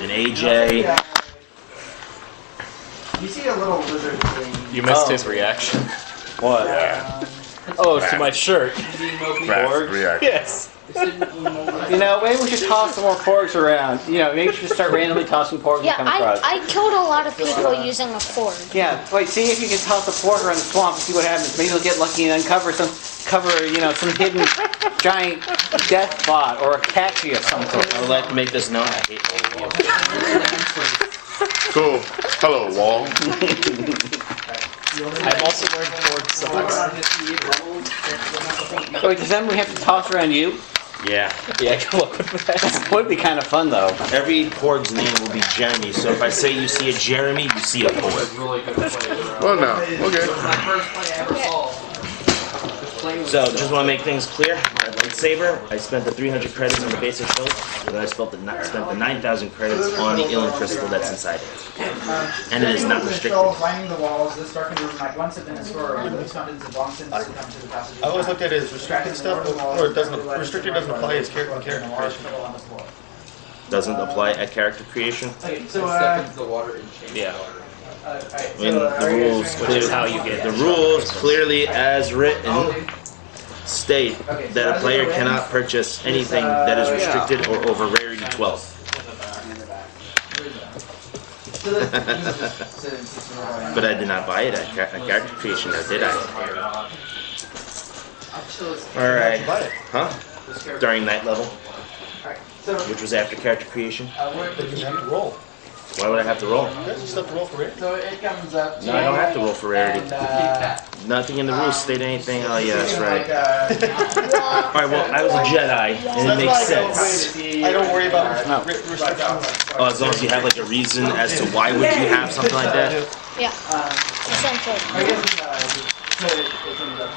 an AJ. You see a little lizard thing. You missed his reaction. What? Oh, to my shirt. Fast reaction. Yes. You know, maybe we should toss some more porgs around. You know, maybe we should start randomly tossing porgs Yeah, and come across. I killed a lot of people using a fork. Yeah, wait, see if you can toss a porg around the swamp and see what happens. Maybe you'll get lucky and uncover some hidden giant death bot or a catchy of some sort. I would like to make this known. I hate all of you. Cool. Hello, wall. I'm also wearing forward socks. So wait, does that mean we have to toss around you? Yeah. Yeah, come on with that. That would be kind of fun, though. Every Porg's name will be Jeremy, so if I say you see a Jeremy, you see a Porg. Well, no. Okay. My first play I ever saw. So, just want to make things clear. My lightsaber, I spent the 300 credits on the basic build, but then I spent the 9,000 credits on the Ilum crystal that's inside it. And it is not restricted. Lining the walls, this darkened room might once have been a storeroom. These fountains have long since succumbed to the passage. I always looked at it as restricted stuff, or it doesn't. Restricted doesn't apply as character creation. Doesn't apply at character creation. Okay, so Yeah. I mean, the rules, Which is how you get the rules clearly as written state that a player cannot purchase anything that is restricted or over rarity 12. But I did not buy it at character creation, or did I? Alright. Huh? During night level, which was after character creation. But you have to roll. Why would I have to roll? There's just stuff to roll for it. So it comes up. No, I don't have to roll for rarity. Nothing in the rules state anything. Oh yeah, that's right. Alright, well, I was a Jedi, and it makes sense. I don't worry about restrictions. Oh, as long as you have like a reason as to why would you have something like that. Yeah. Essentially. I guess so it comes up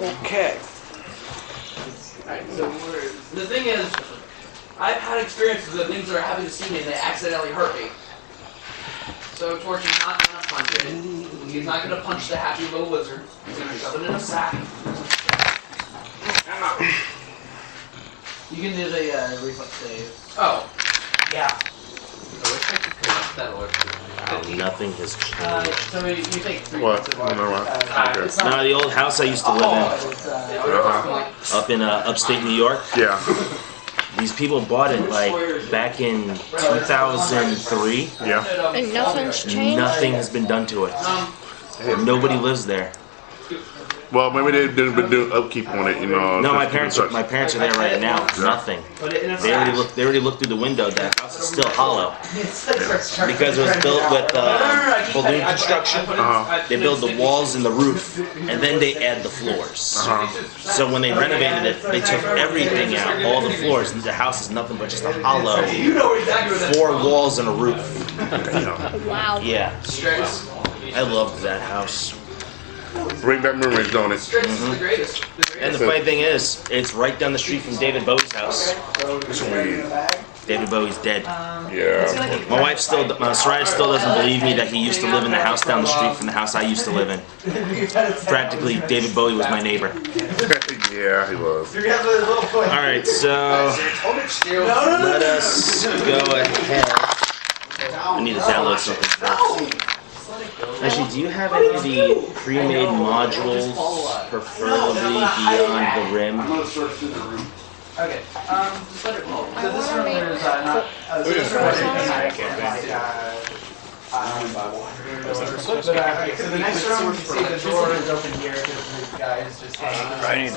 in Okay. Alright, so the thing is, I've had experiences with things that are happy to see me and they accidentally hurt me. So Torchy's not gonna punch it. He's not gonna punch the happy little lizard. He's gonna shove it in a sack. You can do the reflex save. Oh, yeah. Nothing has changed. so you take 3 What? points of water. No, what? It's not. No, the old house I used to live It's, in, up in upstate New York, Yeah. these people bought it like back in 2003. Yeah. And nothing's changed. Nothing has been done to it. Nobody lives there. Well, maybe they didn't do upkeep on it, you know. No, my just parents keep it are there right now. Nothing. put it in a They already sack. looked through the window. That house is still hollow Because because it was built with balloon construction. They build the walls and the roof, and then they add the floors. So when they renovated it, they took everything out, all the floors. The house is nothing but just a hollow, 4 walls and a roof. Wow. Yeah, I loved that house. Bring back memories, don't it? Strix is the greatest. And the funny thing is, it's right down the street from David Bowie's house. Sweet. David Bowie's dead. Yeah. My wife Soraya still doesn't believe me that he used to live in the house down the street from the house I used to live in. Practically, David Bowie was my neighbor. Yeah, he was. Alright, so let us go ahead. I need to download something first. Actually, do you have any of the pre-made modules, preferably Beyond the Rim? Okay. Just let it roll. So this room, there's not. So this room, so the next room, you see the door is open here because the guy is just hanging.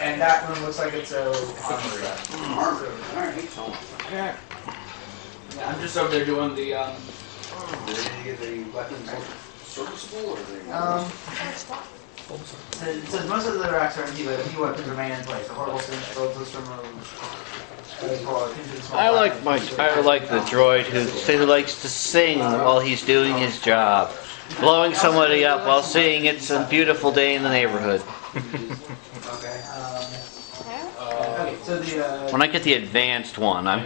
And that room looks like it's a armory. Yeah, I'm just over there doing the It says most of the racks are empty, but a few weapons remain in place. A horrible stench fills this room. I like the droid who likes to sing while he's doing his job, blowing somebody up while saying it's a beautiful day in the neighborhood. When I get the advanced one, I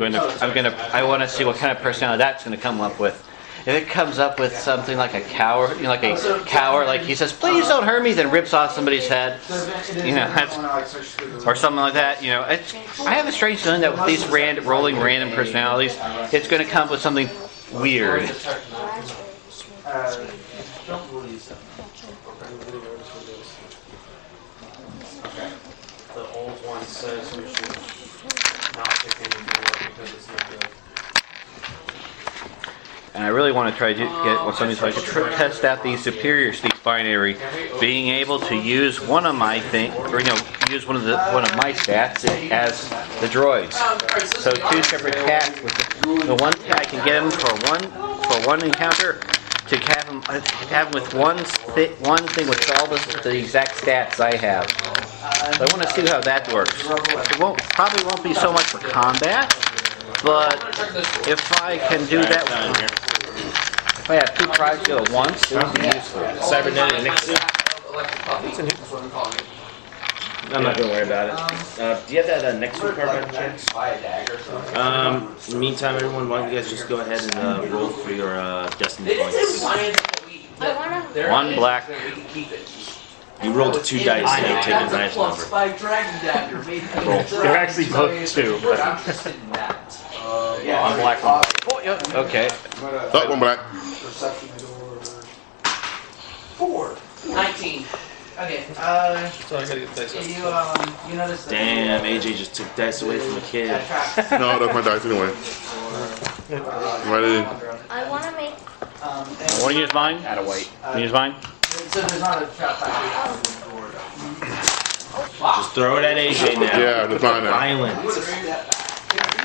want to see what kind of personality that's going to come up with. if it comes up with something like a cower, you know, like a cower, like he says, "Please don't hurt me," then rips off somebody's head, you know, or something like that. You know, I have a strange feeling that with these rolling random personalities, it's going to come up with something weird. The old one says we should not pick anything up because it's not good. And I really want to try to get something so I can test out the superior speech binary, being able to use one of my use one of my stats as the droids. So 2 separate cats with the one I can get them for one encounter, to have them with one thing with all the exact stats I have. So I want to see how that works. It probably won't be so much for combat, but if I can do that, if I have 2 prides go at once, it would be useful. Cybernetic Nixon. I'm not gonna worry about it. Do you have that next card by any chance? In the meantime, everyone, why don't you guys just go ahead and roll for your destiny points. One black. You rolled 2 dice and you take the highest number. They're actually both 2. But One black. One black. Oh, yeah, okay. That one black. 19. Okay. So I gotta get dice up. You notice that. Damn, AJ just took dice away from a kid. No, that's my dice anyway. Right in. I want to make. Want to use mine? add a white. Can you use mine? So there's not a trap back. Just throw it at AJ now. Yeah, that's mine now. Violent.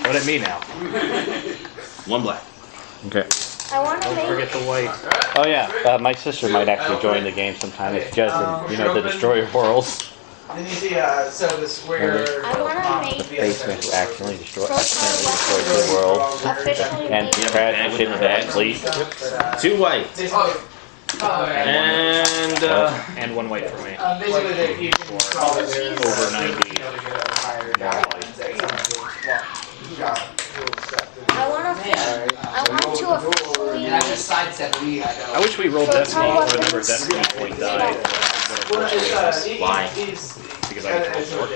What at me now? 1 black. Okay. I want to Don't make. forget the white. Oh yeah, my sister might actually join the game sometime. It's just the Destroyer Worlds. Then you see, so the square. I want to make. Basement who accidentally destroyed the world Officially and make. crashed the ship into that fleet. 2 white. And And 1 white for me. Basically, you can solve it there. Over 90. I want to officially. And I just sidestep Lee. I wish we rolled Destiny or remember Destiny point died. why? Because I can roll 4.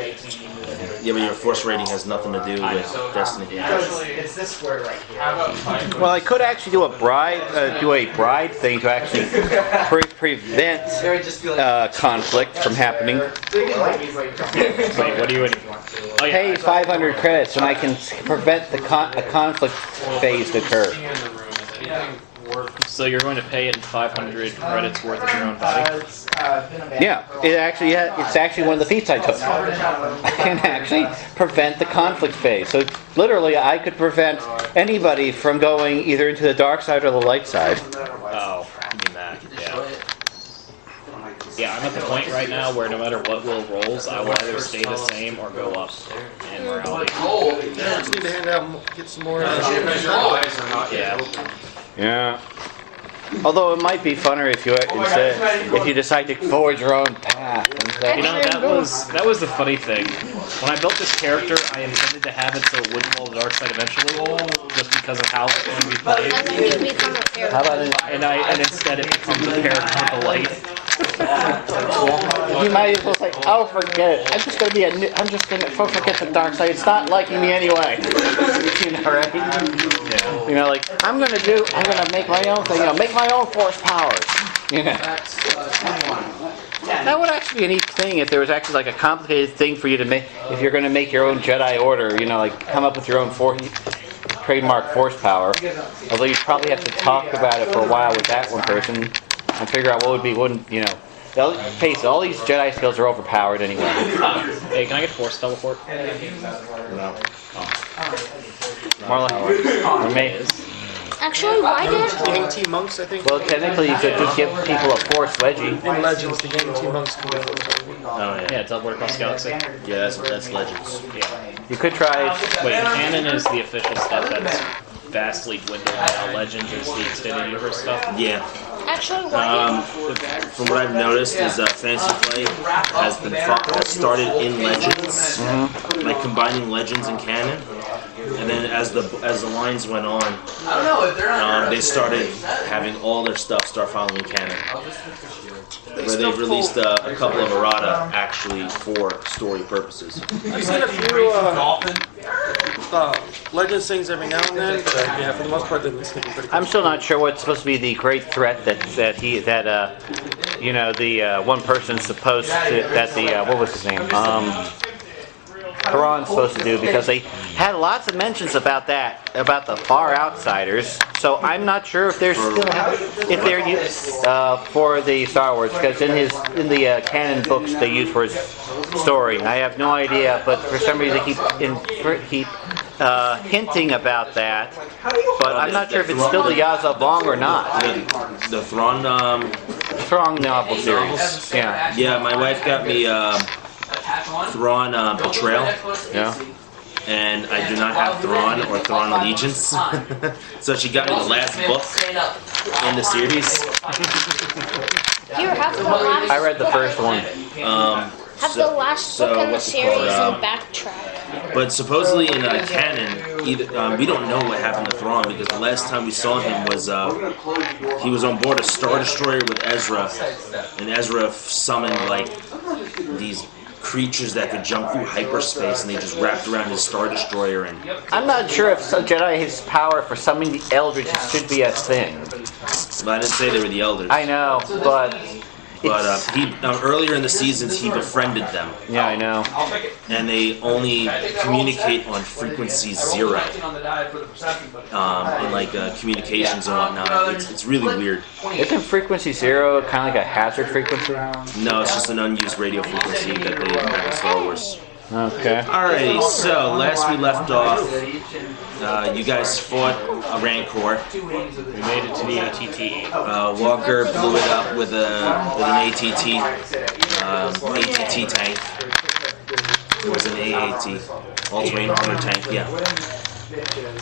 Yeah, but your force rating has nothing to do with destiny. It's this square right here. Well, I could actually do a bride thing to actually prevent conflict from happening. Wait, what do you need? Oh yeah. Pay 500 credits, and I can prevent a conflict phase to occur. So you're going to pay it in 500 credits worth of your own body? Yeah, it's actually one of the feats I took. I can actually prevent the conflict phase. So literally, I could prevent anybody from going either into the dark side or the light side. Oh, I mean that, yeah. Yeah, I'm at the point right now where no matter what Will rolls, I will either stay the same or go up in morality. Yeah, just need to hand out, get some more. Yeah. Yeah. Although it might be funner if you decide to forge your own path. You know, that was the funny thing. When I built this character, I intended to have it so it wouldn't roll the dark side eventually, just because of how it's going to be played. And then you become a character. How about it? And instead it becomes a character with the light. You might as well say, "Oh, forget it. I'm just gonna forget the dark side. It's not liking me anyway." You know, right? Yeah. You know, like I'm gonna make my own thing. You know, make my own force powers. You know. That would actually be a neat thing if there was actually like a complicated thing for you to make if you're going to make your own Jedi Order. You know, like come up with your own trademark force power. Although you'd probably have to talk about it for a while with that one person and figure out wouldn't you know. Face it, all these Jedi skills are overpowered anyway. Hey, can I get force teleport? No. More like Actually, why did? The AT monks, I think. well, technically you could just give people a force wedgie. In Legends, the AT monks can get those. Oh yeah. Yeah, teleport across the galaxy. Yeah, that's legends. Yeah. You could try. Wait, canon is the official stuff that's vastly dwindled now. Legends is the extended universe stuff. Yeah. Actually, why From what I've noticed is fantasy play has started in legends, like combining legends and canon. And then as the lines went on, I don't know if they're not. they started having all their stuff start following canon. Where they've released a couple of errata actually for story purposes. I've seen a few Legends things every now and then, but yeah, for the most part, they've been sticking pretty. I'm still not sure what's supposed to be the great threat that you know, the one person's supposed to, that the what was his name? Quran's supposed to do, because they had lots of mentions about that, about the far outsiders. So I'm not sure if they're still for the Star Wars, because in the canon books they use for his story. I have no idea, but for some reason they keep hinting about that. But I'm not sure if it's still the Yazov Bong or not. The Thrawn novel series. Yeah. Yeah, my wife got me Thrawn Betrayal. Yeah. And I do not have Thrawn or Thrawn Allegiance. So she got me the last book in the series. Here, have the last. I read the first one. Have the last book in the series and backtrack. But supposedly in canon, we don't know what happened to Thrawn, because the last time we saw him was he was on board a Star Destroyer with Ezra, and Ezra summoned like these creatures that could jump through hyperspace, and they just wrapped around his Star Destroyer. And I'm not sure if some Jedi has power for summoning the Eldritch. It should be a thing. But I didn't say they were the Elders. I know, but he earlier in the seasons he befriended them. Yeah, I know. And they only communicate on frequency 0, in like communications and whatnot. It's really weird. Isn't frequency 0 kind of like a hazard frequency? No, it's just an unused radio frequency that they have in Star Wars. Okay. Alrighty, so last we left off, you guys fought a Rancor. We made it to the ATT. Walker blew it up with an ATT tank. It was an AAT, all-terrain armor tank, yeah.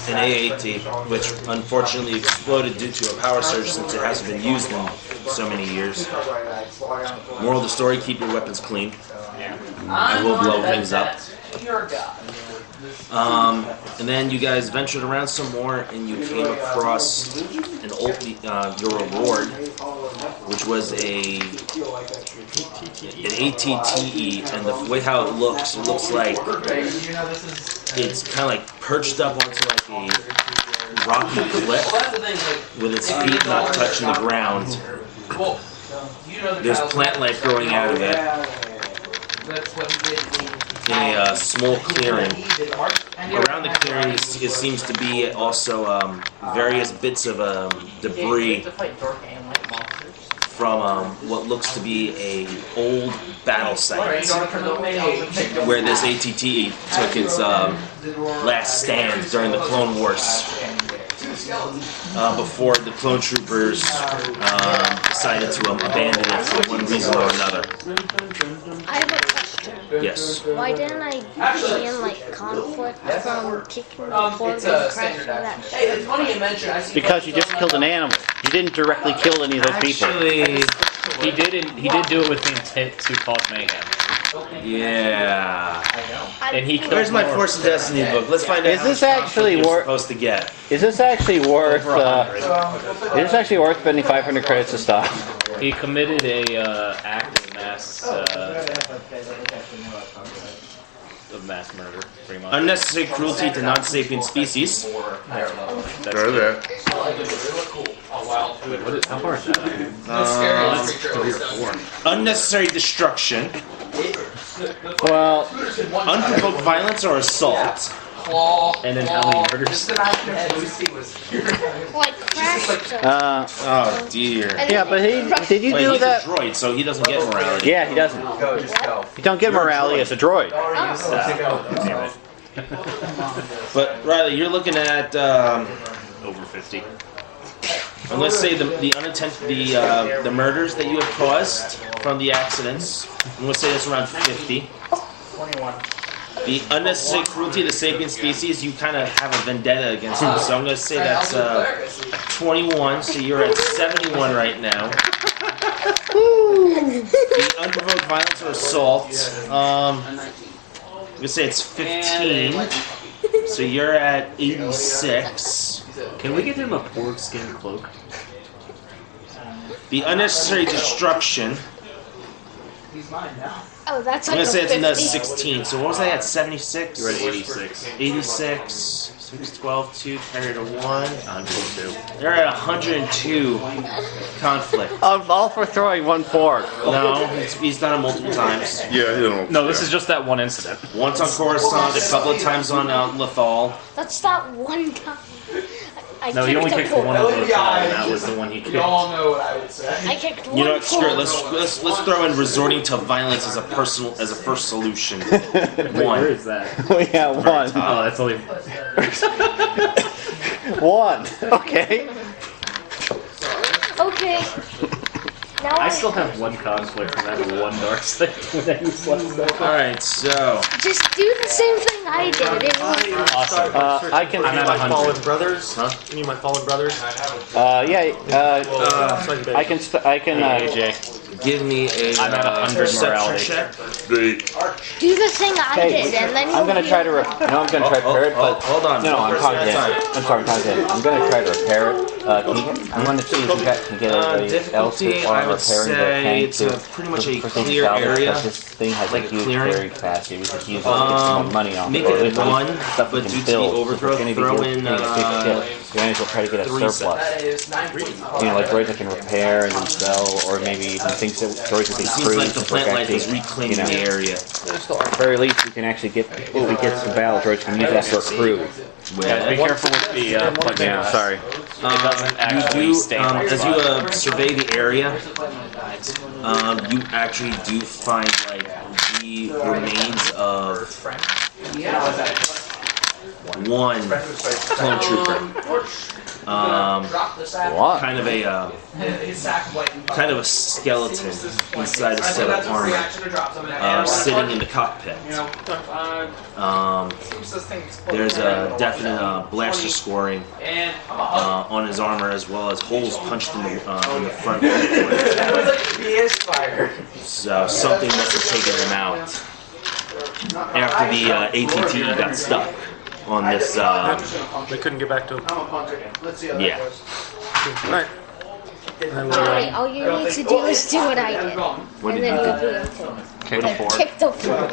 An AAT, which unfortunately exploded due to a power surge since it hasn't been used in so many years. Moral of the story, keep your weapons clean. I will blow things up. And then you guys ventured around some more, and you came across your reward, which was an ATTE, and the way how it looks like it's kind of like perched up onto like a rocky cliff with its feet not touching the ground. There's plant life growing out of it in a small clearing. Around the clearing, it seems to be also various bits of debris from what looks to be a old battle site where this ATT took its last stand during the Clone Wars. Before the clone troopers decided to abandon it for one reason or another. I have a question. Yes. Why didn't I be in like conflict from kicking the board and crashing that Hey, it's funny you mentioned. I see Because you just killed an animal. You didn't directly kill any of those people. Actually, He did do it with the intent to cause mayhem. yeah. And he killed Where's my more. Force of Destiny book? Let's find out. Is this actually you're worth? supposed to get? Is this actually worth? Is this actually worth spending 500 credits to stop? He committed a act of mass murder, pretty much. Unnecessary cruelty to non-sapient species. That's Go good. there. Wait, what is, how far is that? Unnecessary destruction. Well, Unprovoked violence or assault. And then how many murders? like crash zone? Oh dear. yeah, but did you Wait, do he's that? a droid, so he doesn't get morality. Yeah, he doesn't. You don't get morality as a droid. Damn it. But Riley, you're looking at Over 50. and let's say the murders that you have caused from the accidents. And let's say that's around 50. 21. The unnecessary cruelty to sapient species, you kind of have a vendetta against them. So I'm going to say that's 21. So you're at 71 right now. The unprovoked violence or assault, I'm going to say it's 15. So So you're at 86. Can we get him a porg skin cloak? The unnecessary destruction. He's mine now. Oh, that's I'm like gonna say a it's another 50. 16. So what was I at? 76. You're at 86. 86. 6, 12, 2, carry to 1. 102. They're at 102 conflict. All for throwing one pork. No, he's done it multiple times. Yeah, you don't. No, this is just that one incident. Once on Coruscant, a couple of times on Lethal. That's not one time. I No, he only kicked for one of those, and that was the one he kicked. You all know what I would say. I kicked one. You know what? Screw it. forward. Let's throw in resorting to violence as a first solution. Wait, where One. is that? Yeah, one. Oh, that's only. One. Okay. Okay. Now I still have one conflict and I have one dark stick when I use less stuff. All right, so just do the same thing I did. It was Awesome. I can. I'm at My 100. fallen brothers. Huh? You mean my fallen brothers? Yeah. Slightly I can. I can. AJ. give me a I'm at 100 perception morality. check. Great. do the thing I Hey, did, and then I'm gonna try to. No, I'm gonna try to repair it, but Hold on. no, I'm talking to Sorry. him. I'm sorry, I'm talking to him. I'm gonna try to repair it. I'm gonna see if can get everybody else to Difficulty, I repairing would the say tank it's to pretty much a for things clear salvage, area. because this thing has Like a a huge clearing. carry capacity. We could use it to get some more money on Make or at it least 1, stuff we but can due to the build. If overgrowth, we're gonna be throw doing in big shit, we might as well try to get a 3 surplus. That is 9 points. You know, like droids that can repair and then sell, or maybe even things that droids that It can seems cruise. like the if we're plant life is actually, reclaiming you know, the area. at the very least, we can actually get, if we get some battle droids, we can use that for a crew. Yeah, be careful with the plug-in. Yeah, sorry. It doesn't actually You do, stay on as spot. you survey the area, you actually do find like the remains of one clone trooper. What? Kind of a skeleton inside a set of armor, sitting in the cockpit. There's a definite blaster scoring on his armor, as well as holes punched in the front. He is fired. So something must have taken him out after the ATT got stuck on this. They couldn't get back to him. Yeah. Alright. Alright, all you need to do is do what I did. What And did then you you'll do? be okay. Kick a fork. Kick the floor.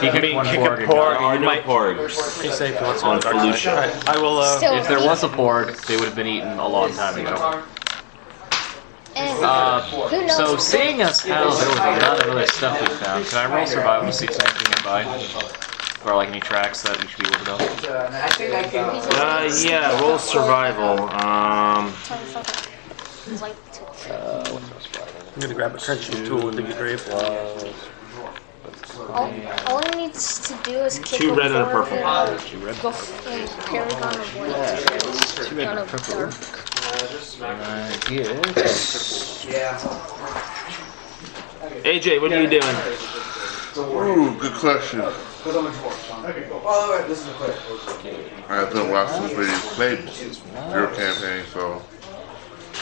He kicked one fork. There are no porgs Be safe. Let's on Felucia. Alright, I will. Still, If there was a porg, they would have been eaten a long time ago. and who knows? So seeing as how there was a lot of other stuff we found, can I roll survival to see if there's anything nearby? Or like any tracks that we should be worried about? I think I can. Yeah, roll survival. Like I'm gonna grab a trenching tool and dig a grave. all he needs to do is kick 2 a red and a forward purple. and go Paragon of White. Paragon of Dark. Yeah. AJ, what are you doing? Ooh, good question. Oh, wait, this is a quick. I've been watching since we played your campaign, so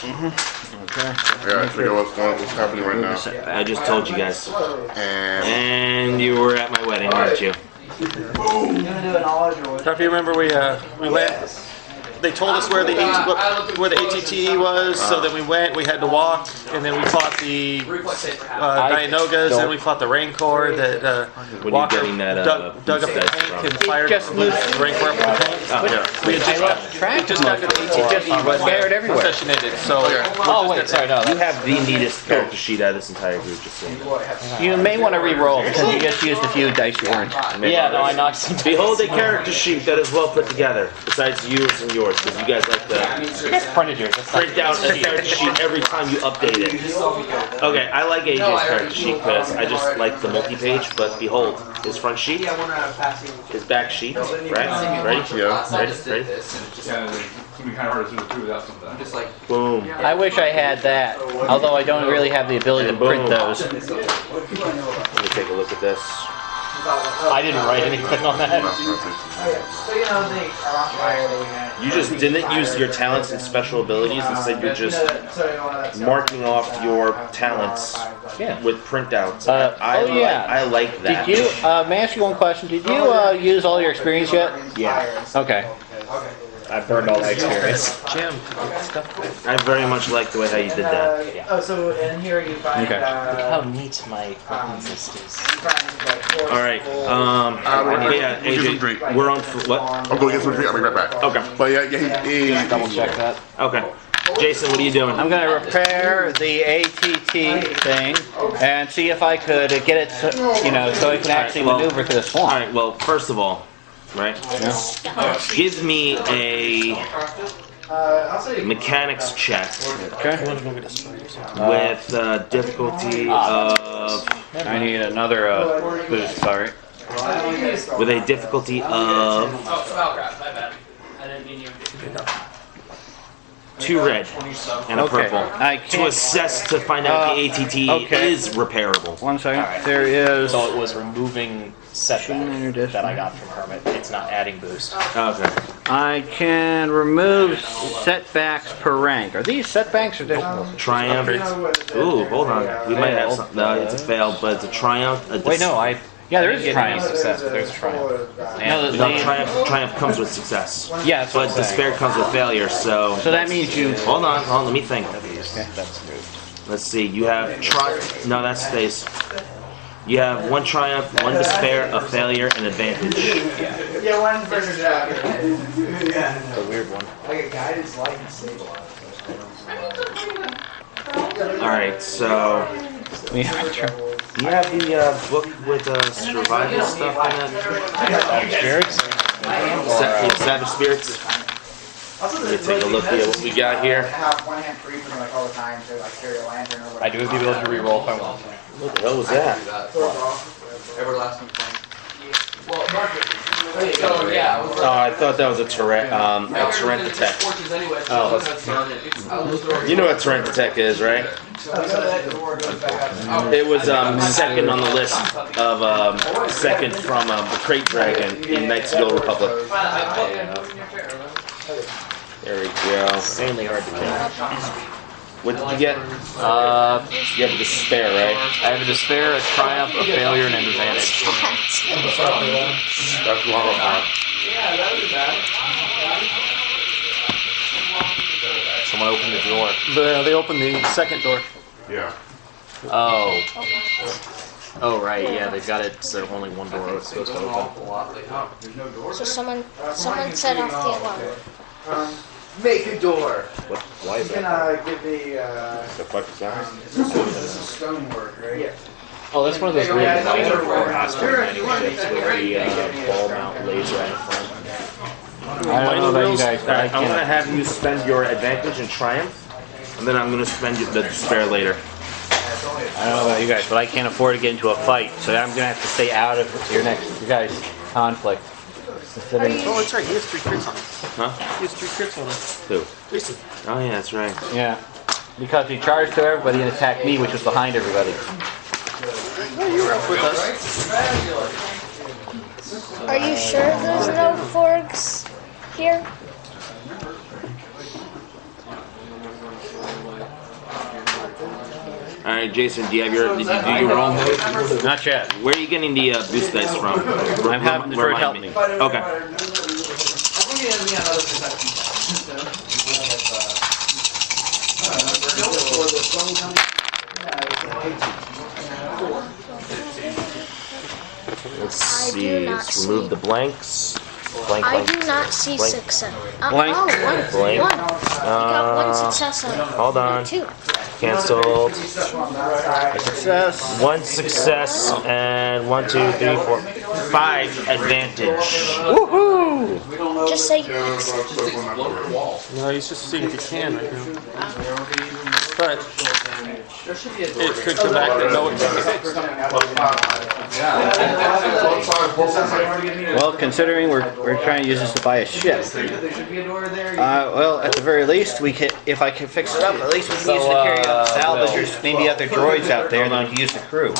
Okay. I gotta figure out what's happening right now. I just told you guys. And And you were at my wedding, weren't you? You gonna do a knowledge or what? So if you remember, we went. They told us where the ATT was, so then we went. We had to walk, and then we fought the Dianogas, and we fought the Rancor that What are you Walker getting that dug up the boost tank dice and from? fired Just the moved. Rancor up the tank. Oh, We had just got to the ATT. Scattered everywhere. Sessionated, so Oh wait, sorry, no. You have the neatest character sheet out of this entire group, just saying. You may want to re-roll because you just used a few dice you weren't. Yeah, no, I knocked some. Behold a character sheet that is well put together, besides yours and yours, because you guys like to Printed yours. That's not print out a character sheet every time you update it. Okay, I like AJ's character sheet because I just like the multi-page, but behold, his front sheet, his back sheet, right? Ready? yeah, Ready? Boom. I wish I had that, although I don't really have the ability to print those. Let me take a look at this. I didn't write anything on that. So you know they are on fire. You just didn't use your talents and special abilities. Instead, you're just marking off your talents Yeah. with printouts. yeah. I like that. Did you, may I ask you one question? Did you use all your experience yet? Yeah. Okay. I burned all my experience. Jim, I very much like the way how you did that. Oh, so in here you find. Okay. How neat my buttons list is. All right. Yeah, AJ, we're on for what? I'm going to get some drink. I'll be right back. Okay. But yeah, he Double check that. Okay. Jason, what are you doing? I'm going to repair the ATT thing and see if I could get it, so, you know, so it can actually maneuver through the All swamp. right. Well, first of all, right? Yeah. Give me a mechanics check Okay. with difficulty of. I need another boost, sorry. With a difficulty of Oh, crap, my bad. I didn't mean you. 2 red and a Okay. purple I to can't. assess to find out if the ATT okay. is repairable. 1 second. There is. So it was removing setback that I got from Hermit. It's not adding boost. Okay. I can remove setbacks per rank. Are these setbacks or different? Triumph. Ooh, hold on. We might have some. No, it's a fail, but it's a triumph. Wait, no, I. Yeah, there I is didn't get any triumph. success, but there's a triumph. No, No, triumph comes with success. Yeah, that's what But I'm saying. despair comes with failure. So. So that means you. Hold on. Let me think. Okay, that's moved. Let's see. You have No, that stays. You have 1 triumph, 1 despair, a failure, and advantage. Yeah, one versus The weird one. like a guidance light and stabilizer. All right. So. We have to. Do you have the book with survival stuff in it? Spirits? Savage Spirits? Also, Let me take a look here what we got here. Have one hand free from like all the time to like carry a lantern or whatever. I do have the ability to reroll if I want. What the hell was that? Everlasting flame. Well, so yeah. Oh, I thought that was a Torrent attack. Oh, you know what Torrent attack is, right? It was second on the list of second from the Crate Dragon in Knights of the Old Republic. There we go. Insanely hard to kill. What did you get? You have a despair, right? I have a despair, a triumph, a failure, and an advantage. That's long enough. Someone open the drawer. they opened the second door. Yeah. Oh. Oh, right, yeah, they've got it so only one door is supposed to open. So someone set off the alarm. Make a door. Why is You can that? give the The fuck is that? this is stonework, right? Yeah. Oh, that's one of those weird Yeah, lighter yeah. or Astro ships with the ball mount laser on the front. I don't know about you guys, but I Alright, I'm gonna can't. have you spend your advantage and triumph, and then I'm gonna spend the despair later. I don't know about you guys, but I can't afford to get into a fight, so I'm gonna have to stay out of your guys' conflict. Are you, Oh, that's right. He has 3 crits on him. Huh? He has 3 crits on him. Who? Jason. Oh yeah, that's right. Yeah, because he charged to everybody and attacked me, which was behind everybody. Oh, you were up with us. are you sure there's no forks here? All right, Jason, did you do your roll? Not yet. Where are you getting the boost dice from? I'm having the bird help me. Okay. Let's I do see. not Let's remove see. the blanks. Blank, I blank. do not see Blank. success. Blank. One. Blank. One. You got one success on it. Hold on. 2. Canceled. Success. 1 success and 1, 2, 3, 4, 5 advantage. Woohoo! Just say No, he's just seeing if he can right now. But it could come back that no, it can't be fixed. Well, considering we're trying to use this to buy a ship, well, at the very least, we can. If I can fix it up, at least we can use it to carry out salvagers, maybe other droids out there, and then I can use the crew.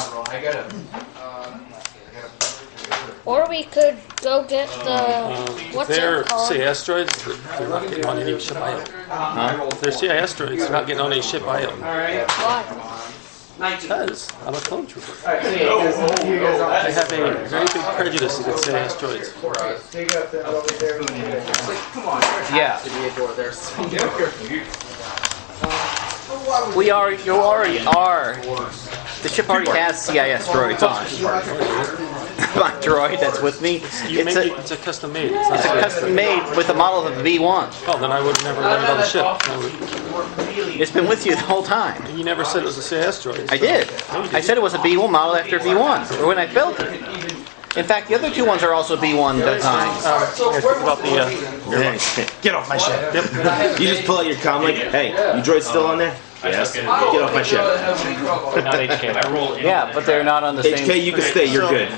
Or we could go get the what's They're it called? CIS droids. They're not getting on any ship IO. If they're CIS droids, they're not getting on any ship IO. Why? Because I'm a clone trooper. Alright, so yeah, you guys all I have a very big prejudice against CIS droids. take up the over there. Come on, Yeah. to be a door there. You already are. The ship already has CIS droids on. My droid that's with me. It's a custom made. It's It's a custom made with a model of the B1. Oh, then I would never land on the ship. It's been with you the whole time. You never said it was a CIS droid. I did. I said it was a B1 model after B1, or when I built it. In fact, the other two ones are also B1 designs. Think about the. Get off my ship. Yep. You just pull out your comm like, hey, you droid still on there? Yes. Get off my ship. Not HK. I roll. Yeah, but they're not on the same. HK, you can stay. You're good.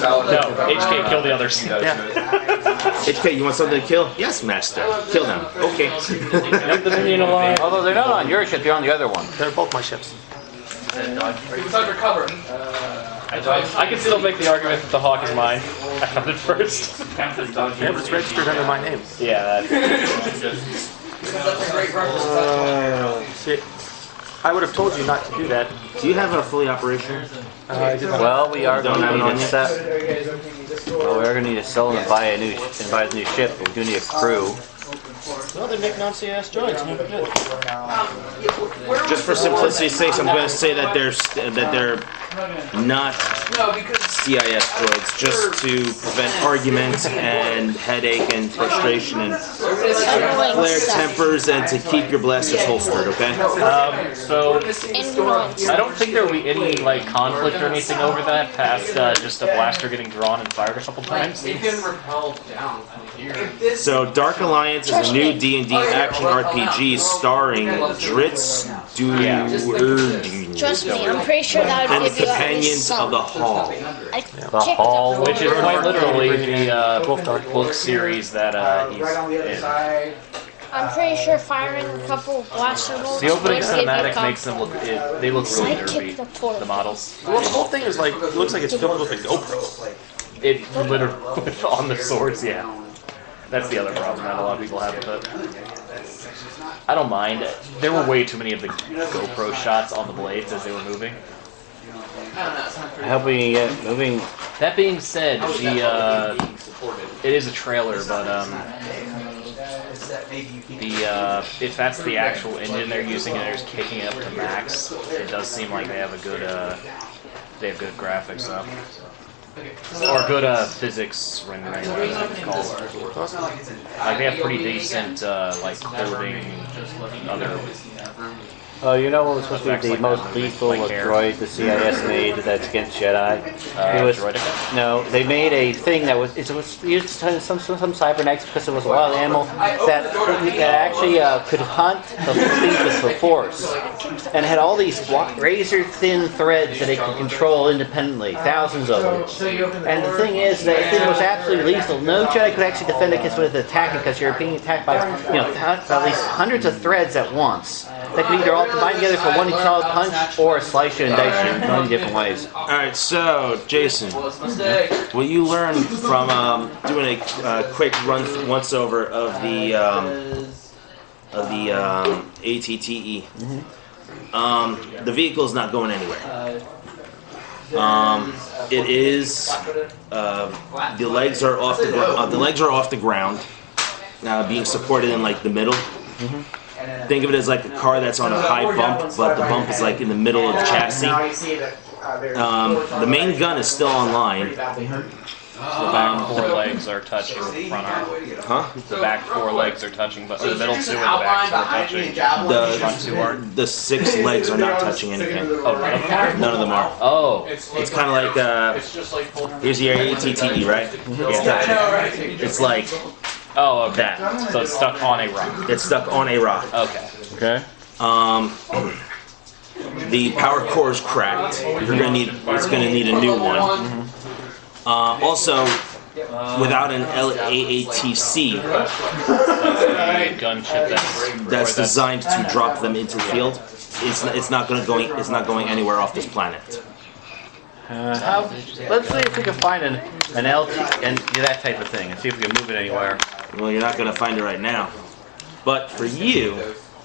No, HK kill the others. Yeah. HK, you want something to kill? Yes, master. Kill them. Okay. Although they're not on your ship, they're on the other one. They're both my ships. It's under cover. I can still make the argument that the Hawk is mine. I found it first. Yeah, but it's registered under my name. Yeah. That's a great reference. See, I would have told you not to do that. Do you have a fully operational? I did not. Well, we are going to Don't have it need on to yet? set. Well, we are going to need to sell and buy a new ship, but we do need a crew. Well, they make non-CIS droids. Never good. Just for simplicity's sake, I'm going to say that they're not No, because CIS droids, just to prevent arguments and headache and frustration and flared tempers, and to keep your blasters holstered. Okay. So And nuts. I don't think there will be any like conflict or anything over that past just a blaster getting drawn and fired a couple times. you can repel down here. So, Dark Alliance is a new D&D action RPG starring Dritz Duerding Trust me, I'm pretty sure that would and the give you at least Companions some. of the Hall. I The Hall, Which is quite literally the book series that he's Right on the other in. side. I'm pretty sure firing a couple of blaster bolts The opening would give you cinematic some. makes them look. They look really Sidekick derpy. the portal. The models. Well, the whole thing is like, it looks like it's filmed with a GoPro. It literally on the swords. Yeah. That's the other problem that a lot of people have with it. I don't mind. There were way too many of the GoPro shots on the blades as they were moving. I hope we can get moving. That being said, the it is a trailer, but if that's the actual engine they're using and they're just kicking it up to max, it does seem like they have a good good graphics though. Or good physics rendering, whatever it's called. Like they have pretty decent like clothing, other. Oh, you know what was supposed to be the most lethal droid the CIS made that's against Jedi? It was Droideka? no. They made a thing that was used some cybernetics because it was a wild animal that actually could hunt the things with the Force, and had all these razor thin threads that it could control independently, thousands of them. And the thing is that thing was absolutely lethal. No Jedi could actually defend against it with attacking because you're being attacked by at least hundreds of threads at once. That could either all combine together for one solid punch or slice you and dice you in many different ways. Alright, so, Jason, what you learned from doing a quick once-over of the ATTE, the vehicle is not going anywhere. It is, the legs are off the ground, being supported in like the middle. Think of it as like a car that's on a high bump, but the bump is like in the middle of the chassis. The main gun is still online. The back four legs are touching the front arm. Huh? The back four legs are touching, but the middle two and the back two are touching. Front two aren't. The 6 legs are not touching anything. Oh, none of them are? None of them are. Oh. It's kind of like, here's your ATTE, right? It's touching. It's like Oh, okay. that. So it's stuck on a rock. It's stuck on a rock. Okay. Okay. The power core is cracked. It's gonna need a new one. Also, without an LAATC The gun chip that's designed to drop them into the field, it's not going anywhere off this planet. Let's see if we can find an LT and that type of thing, and see if we can move it anywhere. Well, you're not gonna find it right now. But for you,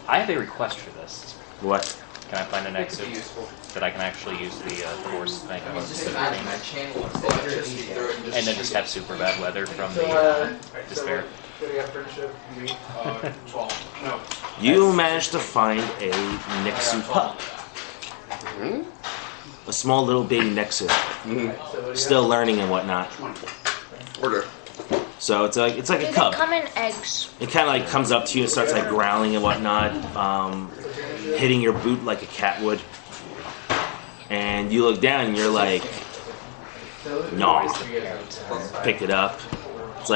I have a request for this. what? Can I find an exit that I can actually use the force thing on and then just have super bad weather from the despair? You managed to find a Nexu pup. A small little baby Nexu. Still learning and whatnot. Order. So it's like a They cub. come in eggs. It kind of like comes up to you and starts like growling and whatnot, hitting your boot like a cat would. And you look down and you're like, no. Pick it up. It's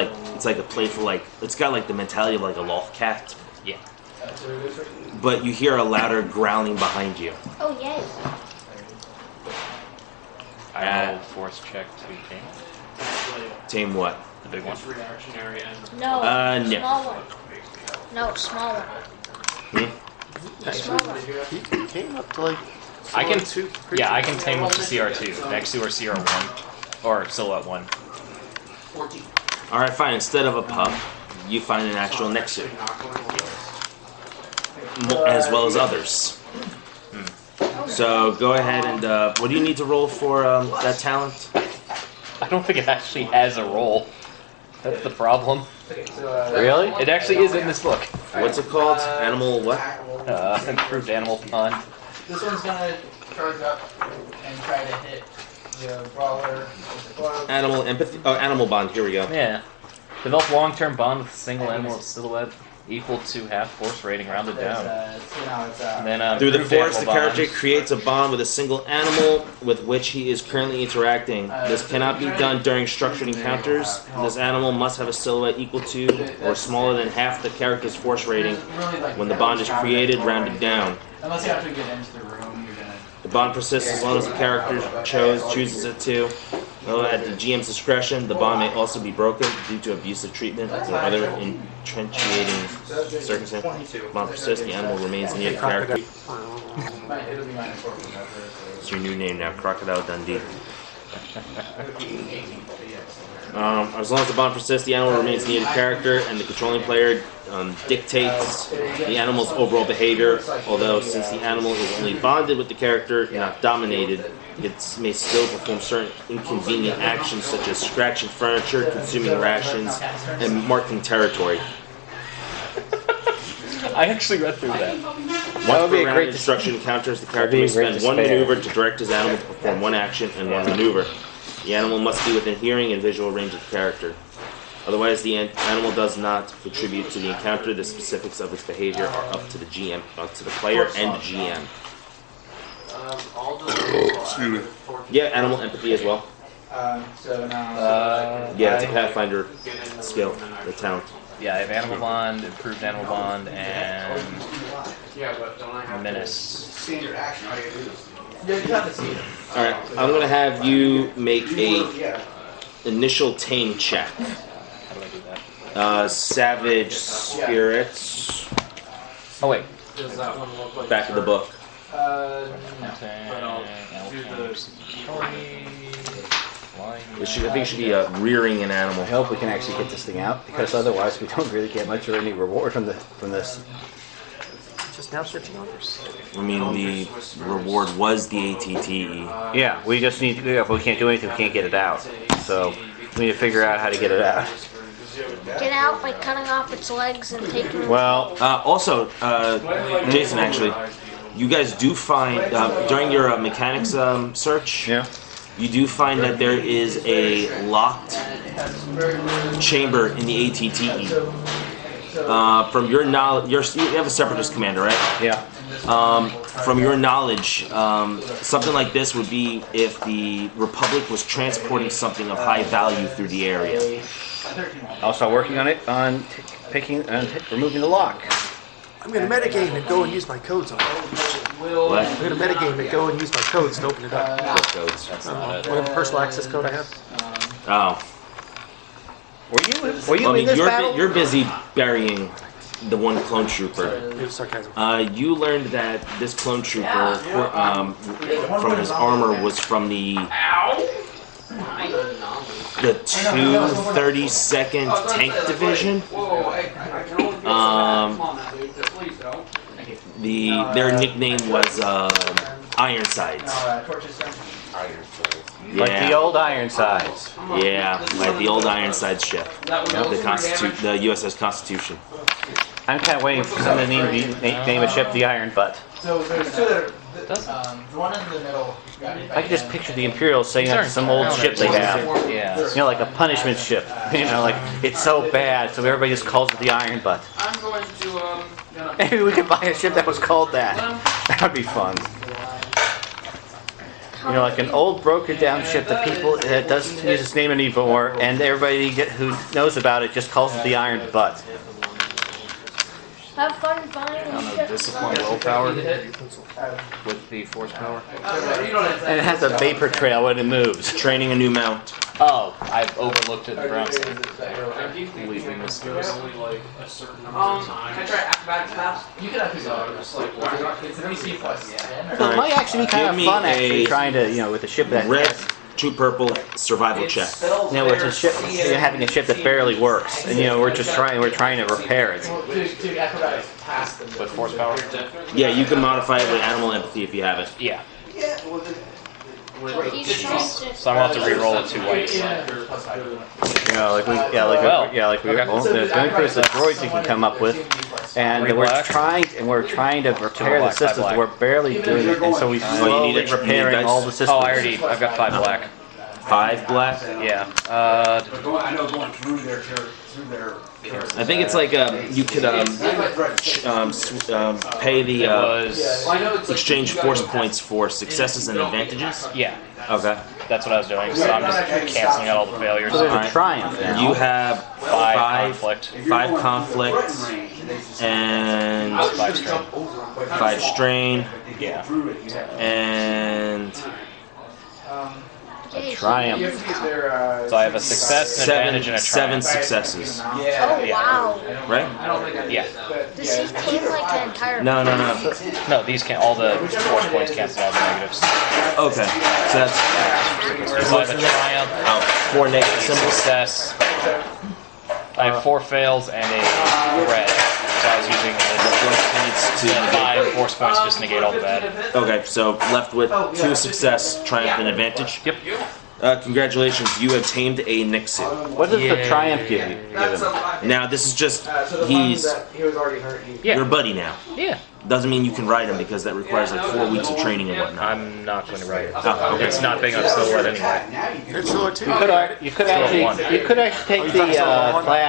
like a playful, like, it's got like the mentality of like a loft cat. Yeah. But you hear a louder growling behind you. Oh, yay. I will force check to tame Tame what? the big one. No. No. Small one. No, small one. Small one. He came up to like. I can, two. yeah, I can tame up to CR2, Nexu or CR1, or Silhouette 1. Alright, fine. Instead of a pup, you find an actual Nexu. As well as others. So go ahead and, what do you need to roll for that talent? I don't think it actually has a role. That's the problem. Really? It actually is in this book. What's it called? Animal what? Improved animal bond. This one's gonna charge up and try to hit the brawler. Animal empathy. Oh, animal bond. Here we go. Yeah. Develop long-term bond with a single animal of silhouette equal to half force rating rounded down. And then, Through the improved force, the animal character bond. creates a bond with a single animal with which he is currently interacting. This cannot be done during structured encounters. This animal must have a silhouette equal to or smaller than half the character's force rating when the bond is created, rounded down. Unless you have to get into the room, you're gonna. The bond persists as long as the character chooses it to. Though at the GM's discretion, the bond may also be broken due to abusive treatment or other entrenching circumstances. Bond persists, the animal remains near the character. It'll be minus 4 from that. It's your new name now, Crocodile Dundee. As long as the bond persists, the animal remains near the character, and the controlling player dictates the animal's overall behavior. Although, since the animal is only bonded with the character, not dominated, it may still perform certain inconvenient actions such as scratching furniture, consuming rations, and marking territory. I actually read through that. Once per round instruction encounters, the character may spend one maneuver to direct his animal to perform one action and one maneuver. The animal must be within hearing and visual range of the character. Otherwise, the animal does not contribute to the encounter. The specifics of its behavior are up to the GM, up to the player and the GM. Excuse me. Yeah, animal empathy as well. So now. Yeah, it's a Pathfinder skill, the talent. Yeah, I have animal bond, improved animal bond, and menace. Standard action. How do you do this? Yeah, you have to see it. All right, I'm gonna have you make a initial tame check. How do I do that? Savage spirits. Oh wait. Back of the book. I think it should be rearing an animal. I hope we can actually get this thing out, because otherwise we don't really get much of any reward from this. Just now searching others. I mean, the reward was the ATTE. Yeah, we just need to, if we can't do anything, we can't get it out. So we need to figure out how to get it out. Get out by cutting off its legs and taking. Well, Also, Jason, actually, you guys do find during your mechanics search. yeah. You do find that there is a locked chamber in the ATTE. From your knowledge, you have a separatist commander, right? Yeah. From your knowledge, something like this would be if the Republic was transporting something of high value through the area. Also working on it, on picking and removing the lock. I'm gonna metagame and go and use my codes on it. What? I'm gonna metagame and go and use my codes to open it up. What codes? Whatever personal access code I have. Oh. Were you Well, I in mean, this battle? you're busy burying the one clone trooper. It was sarcasm. You learned that this clone trooper, from his armor, was from the 232nd Tank Division. Their nickname was Ironsides. Like the old Ironsides. Yeah, like the old Ironsides ship. The USS Constitution. I'm kind of waiting for someone to name a ship the Iron Butt. So there's two that are, the one in the middle. I can just picture the Imperials saying that to some old ship they have. Yeah. You know, like a punishment ship. You know, like, it's so bad, so everybody just calls it the Iron Butt. I'm going to Maybe we could buy a ship that was called that. That would be fun. You know, like an old broken down ship that people that doesn't use its name anymore, and everybody who knows about it just calls it the Iron Butt. Have fun buying I don't a know, ship. discipline willpower with the force power. And it has a vapor trail when it moves. Training a new mount. Oh, I've overlooked it in brown sand. Completely missed those. Can I try acrobatics pass? You can actually go. It's an AC plus 10. So it might actually be kind of Give me fun, actually, a trying to, you know, with a ship that Red, has, 2 purple, survival check. you know, with a ship, having a ship that barely works, and you know, we're trying to repair it. To acrobatics pass them. With force power? Yeah, you can modify it with animal empathy if you have it. Yeah. He's trying to. So I'm going to have to re-roll it 2 whites. You know, like we, the increase of droids we can come up with, and Three we're black. trying to repair the black, systems. black. We're barely doing it, and so we slowly need repairing dice? all the systems. Oh, I've got 5 black. 5 black. Yeah. I know going through their I think it's like you could pay It the was. exchange force points for successes and advantages. Yeah. Okay. That's what I was doing. So I'm just canceling out all the failures. So there's Alright. a triumph now. You have 5 conflict. 5 conflict and 5 strain. 5 strain Yeah. and a triumph. So I have a success, an advantage, and a 7 triumph. successes. Oh wow. Right? Yeah. Does he take like the entire? No. No, these can all the force points cancel out the negatives. Okay. So that's So I have a triumph, 4 negative a symbols. success. I have 4 fails and a red. So I was using the 5 force points just to negate all the bad. Okay, so left with 2 success, triumph, and advantage. Yep. Congratulations, you have tamed a Nixu. What does the triumph give you? Now this is just he's He was already hurt. Yeah. your buddy now. Yeah. Doesn't mean you can ride him because that requires like 4 weeks of training and whatnot. I'm not going to write it. Oh, okay. It's not big enough silhouette anyway. It's silhouette too. You could actually take the class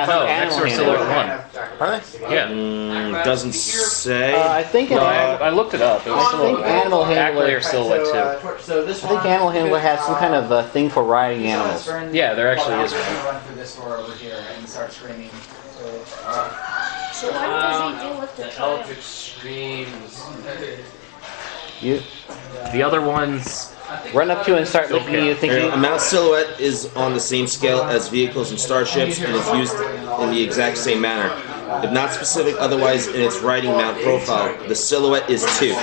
No, animal next door handler. silhouette 1. Are they? Yeah. Doesn't say. I think it. I looked it up. It was I think animal Ackley handler. or silhouette 2. So this I think animal handler has some kind of thing for riding animals. Yeah, there actually is one. one. Run through this door over here and start screaming. So what does he do with the triumph? You The other ones. run up to and start licking you, A thinking. mount silhouette is on the same scale as vehicles and starships and is used in the exact same manner. If not specific otherwise in its riding mount profile, the silhouette is 2.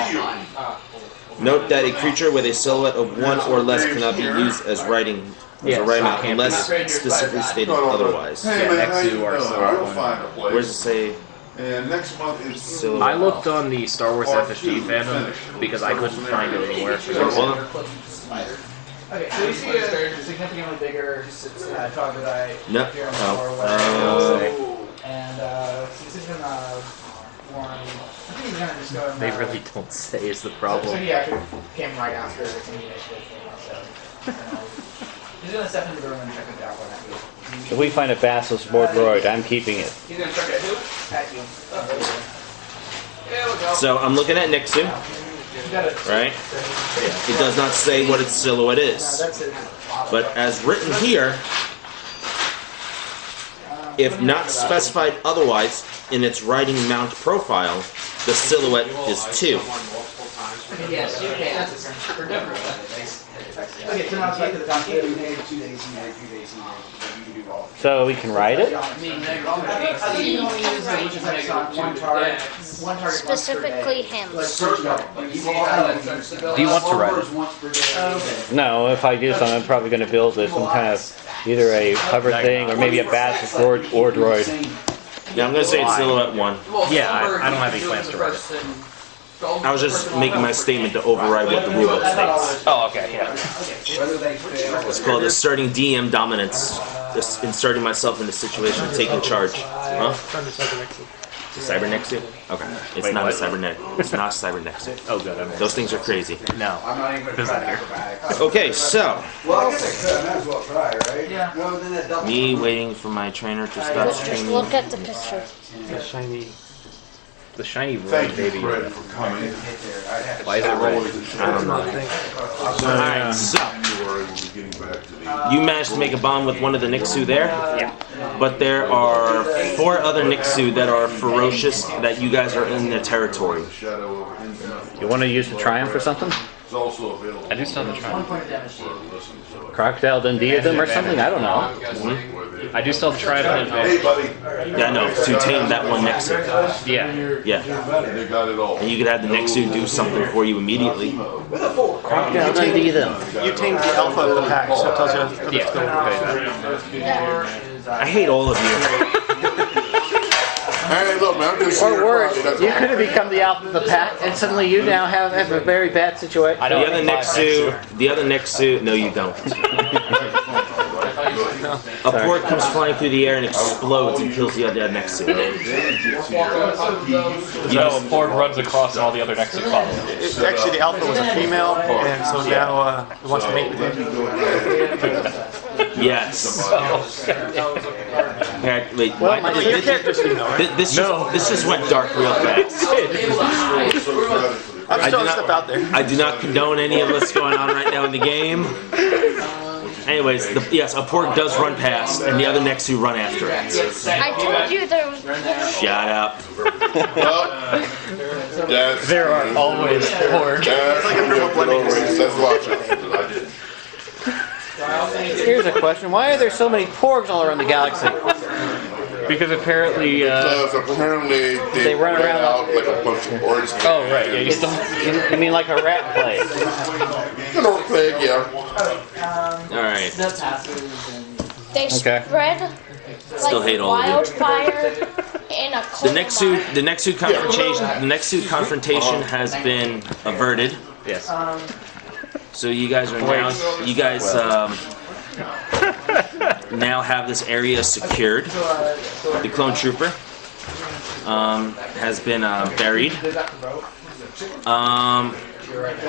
Note that a creature with a silhouette of 1 or less cannot be used as riding mount unless specifically stated otherwise. Hey man, next how to you our doing? silhouette We'll one. find a place. Where's it say And next month is silhouette? I looked on the Star Wars FFG fandom because I couldn't find it anywhere. Hold on. Okay, so you see a significantly bigger troglodyte No. here on the Oh. floor, and so he's gonna warn. I think he's gonna just go and. They really don't say is the So problem. he actually came right after the initiative. So he's gonna step into the room and check it out. If we find a Basilisk board droid, I'm keeping it. He's gonna check at who? At you. There we go. So I'm looking at Nixu, You got it. right? It does not say what its silhouette is. That's it. But as written here, if not specified otherwise in its riding mount profile, the silhouette is 2. Yes, you can. For different things. Okay, so now it's back to the top. So we can ride it? I mean, I think you can only use it, which is like one target. One target. Specifically him. Do you want to ride it? No, if I do something, I'm probably going to build some kind of either a hover thing or maybe a Bassus or droid. Yeah, I'm gonna say it's Silhouette 1. Yeah, I don't have any plans to ride it. I was just making my statement to override what the rulebook states. Oh, okay, yeah. It's called asserting DM dominance. Just inserting myself in the situation of taking charge. Huh? Cybernexu? Okay. It's Wait, not what? a cybernetic. It's not Cybernexu. Oh, good. Those things are crazy. No. Who's that here? Okay, so Well, I guess I could. I might as well try, right? Yeah. No, then that double. me waiting for my trainer to stop Just streaming. look at the picture. The shiny red Thank you, baby. Fred, for coming. Why is it red? I don't know. Alright, so you managed to make a bond with one of the Nixu there. Yeah. But there are 4 other Nixu that are ferocious that you guys are in their territory. You want to use the Triumph or something? It's also available. I do still have the Triumph. Crocodile Dundee them or something? I don't know. I do still have the Triumph. Hey, buddy. Yeah, I know, to tame that one Nixu. Yeah. Yeah. They got it all. And you could have the Nixu do something for you immediately. Crocodile Dundee them. You tamed the alpha of the pack, so it tells you that it's going. I hate all of you. Hey, look, man, I'm just Or worse, you could have become the alpha of the pack, and suddenly you now have a very bad situation. I The don't other Nixu, no you don't. A port comes flying through the air and explodes and kills the other Nixu. So a Porg runs across and all the other Nexus follow. Actually, the alpha was a female, and so now it wants to mate with him. Yes. Alright, wait. Well, why- my- Your character's female, right? this just went dark real fast. I'm I throwing do stuff not- out there. I do not condone any of what's going on right now in the game. Anyways, yes, a pork does run past, and the other Nexu run after it. I told you there was. Shut up. Yes. There are always Porg. Yes. Let's watch it. Here's a question. Why are there so many Porgs all around the galaxy? Because apparently, Because apparently They run ran around out like a bunch of orcs. oh right, yeah, you still. You mean like a rat plague? An orc plague, yeah. Alright. They Okay. spread Still like hate all of you. wildfire in a The cold Nexu confrontation has been averted. Yes. So you guys are now have this area secured. The clone trooper has been buried.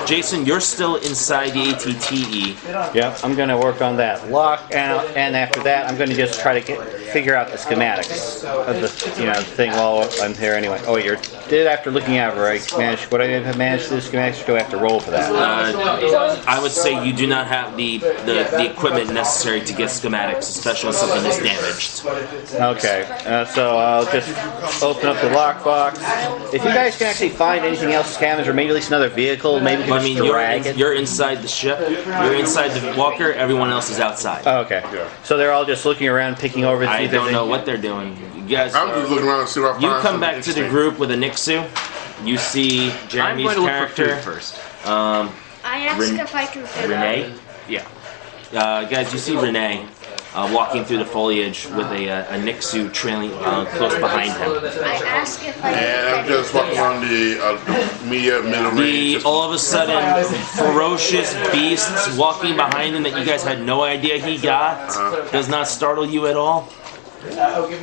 Jason, you're still inside the ATTE. Yep, I'm going to work on that lockout, and after that, I'm going to just try to figure out the schematics of the thing while I'm here anyway. Oh, did after looking over, I managed. Would I have managed to do the schematics, or do I have to roll for that? I would say you do not have the equipment necessary to get schematics, especially when something is damaged. Okay, so I'll just open up the lockbox. If you guys can actually find anything else scavenged, or maybe at least another vehicle, maybe we I can mean, just drag it. you're inside the ship. You're inside the walker. Everyone else is outside. Oh, okay. So they're all just looking around, picking over. I don't know what they're doing. You guys, I'm just looking around and see if I find you come something back to the interesting. group with a Nixu. You see I'm Jeremy's going to look for character, food first. I asked Ren- if I can fit Renee. Yeah. Guys, you see Renee walking through the foliage with a Nixu trailing close behind him. I asked if I And I'm could just walking around the middle range. All of a sudden, ferocious beasts walking behind him that you guys had no idea he got does not startle you at all.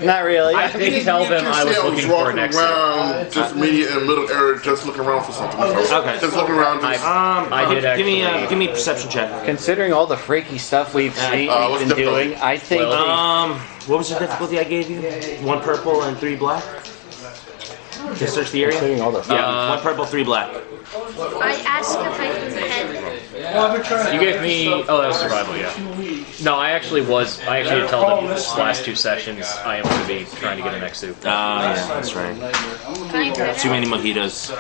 Not really. I did tell them I was looking for walking an exit. around, just immediate in the middle area, just looking around for something. Okay. Just looking around. Just, I did Give me actually. a perception check. Considering all the freaky stuff we've seen, what's we've the been doing, I think What was the difficulty I gave you? 1 purple and 3 black. To search the area? Including all the One purple, 3 black. I asked if I can head. You gave me. Oh, that was survival, yeah. No, I actually had told them these last 2 sessions I am going to be trying to get an X2. Yeah, that's right. Too many mojitos.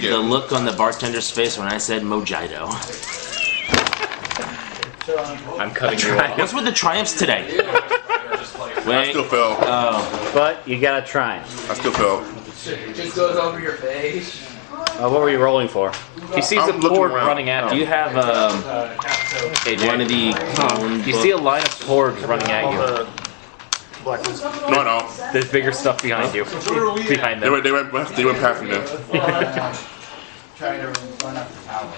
The look on the bartender's face when I said mojito. I'm cutting you off. What's with the triumphs today? I Wait. still fell. Oh. But you gotta try. I still fell. Just goes over your face. What were you rolling for? He sees I'm a looking porg around. running at Do you. you have one of the clone You see a line of porgs running at you. No, no. There's bigger stuff behind you. Behind They them. went past me then. Trying to run up the tower.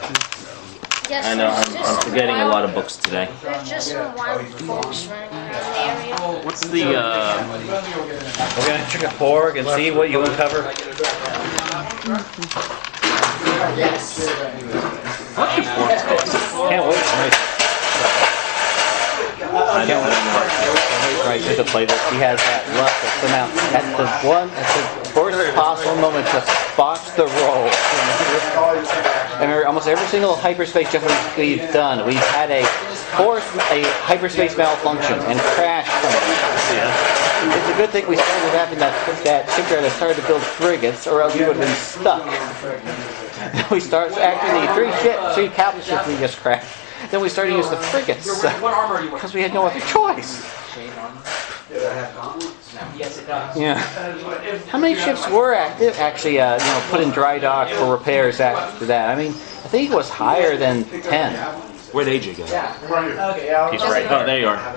Yes, I know, there's just I'm forgetting a wild- lot of books today. There's just some wild folks running around the area. What's the We're gonna check a porg and see what you uncover. Can't wait. I don't Right to play this. He has that luck to come out at the worst possible moment to botch the roll. And almost every single hyperspace jump we've done, we've had a hyperspace malfunction and crash from it. It's a good thing we started having that shipyard that started to build frigates, or else we would have been stuck. We start actually three capital ships we just crashed. Then we started to use the frigates What armor are you wearing? because we had no other choice. Yes, it does. Yeah. How many ships were actually put in dry dock for repairs after that? I mean, I think it was higher than 10. Where'd AJ go? He's right Oh, there you are. I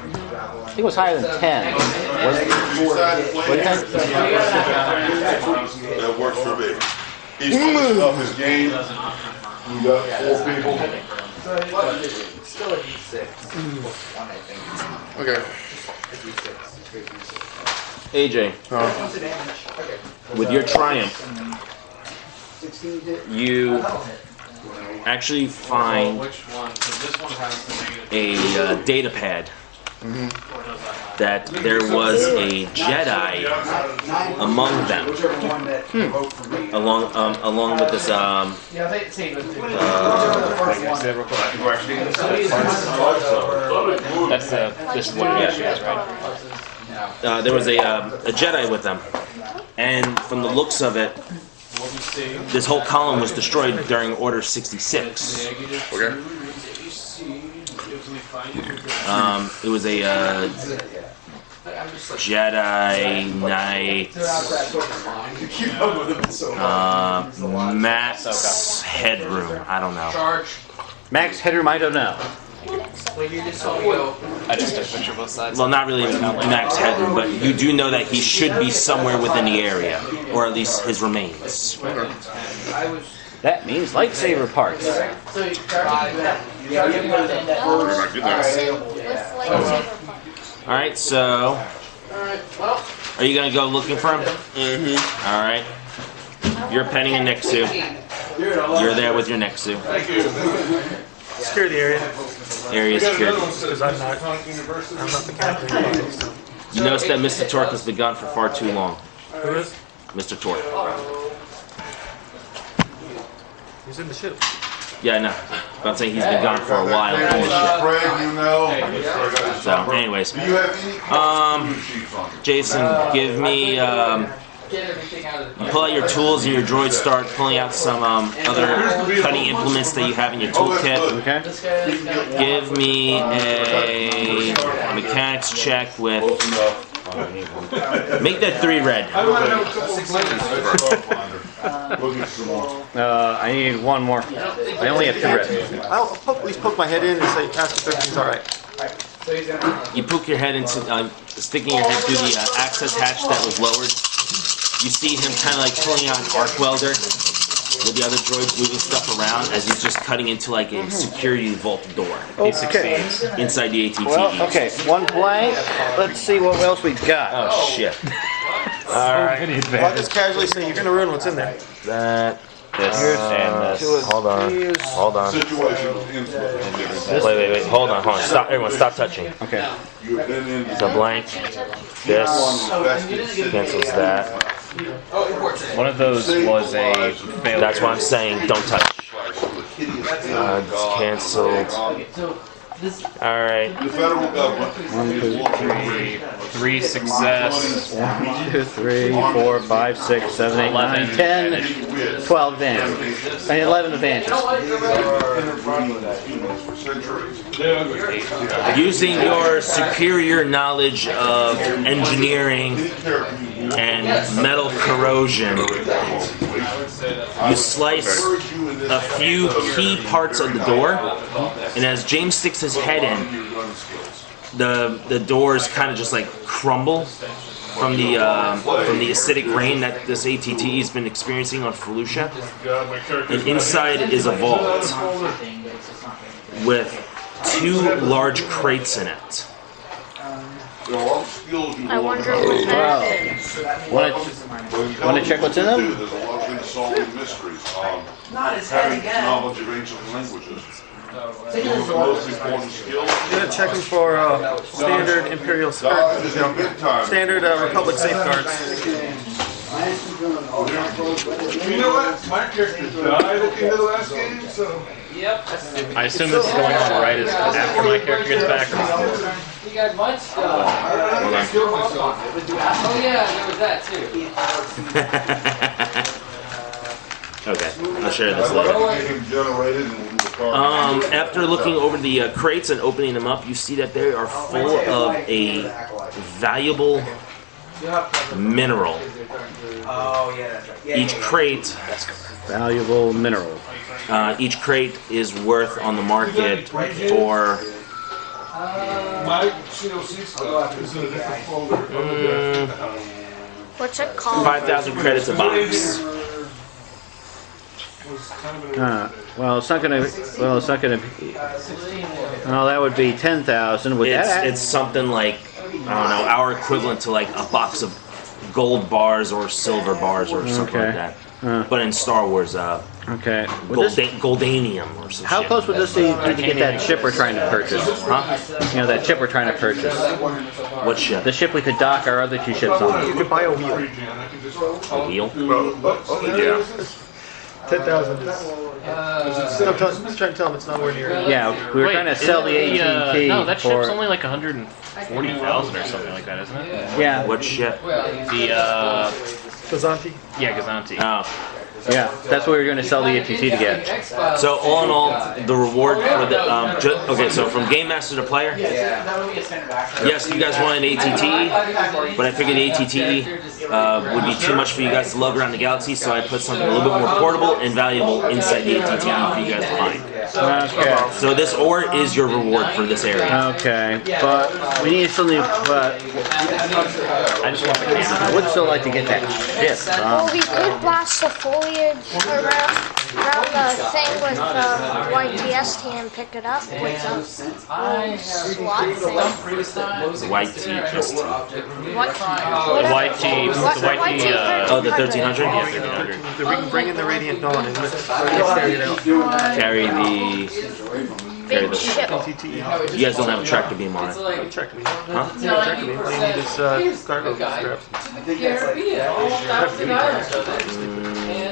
think it was higher than 10. What do you think? That works for me. He's putting up his game. We got 4 people. Still a D6. One, I think. Okay. AJ, What's the damage? Okay. with your triumph, you actually find a data pad that there was a Jedi among them, along with this Yeah, they say the first one. That's this is what it is, right? there was a Jedi with them, and from the looks of it, this whole column was destroyed during Order 66. Okay. It was a Jedi Knight Max Headroom. I don't know. Max Headroom, I don't know. I just took a picture of both sides. Well, not really Max Headroom, but you do know that he should be somewhere within the area, or at least his remains. That means lightsaber parts. Where did I get that? All right, so are you gonna go looking for him? Mm-hmm. All right. You're penning a Nexu. You're there with your Nexu. Secure the area. Area secured. Because I'm not the captain. So. You notice that Mr. Torque has been gone for far too long. Who is? Mr. Torque. He's in the ship. Yeah, I know. But I'm saying he's been gone for a while in the ship. Spray, you know. So, anyways, Do you have any Jason, give me. You pull out your tools and your droids start pulling out some other cutting implements that you have in your toolkit. Okay. Give me a mechanics check with. Make that 3 red. I need one more. I only have 2 red. I'll at least poke my head in and say, ask if everything's all right. You poke your head into, sticking your head through the access hatch that was lowered. You see him kind of like pulling out an arc welder with the other droids moving stuff around as he's just cutting into like a security vault door Okay. inside the ATT. Well, okay. 1 blank. Let's see what else we've got. Oh shit. I'll just casually say, you're going to ruin what's in there. That. this and this. Hold on. Hold on. Situation with influence. Wait. Hold on. Stop. Everyone, stop touching. Okay. You've been in It's a blank. This cancels that. One of those was a failure. That's what I'm saying. Don't touch. It's canceled. All right. the federal government. 1, 2, 3. 3 success. 1, 2, 3, 4, 5, 6, 7, 8, 9, 10, 12 advantages. I mean, 11 advantages. For centuries. Using your superior knowledge of engineering and metal corrosion, you slice a few key parts of the door, and as James sticks his head in, the doors kind of just like crumble from the acidic rain that this ATTE has been experiencing on Felucia. And inside is a vault with 2 large crates in it. I wonder what happened. Want to check what's in them? There's a lot of things solving mysteries. Not his head Having again. knowledge of ancient languages. One of the most important skills. Yeah, checking for standard Imperial standard Republic safeguards. You know what? My character died at the end of the last game, so. Yep. I assume this is going on right as after my character gets back. Or before. You got much stuff. I killed myself. Oh yeah, there was that too. Okay, I'll share this later. Generated and After looking over the crates and opening them up, you see that they are full of a valuable mineral. Oh yeah, that's right. Each crate, Valuable mineral. each crate is worth on the market for my COC stuff is in a different folder. What's it called? 5,000 credits a box. Well, it's not gonna. Well, it's not gonna. Well, that would be 10,000. Would that? It's something like, I don't know, our equivalent to like a box of gold bars or silver bars or something like Okay. that. But in Star Wars, Okay. Would this, goldanium or some how shit. close would this be to get that ship we're trying to purchase? Huh? You know, that ship we're trying to purchase. What ship? The ship we could dock our other 2 ships on. You could buy a wheel. A wheel? Yeah. 10,000. I'm trying to tell him it's nowhere near. Yeah, we were trying to sell the AT&T No, that for. ship's only like 140,000 or something like that, isn't it? Yeah. What ship? The Kazanti? yeah, Gazanti. Oh. Yeah, that's what we were going to sell the ATC to get. So all in all, the reward for the okay. So from game master to player, yes, you guys wanted ATT, but I figured ATT would be too much for you guys to lug around the galaxy, so I put something a little bit more portable and valuable inside the ATT for you guys to find. Okay. So this ore is your reward for this area. Okay, but we need something. But I just want the camera. I would still like to get that ship. Well, we could blast the foliage around the thing with the YTS and pick it up with the slot thing. White tea, just tea. What? The white tea, the white tea, Oh, the 1300. yeah, 1300. Bring in the Radiant Dawn and let's carry it out. Carry Big the. ship. You guys don't have a tractor beam on it. Check me. Huh? Check me. All you need is cargo straps.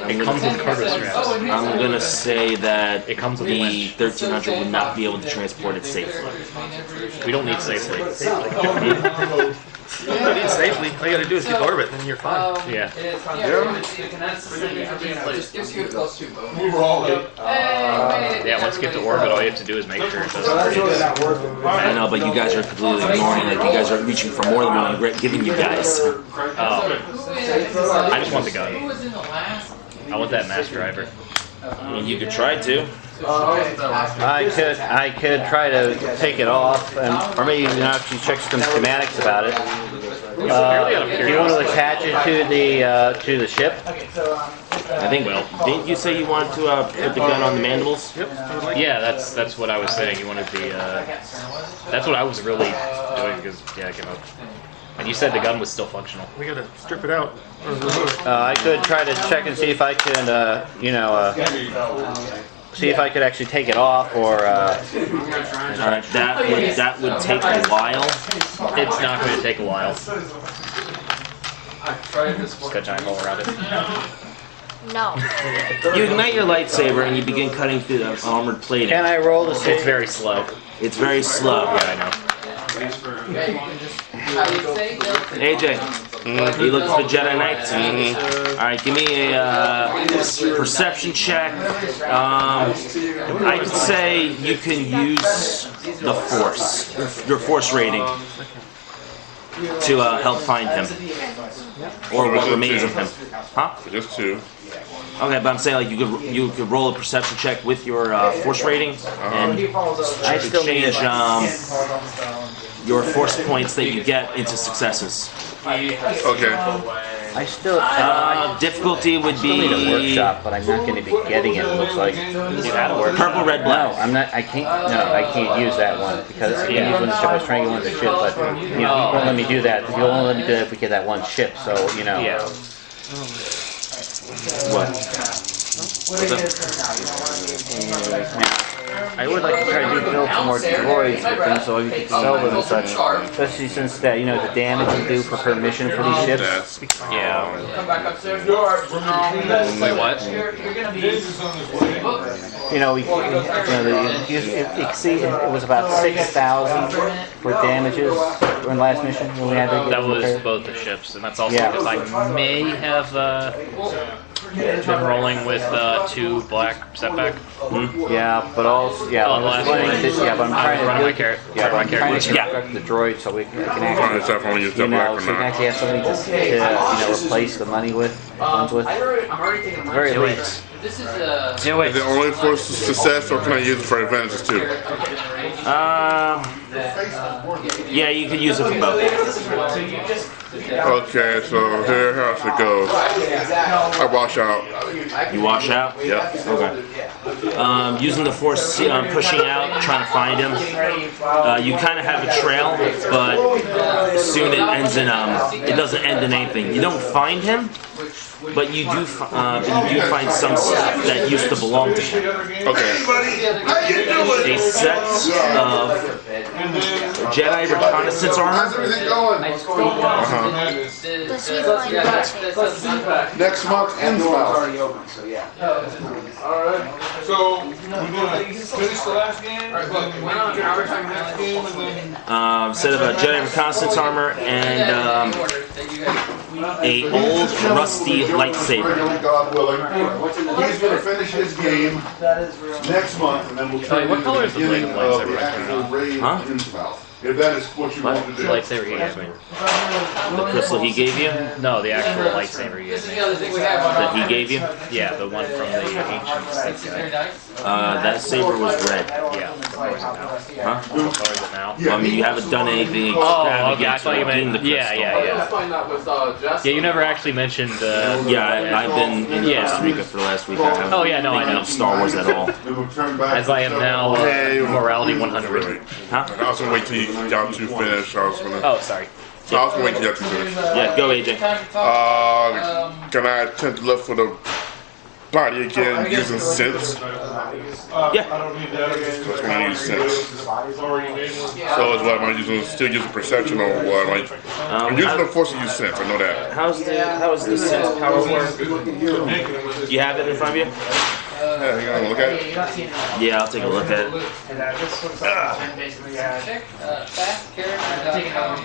It comes with cargo straps. I'm gonna say that It comes with the winch. 1300 would not be able to transport it safely. We don't need safely. You don't need safely. All you gotta do is get to orbit, and then you're fine. Yeah. We were all Yeah, once you get to orbit, all you have to do is make sure it doesn't break. I know, but you guys are completely ignoring it. You guys are reaching for more than what I'm giving you guys. Oh. I just want the gun. I want that mass driver. I mean, you could try to. I could try to take it off, or maybe actually check some schematics about it. Do you want to attach it to the ship? I think. Didn't you say you wanted to put the gun on the mandibles? Yeah, that's what I was saying. You wanted the. That's what I was really doing because yeah, And you said the gun was still functional. We gotta strip it out. I could try to check and see if I can, see if I could actually take it off, or. Alright, that would take a while. It's not going to take a while. Just got a giant hole around it. No. You ignite your lightsaber and you begin cutting through the armored plating. Can I roll to see? It's very slow. It's very slow. Yeah, I know. AJ, you look for Jedi Knights? Alright, give me a perception check. I could say you can use the Force, your Force rating, to help find him. Or what remains of him. Huh? Just 2. Okay, but I'm saying like you could roll a perception check with your Force rating and I still need change your Force points that you get into successes. Okay. I still. Difficulty would I need a be workshop, but I'm not going to be getting it. It looks like. purple, red, black. No, I'm not. I can't. No, I can't use that one because I can use one ship. I was trying to get one of the ship, but you won't let me do that. You won't let me do that if we get that one ship. So Yeah. What? I would like to try to build some more droids with them so we can sell them and such. Especially since that the damage we do for per mission for these ships. Yeah. Come back upstairs. Wait, what? It was about 6,000 for damages in last mission when we had to get That was repaired. both the ships, and that's also Yeah. because I may have been rolling with 2 black setback. Yeah, but also Oh, the last one. but I'm trying to running my do- carrot. Yeah, but I'm trying to Yeah. construct the droid so we can Fine, actually, it's not only use so that we black or can not. actually have something to replace the money with, funds with. I'm already taking my Very Do late. it. This is Do Is it only for success, or can I use it for advantages too? Yeah, you could use it for both. Okay, so here how it goes. I wash out. You wash out? Yep. Okay. Using the Force, pushing out, trying to find him. You kind of have a trail, but soon it ends in it doesn't end in anything. You don't find him, but you do find some stuff that used to belong to him. Okay. A set of Jedi reconnaissance armor. Everything going? Does he find that? Next month, Insain. Alright. So, we're gonna finish the last game, and then we can get the next game, and then... Set of Jedi reconnaissance armor and a old rusty lightsaber. God willing. He's gonna finish his game next month, and then we'll try What color is the blade of lightsaber the right actual raid Huh? in Insain. If that is what you want to do. Lightsaber he gave me. The crystal he gave you? No, the actual lightsaber he gave me. That he gave you? Yeah, the one from the ancient Sith guy. That saber was red. Yeah. What color is it now? Huh? What color is it now? Well, I mean, you haven't done anything Oh, extravagant okay. I thought you to redeem meant. the Yeah, crystal. yeah. Yeah, you never actually mentioned. Yeah, I've been in Costa Rica for the last week. I haven't Oh, yeah, no, I been know. of Star Wars at all. Then we'll turn back As I am now, morality 100. Huh? I was gonna wait till y'all two finish. I was gonna Sorry. wait till y'all two finish. Yeah, go AJ. Can I attempt to look for the body again using sense? Yeah. So it's gonna use sense. So is what am I using? Still using perception or what? I'm using the force to use sense. I know that. How is the sense power work? Do you have it in front of you? Yeah, you gonna look at it? Yeah, I'll take a look at it.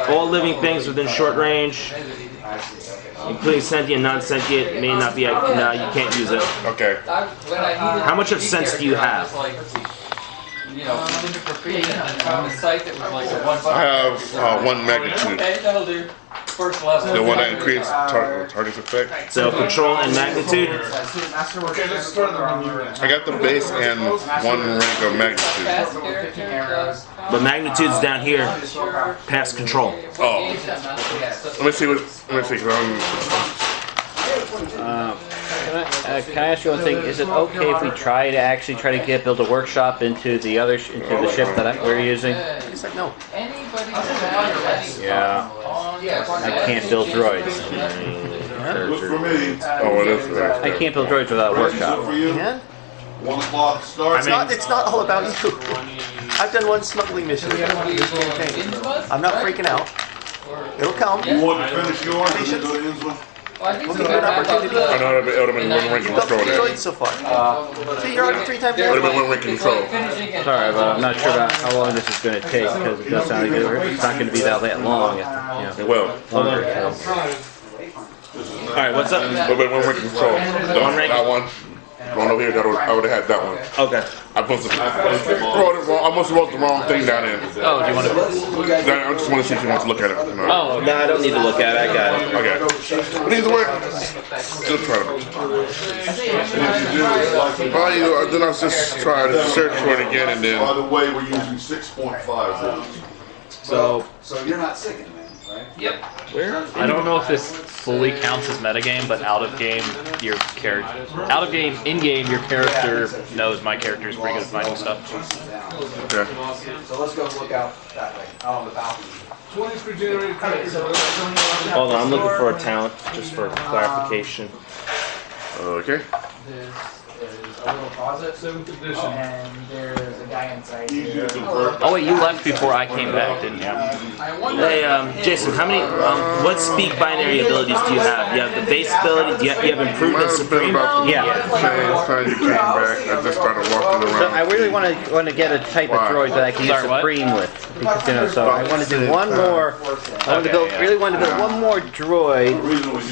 All living things within short range, including sentient, non-sentient, may not be. No, you can't use it. Okay. How much of sense do you have? I have 1 magnitude. The one that increases target's effect. So control and magnitude. Okay, let's start the menu. I got the base and 1 rank of magnitude. But magnitude's down here, past control. Oh. Let me see. 'Cause Can I ask you one thing? Is it okay if we try to build a workshop into the ship that we're using? He's like, no. Yeah. I can't build droids. Looks for me. Oh, it is. I can't build droids without a workshop. For you. And 1 o'clock starts. it's not all about you. I've done one smuggling mission this campaign. I'm not freaking out. It'll come. You want to finish yours and then go to Innsmouth? We'll give you an opportunity. I know it would have been one rank You built 3 control there. droids so far. See, you're already 3 times It would have been more. one rank control. Sorry, but I'm not sure about how long this is going to take because it does sound like it's not going to be that long. Well, Longer. All right, what's up? it would have been one rank control. One rank? That one. One over here, I would have had that one. Okay. I must have wrote the wrong thing down in. Oh, do you want to? I just want to see if you want to look at it. You know? Oh, No, I don't need to look at it. I got it. Okay. But either way, still try to. Then I'll just try to search for it again and then. By the way, we're using 6.5. So you're not sick, man, right? Yep. I don't know if this fully counts as metagame, but out of game, in game, your character knows my character is pretty good at finding stuff. Okay. So let's go look out that way, out on the balcony. hold on, I'm looking for a talent just for clarification. Okay. There's a little closet, and there's a guy inside here. Oh wait, you left before I came back, didn't you? Hey, Jason, how many? What speak binary abilities do you have? You have the base ability. Do you have improvement, Mine's been supreme? about Yeah. last time you came back. I just started walking So I around. really want to get a type of droid that I can use Sorry, what? Supreme with. Because, you know, so I want to do one more. I want to go. Really want to build one more droid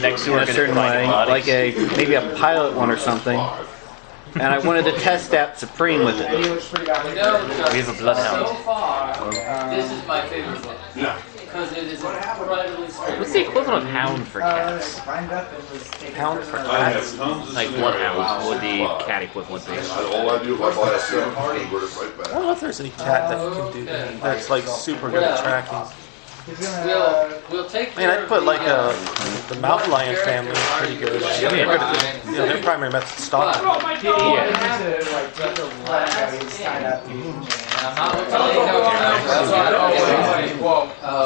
Next in we're a gonna certain find way, bodies. like maybe a pilot one or something. And I wanted to test that Supreme with it. We have a bloodhound. So far, this is my favorite one. Yeah. Because it is incredibly smooth. What's the equivalent of hound for cats? Hound for I cats. have tons of Like what hound would the cat equivalent be? All I do is I buy a 7 and bring it right I back. don't know if there's any cat that can do that. That's like super good at tracking. We'll take Man, I'd care put of like the, the mountain lion family is pretty good. They're good at their primary method is stalking.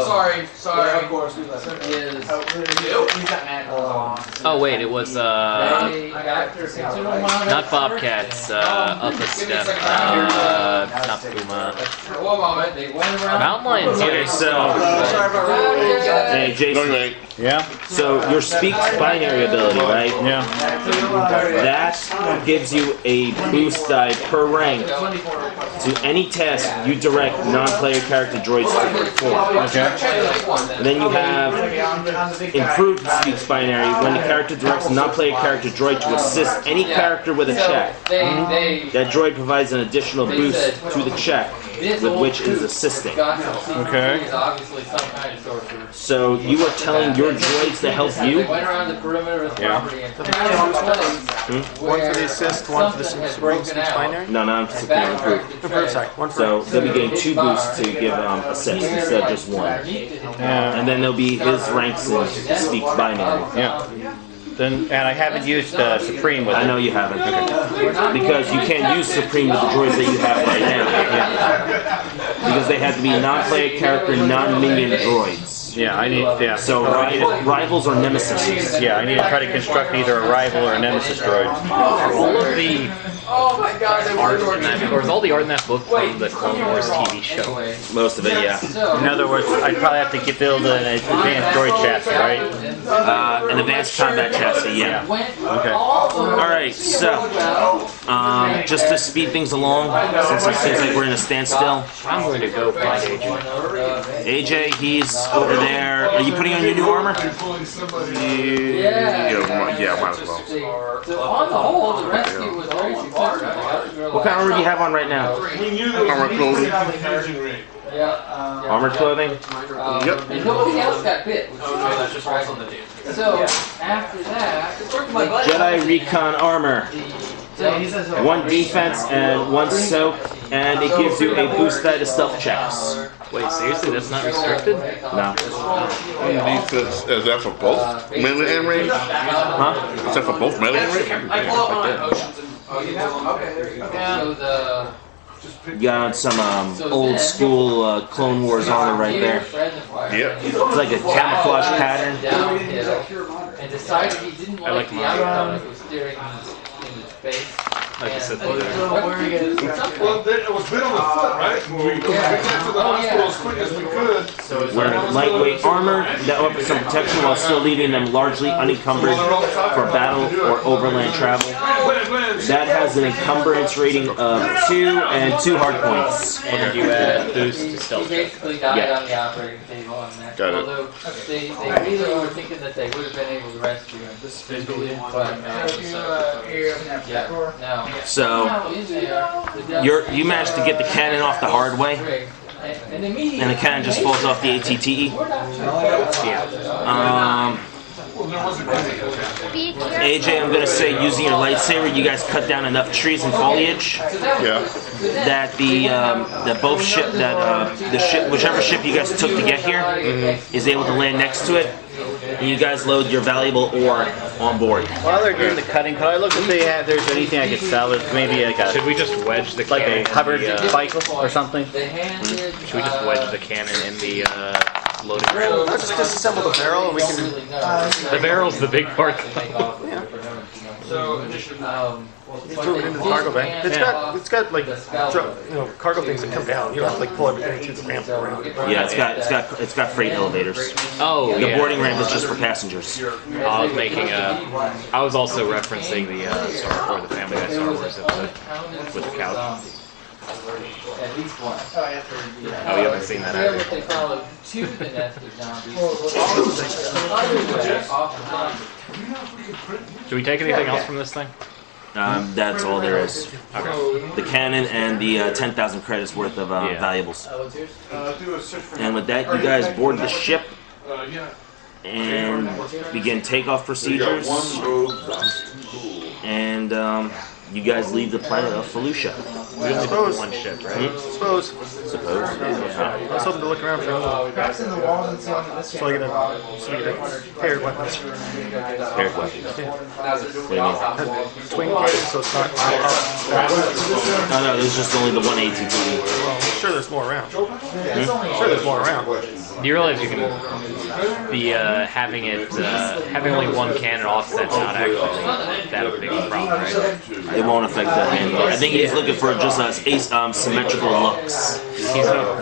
Sorry. Of course, we let him. Is He's got manacles on. Oh wait, it was not bobcats. Up a step. Not puma. one moment. They went around. Mountain lions. Okay, so hey, No, Jason. you ain't. Yeah. So your speak binary ability, right? Yeah. That gives you a boost die per rank to any task you direct non-player character droids to perform. Okay. And then you have improved speaks binary when the character directs a non-player character droid to assist any character with a check. That droid provides an additional boost to the check with which it is assisting. Okay. So you are telling your droids to help you? Went around the perimeter of the Yeah. property and found a place One for the assist, one for the supreme speech binary. No, I'm just saying improved. Improved, sorry. One for So they'll be getting 2 boosts to give assist instead of just 1. Yeah. And then there'll be his ranks in speaks binary. Yeah. Then, and I haven't used Supreme with it. I know you haven't. Okay. Because you can't use Supreme with the droids that you have right now. Yeah. Because they have to be non-player character, non-minion droids. Yeah, I need. Yeah. So rivals or nemesis. Yeah, I need to try to construct either a rival or a nemesis droid. All of the Oh my god, they art were in that, or is all the art in that book from the Clone Wars TV show? Most of it, yeah. In other words, I'd probably have to build an advanced droid chassis, right? An advanced combat chassis, yeah. Okay. Alright, so, just to speed things along, since it seems like we're in a standstill, I'm going to go find AJ. AJ, he's over there. Are you putting on your new armor? Yeah, might as well. So on the whole, the rescue was very successful. What kind of armor do you have on right now? Armor clothing. Yeah. Armored clothing? Yep. And nobody else got bit. So after that, Jedi Recon armor. 1 defense and 1 soak, and it gives you a boost die to stealth checks. Wait, seriously, that's not restricted? No. Defense, is that for both melee and range? Huh? Is that for both melee and range? So the You got some old school Clone Wars armor right there. Yep. It's like a camouflage pattern. And decided he didn't like the outcome it was staring in his face. Like I said, Well, it was bit on the foot, right? We got to the hospital as quick as we could. Wearing lightweight armor that offers some protection while still leaving them largely unencumbered for battle or overland travel. That has an encumbrance rating of 2 and 2 hard points. and you add boost to He stealth. basically died Yeah. on the operating table on that. Got it. Although they really were thinking that they would have been able to rescue him. But yeah, no. So In there, you managed to get the cannon off the hard way, and immediately and the cannon just falls off the ATTE. Be careful. AJ, I'm gonna say using your lightsaber, you guys cut down enough trees and foliage Yeah. that the ship, whichever ship you guys took to get here, is able to land next to it, and you guys load your valuable ore on board. While they're doing the cutting, could I look if there's anything I could salvage? Maybe like Should we just wedge the like cannon? a covered in the, cycle or something? should we just wedge the cannon in the loading ram? Let's just disassemble the barrel and we can. The barrel's the big part. Throw it into the cargo bay. It's got like cargo things that come down. You don't have to like pull everything through the ramp around. Yeah, it's got freight elevators. Oh, The yeah. boarding ramp is just for passengers. I was also referencing the the Family Guy Star Wars episode with the couch. At least one. Oh, you haven't seen that They're either. what they call to the nest of zombies. Should we take anything else from this thing? That's all there is. Okay. The cannon and the 10,000 credits worth of valuables. And with that, you guys board the ship and begin takeoff procedures. And you guys leave the planet of Felucia. We only Suppose. one ship, right? Suppose. Suppose. I was hoping to look around for so I get a paired weapons. Paired weapons. What do you mean? Twin case, so it's not. No, there's just only the one ATT. Well, I'm sure there's more around. I'm sure there's more around. Do you realize you can be having only one cannon offset's not actually that big a problem, right? It won't affect the handle. I think he's looking for just symmetrical looks.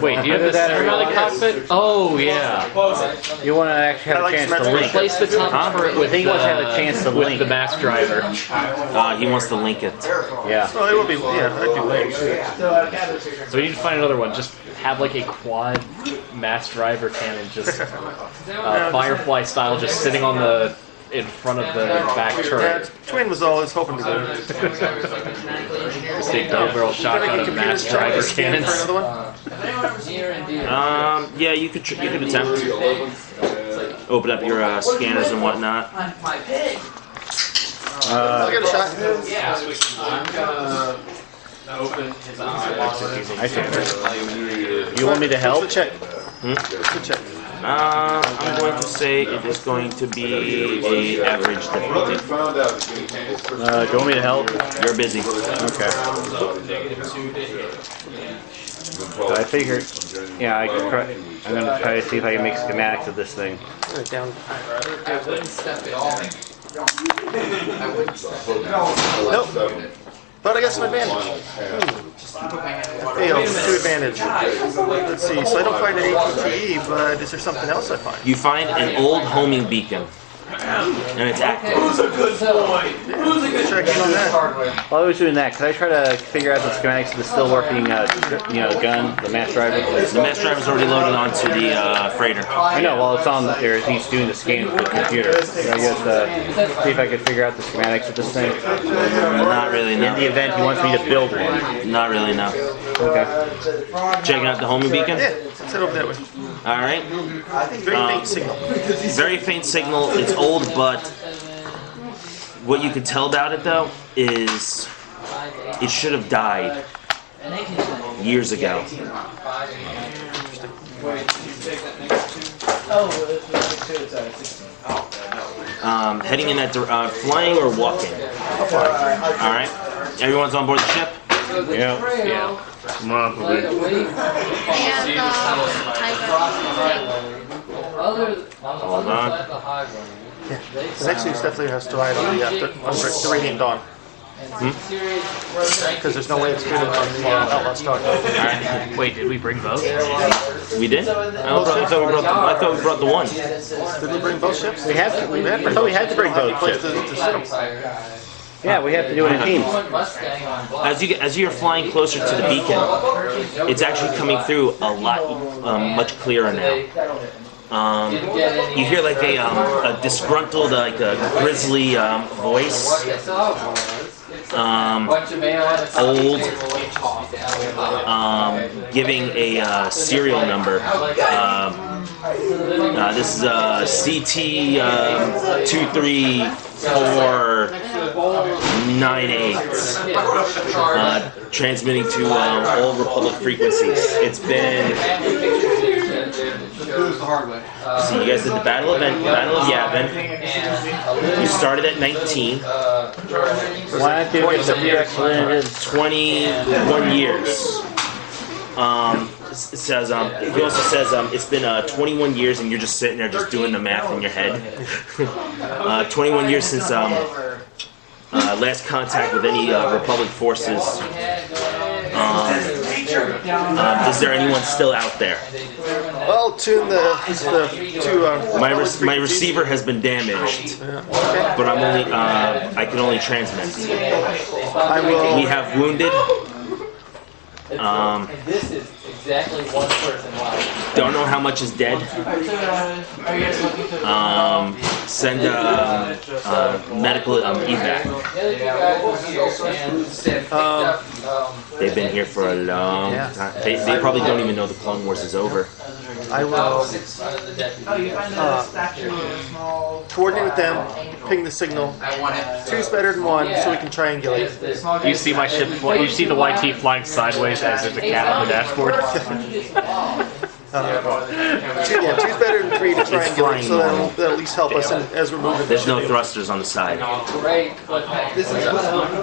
Wait, do you have that in cockpit? Oh yeah. You want to actually have a chance to link. Replace the top turret with He wants to have a chance to with link. the mass driver. He wants to link it. Yeah. Well, it will be. Yeah, that'd be late. So we need to find another one. Just have like a quad mass driver cannon, just Firefly style, just sitting on the in front of the back Yeah, turret. Twin was always hoping to do. Just take the overall shotgun of mass driver cannons. For another one? Yeah, you could attempt. Open up your scanners and whatnot. My pig. I'll get a shot. I see. You want me to help? Check. Check. I'm going to say it is going to be a average difficulty. Do you want me to help? You're busy. Okay. So I figured, yeah, I'm going to try to see if I can make schematics of this thing. Down. I wouldn't step it all. Nope. But I got some advantage. Failed. 2 advantage. Let's see. So I don't find an ATTE, but is there something else I find? You find an old homing beacon, and it's active. Who's a good boy? Who's a good Check in on that. While I was doing that, could I try to figure out the schematics of the still working, gun, the mass driver? The mass driver's already loaded onto the freighter. I know, while it's on there, he's doing the scan for the computer. Can I just see if I could figure out the schematics of this thing? Not really, In the no. event he wants me to build one. Not really, no. Okay. Checking out the homing beacon? Yeah, let's head over that way. All right. Very faint signal. Very faint signal. It's old, but what you can tell about it, though, is it should have died years ago. Heading in that flying or walking? All right. Everyone's on board the ship. Yeah. Yeah. Come on, please. And tiger. Hold on. The next use definitely has to ride on the Radiant Dawn. Because there's no way it's good on the Outlaw Star. Alright. Wait, did we bring both? We did? I thought we brought the one. Did we bring both ships? I thought we had to bring both ships. Yeah, we have to do it in teams. As you're flying closer to the beacon, it's actually coming through a lot, much clearer now. You hear like a disgruntled, like a grisly voice. Old, giving a serial number. This is CT 23498, transmitting to all Republic frequencies. It's been. So you guys did the Battle of Yavin. You started at 19. 21 years. It says he also says it's been 21 years, and you're just sitting there just doing the math in your head. 21 years since last contact with any Republic forces. Is there anyone still out there? Well, My receiver has been damaged, but I'm only I can only transmit. We have wounded. This is exactly one person live. Don't know how much is dead. Send medical evac. They've been here for a long time. They probably don't even know the Clone Wars is over. I will coordinate with them, ping the signal. Two's better than one, so we can triangulate. You see my ship, you see the YT flying sideways as there's a cat on the dashboard? Two's better than three to triangulate, so that'll at least help us as we're moving. There's no thrusters on the side.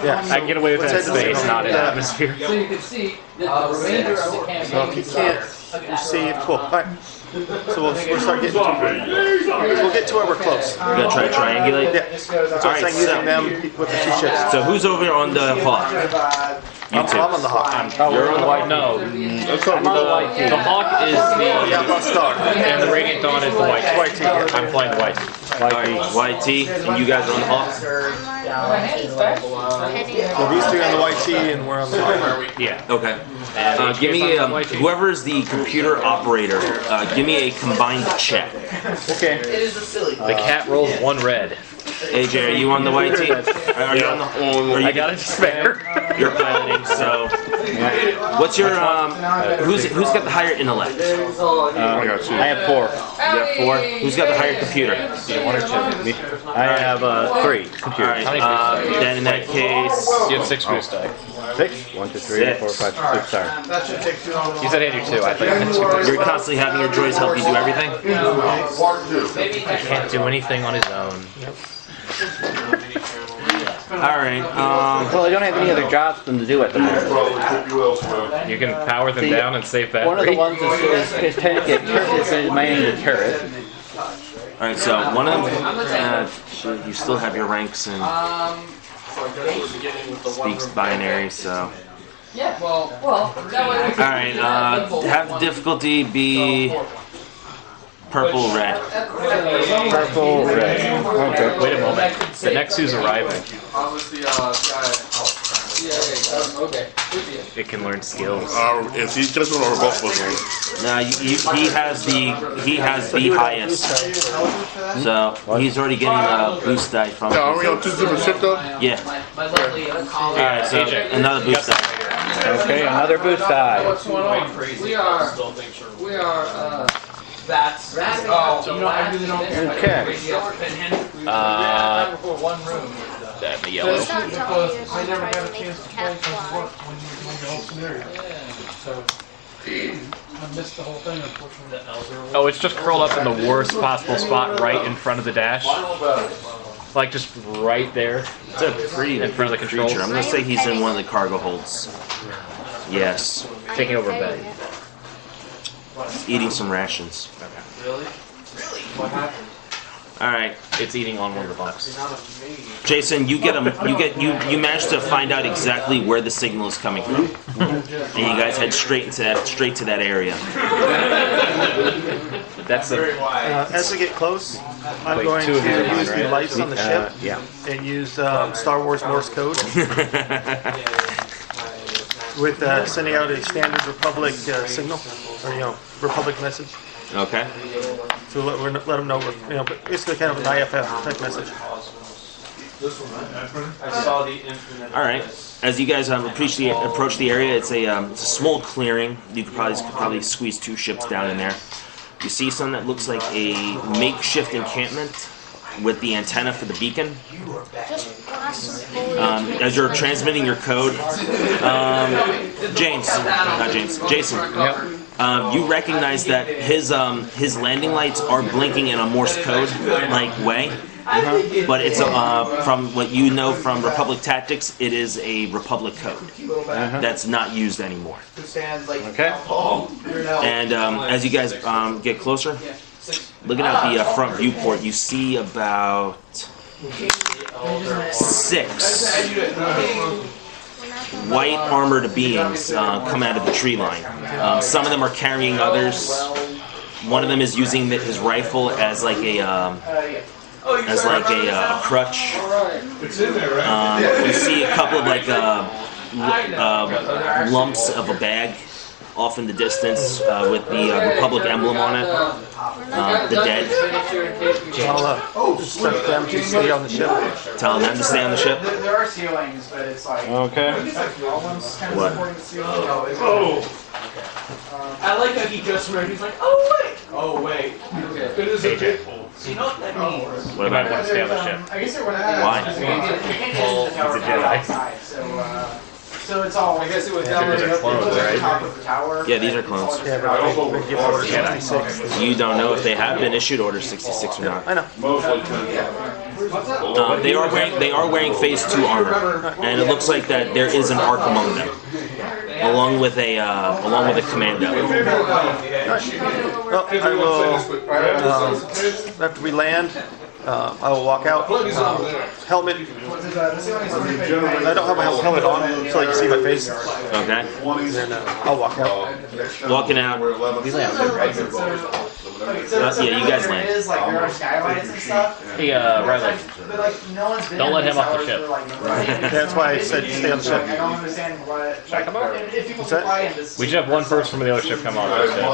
Yeah. I can get away with that in space, not in atmosphere. So you can see the remainder of the campaign. So if you can't receive, cool. All right. So we'll start getting to we'll get to where we're close. You're gonna try to triangulate? Yeah. That's what I'm saying, using them with the two ships. So who's over on the Hawk? You two. I'm on the Hawk. You're on the white. No, the Hawk is the Outlaw Star. and the Radiant Dawn is the white. YT, yeah. I'm flying the white. YT, and you guys are on the Hawk? So these three on the YT and we're on the Hawk. Yeah. Okay. Give me whoever is the computer operator. Give me a combined check. Okay. The cat rolls one red. AJ, are you on the YT? Are you on the? I got it to spare. You're piloting. So, what's your who's got the higher intellect? I got you. I have 4. You have 4. Who's got the higher computer? One or two. Me. I have 3 All computers. right. Then in that case, You have 6 boost die. 6? 1, 2, 3, 4, 5, 6. Sorry. That should take too long. You said I had you 2. I think you're constantly having your droids help you do everything. can't do anything on his own. All right. Well, I don't have any other jobs for them to do at the moment. You can power them down and save battery. One of the ones is manning the turret. All right. So one of them, you still have your ranks and speaks binary. So. Yeah, well, that way we All right. Have the difficulty be purple red. Purple, red. Okay. Wait a moment. The next who's arriving. It can learn skills. If he just want to both of them. No, he has the highest. So he's already getting a boost die from. Yeah, are we on 2 different ships though? Yeah. All right. So another boost die. Okay, another boost die. What's going on? We are bats. Oh, you know, I really don't care. Okay. One room. That in the yellow. It's not telling you I to never try got to a make chance the to play cat because of fly. work when you do the whole scenario. So I missed the whole thing, unfortunately. Oh, it's just curled up in the worst possible spot right in front of the dash. Like just right there. It's a pretty In front of the controls. creature. I'm gonna say he's in one of the cargo holds. Yes, Taking over bed. he's eating some rations. Really? What happened? All right, It's eating on one of the bunks. Jason, you managed to find out exactly where the signal is coming from, and you guys head straight to that area. That's the As we get close, I'm Wait, going two of you are to mine, use the right? lights on the ship Yeah. and use Star Wars Morse code with sending out a standard Republic signal, or Republic message. Okay. To let them know, but basically kind of an IFF type message. All right. As you guys approach the area, it's a small clearing. You could probably squeeze 2 ships down in there. You see something that looks like a makeshift encampment with the antenna for the beacon. Just blast some foliage. As you're transmitting your code, Jason. You recognize that his landing lights are blinking in a Morse code like way, but it's from what you know from Republic tactics, it is a Republic code that's not used anymore. Okay. And as you guys get closer, looking at the front viewport, you see about 6 white armored beings come out of the tree line. Some of them are carrying others. One of them is using his rifle as like a crutch. You see a couple of like lumps of a bag off in the distance with the Republic emblem on it. The dead. I'll instruct them to stay on the ship. Tell them to stay on the ship. There are ceilings, but it's like Okay. What? I like how he just remembered. He's like, oh wait. It is a bit. You know what that means? What You might about want to stay on the ship. I guess it would Why? He's a Jedi. So it's all. I guess it was down These are clones, right? top of the tower. Yeah, these are clones. Yeah, but they give order 66. You don't know if they have been issued Order 66 or not. I know. They are wearing Phase 2 armor, and it looks like that there is an arc among them, along with a commando. Well, I will, after we land, I will walk out. Helmet. I don't have my helmet on, so you can see my face. Okay. And then I'll walk out. Walking out. Yeah, you guys land. Is like there are skylights and stuff. Hey, Riley, But like no one's been. Don't let him off the ship. That's why I said stay on the ship. I don't understand what. Check him out. If people What's that? fly in this. We should have one person from the other ship come on this ship.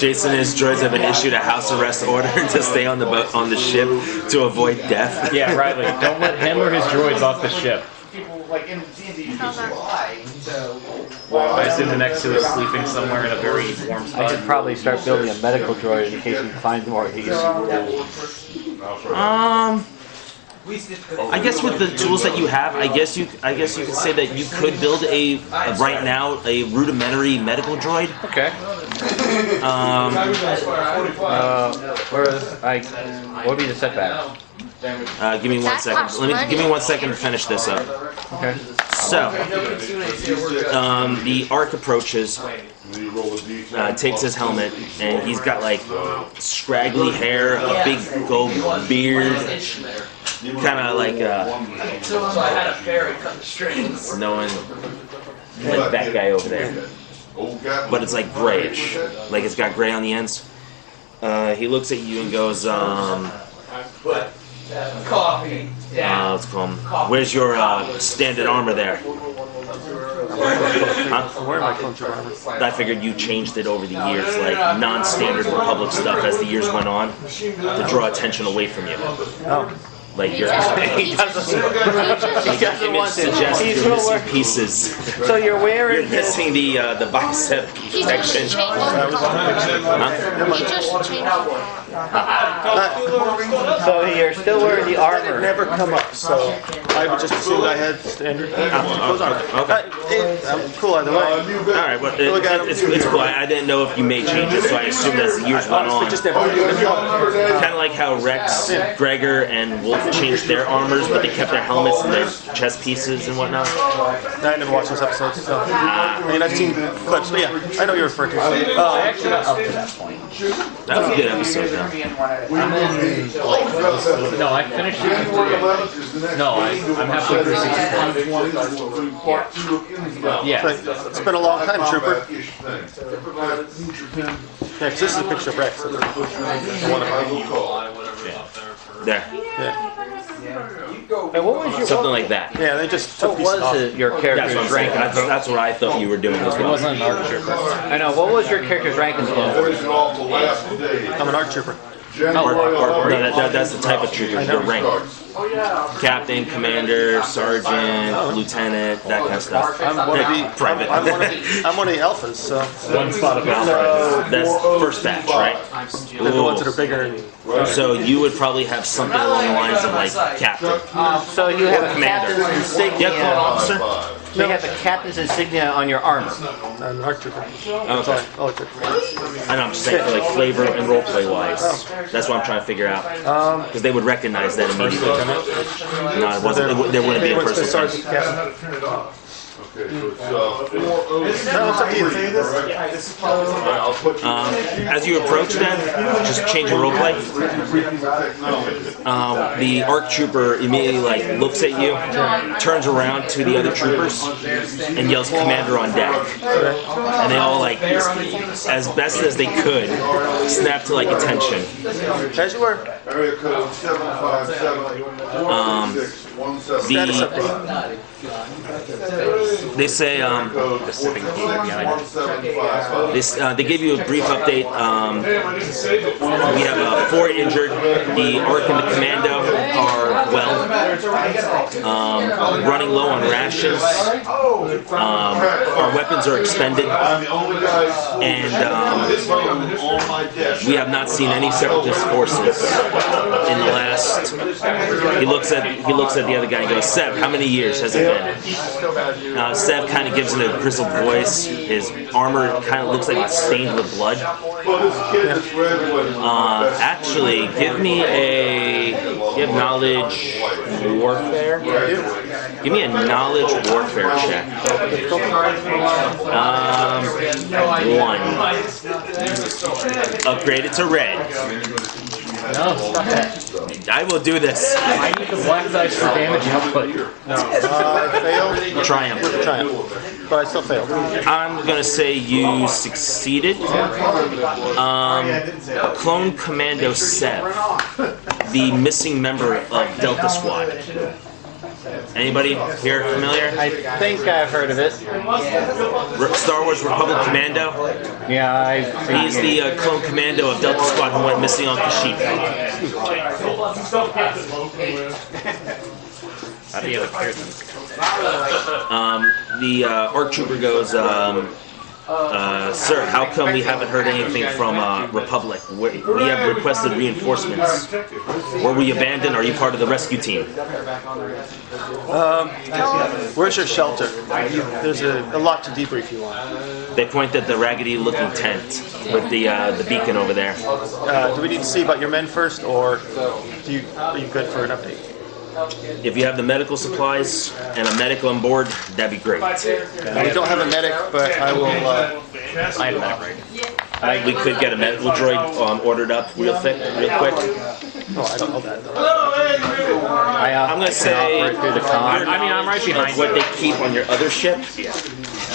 Jason and his droids have been issued a house arrest order to stay on the ship to avoid death. Yeah, Riley, don't let him or his droids off the ship. People like in D&D you can fly. So. I assume the next 2 is sleeping somewhere in a very warm I spot. should probably start building a medical droid in case we find more of these. I guess with the tools that you have, I guess you could say that you could build right now a rudimentary medical droid. Okay. What would be the setback? Give me 1 second. Give me 1 second to finish this up. Okay. So, the Ark approaches, takes his helmet, and he's got like scraggly hair, a big gold beard, kind of like So I had a fairy cut the strings. knowing like that guy over there. But it's like grayish, like it's got gray on the ends. He looks at you and goes, Coffee. let's call him. Where's your standard armor there? Huh? I'm wearing my clone armor. I figured you changed it over the years, like non-standard Republic stuff as the years went on, to draw attention away from you. Oh. Like your He doesn't want to. suggests He's you're real missing work- pieces. So you're wearing You're this. missing the bicep He just protection. changed the color. Huh? He just changed the color. So you're still wearing the It armor. never come up, so I would just assume I had standard. Those are I'm cool either way. All right, well, it's cool. I didn't know if you made changes, so I assumed as the years went Honestly, on. just never. Kind of like how Rex, Gregor, and Wolf changed their armors, but they kept their helmets and their chest pieces and whatnot. I never watched those episodes, so. I mean, I've seen clips, but yeah, I know you're referring to. I actually got up to that point. That was a good episode, though. No, I finished season 3. No, I'm halfway through season 4. Yeah. It's been a long time, Trooper. Yeah, 'cause this is a picture of Rex. There. Yeah. And what was your Something like that. Yeah, they just took what pieces was off. your That's character's what I'm saying. rank? That's what I thought you were doing as It well. wasn't an arc trooper. I know. What was your character's rank in the game? I'm an ARC Trooper. That's the type of trooper, the rank. Captain, commander, sergeant, lieutenant, that kind of stuff. I'm one of the Private. I'm one of the alphas, so One spot of That's first batch, right? they're the ones that are bigger. So you would probably have something along the lines of like captain. So you have a Commander. captain's insignia. Yeah, clone officer. You have a captain's insignia on your armor. I'm an ARC Trooper. Okay. Oh, it's I know, I'm just saying for like flavor and roleplay wise. That's what I'm trying to figure out. Because they would recognize that immediately. No, it wasn't. There wouldn't be a person. Sergeant Captain. No, it's up to you. As you approach them, just change your roleplay. The ARC trooper immediately like looks at you, turns around to the other troopers, and yells "Commander on deck." And they all like, as best as they could, snap to like attention. As you were. Status update. They say they give you a brief update. We have 4 injured. The ARC and the Commando are well. Running low on rations. Our weapons are expended, and we have not seen any separatist forces in the last. He looks at the other guy and goes, "Seb, how many years has it been?" Seb kind of gives it a grizzled voice. His armor kind of looks like it's stained with blood. Actually, give me give knowledge warfare. Give me a knowledge warfare check. 1. Upgrade it to red. No, stop that. I will do this. I need the black dice for damage output. I failed. Triumph. But I still failed. I'm gonna say you succeeded. Clone Commando Seb, the missing member of Delta Squad. Anybody here familiar? I think I've heard of it. Star Wars Republic Commando. Yeah, I've seen He's the clone commando of Delta Squad who went missing on Kashyyyk. How do you have a piercing? The ARC trooper goes, "Sir, how come we haven't heard anything from Republic? We have requested reinforcements. Were we abandoned? Are you part of the rescue team?" Where's your shelter? There's a lot to debrief you on. They point at the raggedy-looking tent with the beacon over there. Do we need to see about your men first, or are you good for an update? If you have the medical supplies and a medic on board, that'd be great. We don't have a medic, but I will. I have a medic rig. We could get a medical droid ordered up real quick. Oh, I don't know that. I'm gonna say I mean, I'm right behind what they keep on your other ship.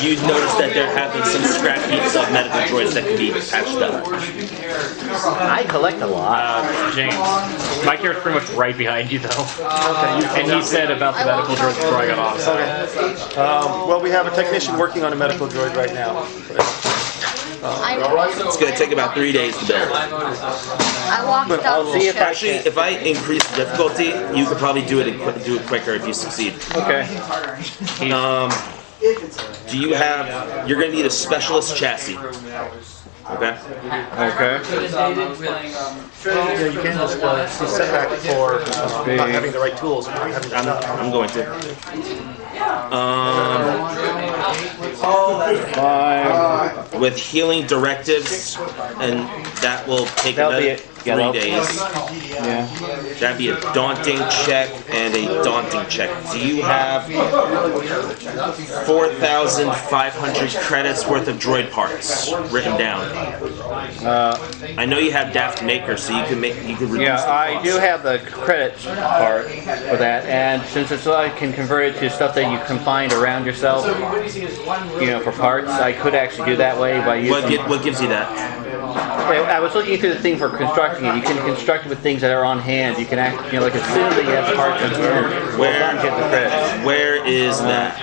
You'd notice that there have been some scrap heaps of medical droids that can be patched up. I collect a lot. James, my character's pretty much right behind you, though. Okay. And he said about the medical droids before I got off. Well, we have a technician working on a medical droid right now. It's gonna take about 3 days to build. I walked up the ship. Actually, if I increase the difficulty, you could probably do it quicker if you succeed. Okay. Do you have? You're gonna need a specialist chassis. Okay. Okay. Yeah, you can just see setback for not having the right tools. Not having I'm going to. With healing directives, and that will take That'll be another it. 3 days. Yeah. That'd be a daunting check and a daunting check. Do you have 4,500 credits worth of droid parts written down? I know you have Daft Maker, so you can reduce. Yeah, the I cost. do have the credit part for that, and since it's I can convert it to stuff that you can find around yourself, for parts, I could actually do that way by using. What gives you that? I was looking through the thing for constructing it. You can construct it with things that are on hand. You can act, like as soon as you have parts on hand, Where get the credit. Where is that?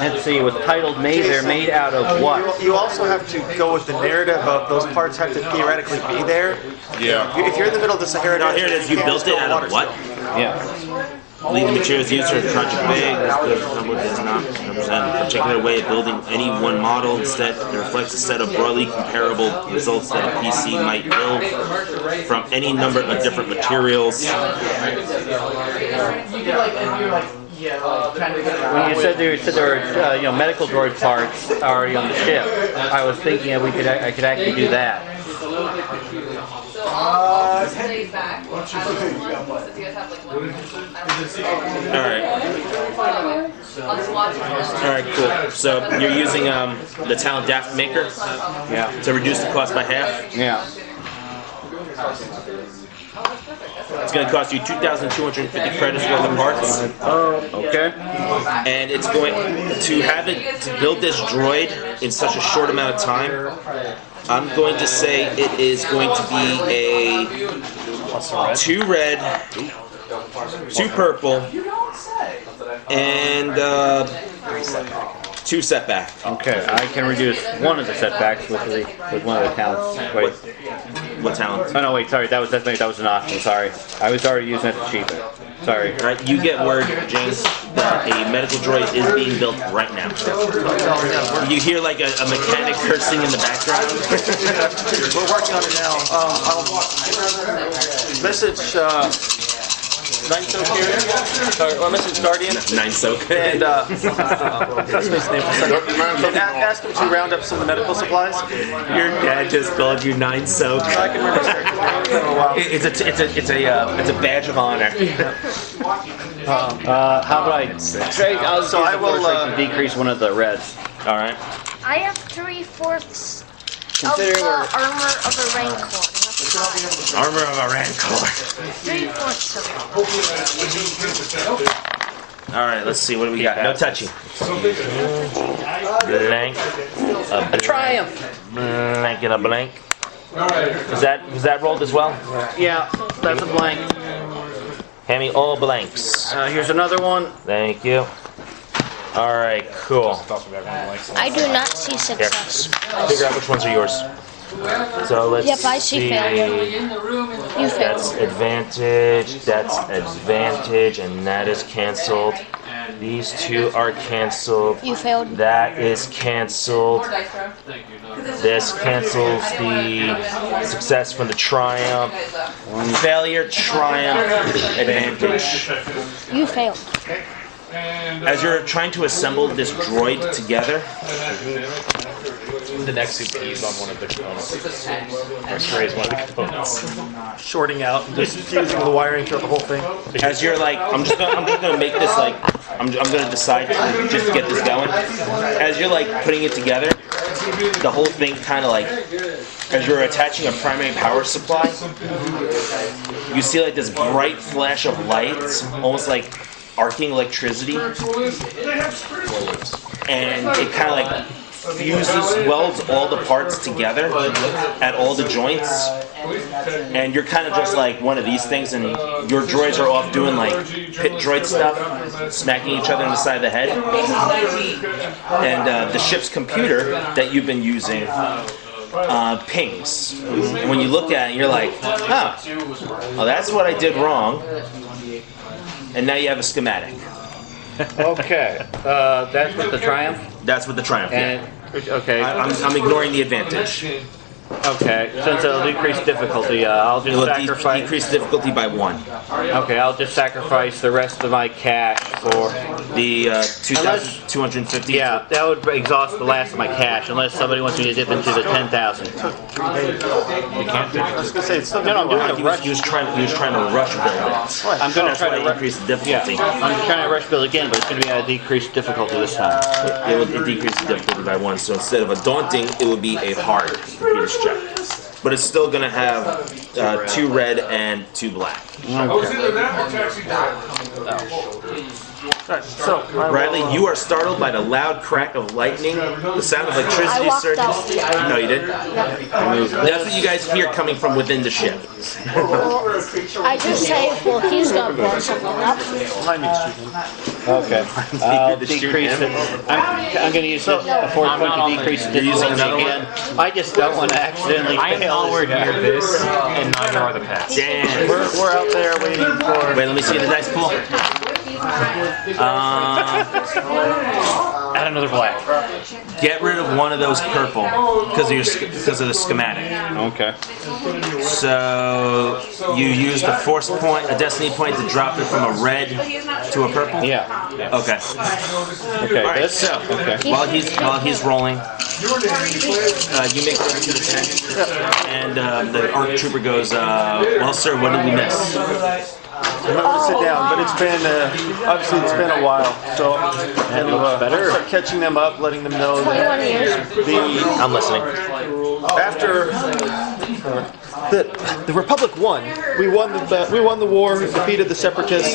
Let's see. It was titled "Made." They're made out of what? You also have to go with the narrative of those parts have to theoretically be there. Yeah. If you're in the middle of the Sahara No, Desert, here it is. You built it out of what? Yeah. Lead the materials used for Project Big. This number does not represent a particular way of building any one model. Instead, it reflects a set of broadly comparable results that a PC might build from any number of different materials. When you said there were medical droid parts already on the ship, I was thinking that I could actually do that. Alright, cool. So you're using the talent Daft Maker? Yeah. To reduce the cost by half? Yeah. It's going to cost you 2,250 credits worth of parts. Okay. And it's going to have it to build this droid in such a short amount of time. I'm going to say it is going to be a 2 red, 2 purple, and 2 setback. Okay, I can reduce one of the setbacks with one of the talents. Wait. What talent? Oh no, wait, sorry, that was an option. Sorry, I was already using it to cheap it. Sorry. All right, you get word, James, that a medical droid is being built right now. You hear like a mechanic cursing in the background. We're working on it now. I'll message Nine Soak here, or message Guardian. Nine Soak. And that's his name. And ask him to round up some of the medical supplies. Your dad just called you Nine Soak. I can remember. It's a badge of honor. How about I decrease one of the reds. All right. I have 3/4 of the armor of a rancor. Armor of a rancor. 3/4 of it. All right, let's see. What do we got? No touching. Blank. A triumph. Blank and a blank. Was that rolled as well? Yeah, that's a blank. Hand me all blanks. Here's another one. Thank you. All right, cool. I do not see success. Figure out which ones are yours. So let's Yep, I see failure. You That's failed. advantage, that's advantage, and that is canceled. These two are canceled. You failed. That is canceled. This cancels the success from the triumph. Failure, triumph, advantage. You failed. As you're trying to assemble this droid together, The next soup peas on one of the components. Or sprays one of the components. Shorting out, just fusing the wiring throughout the whole thing. as you're like, I'm just gonna make this like, I'm gonna decide to just get this going. As you're like putting it together, the whole thing kind of like, as you're attaching a primary power supply, you see like this bright flash of lights, almost like arcing electricity, and it kind of like fuses, welds all the parts together at all the joints, and you're kind of just like one of these things, and your droids are off doing like pit droid stuff, smacking each other in the side of the head, and the ship's computer that you've been using pings. And when you look at it, you're like, huh, well, that's what I did wrong, and now you have a schematic. Okay, that's with the triumph. That's with the triumph. Yeah. And okay, I'm ignoring the advantage. Okay, since it'll decrease difficulty, I'll It just will sacrifice. decrease difficulty by 1. Okay, I'll just sacrifice the rest of my cash for. The 2,250. Yeah, that would exhaust the last of my cash, unless somebody wants me to dip into the 10,000. You can't do I was gonna say it's still No, no, I'm doing He a was, rush. he was trying to rush build it. I'm going to That's try why to it increased the Yeah, difficulty. I'm trying to rush build again, but it's going to be at a decreased difficulty this time. It decreases the difficulty by 1. So instead of a daunting, it would be a hard computer's check. But it's still going to have 2 red and 2 black. Oh, it's either that or taxi driver. Alright, so Riley, you are startled by the loud crack of lightning, the sound of I electricity walked surging. out. No, you didn't? That's what you guys hear coming from within the ship. Well, I just say, well, he's gonna blow something up. behind me, Stephen. Okay, I'll to shoot decrease him. it. I'm going to use a force point to decrease the using difficulty another again. I just don't want to accidentally I am fail nowhere this guy. near this, and neither are the pets. Damn. We're out there waiting for. Wait, let me see the dice pool. Add another black. Get rid of one of those purple because of the schematic. Okay. So you use the force point, a destiny point, to drop it from a red to a purple. Yeah. Okay. Okay. All right. This. So Okay. while he's rolling, you make it to the 10, and the ARC trooper goes, "Well, sir, what did we miss?" I'm going to sit down, but it's been obviously it's been a while, so That looks better. start catching them up, letting them know 21 that years. I'm listening. after the Republic won, we won the war, defeated the separatists,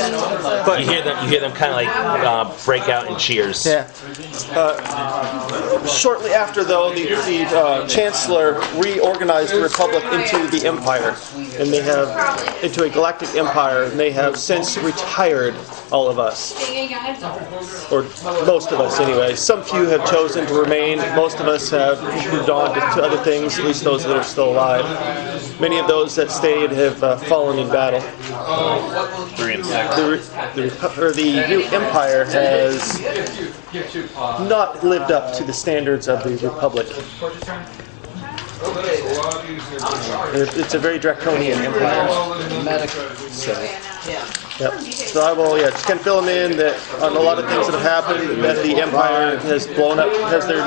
but You hear them kind of like break out in cheers. yeah. Shortly after, though, the Chancellor reorganized the Republic into the Empire, and they have into a galactic empire, and they have since retired all of us, or most of us anyway. Some few have chosen to remain. Most of us have moved on to other things. At least those that are still alive. Many of those that stayed have fallen in battle. 3 and 6. The new empire has not lived up to the standards of the Republic. It's a very draconian empire. Yep. So I will, just kind of fill them in that on a lot of things that have happened, that the empire has blown up, has their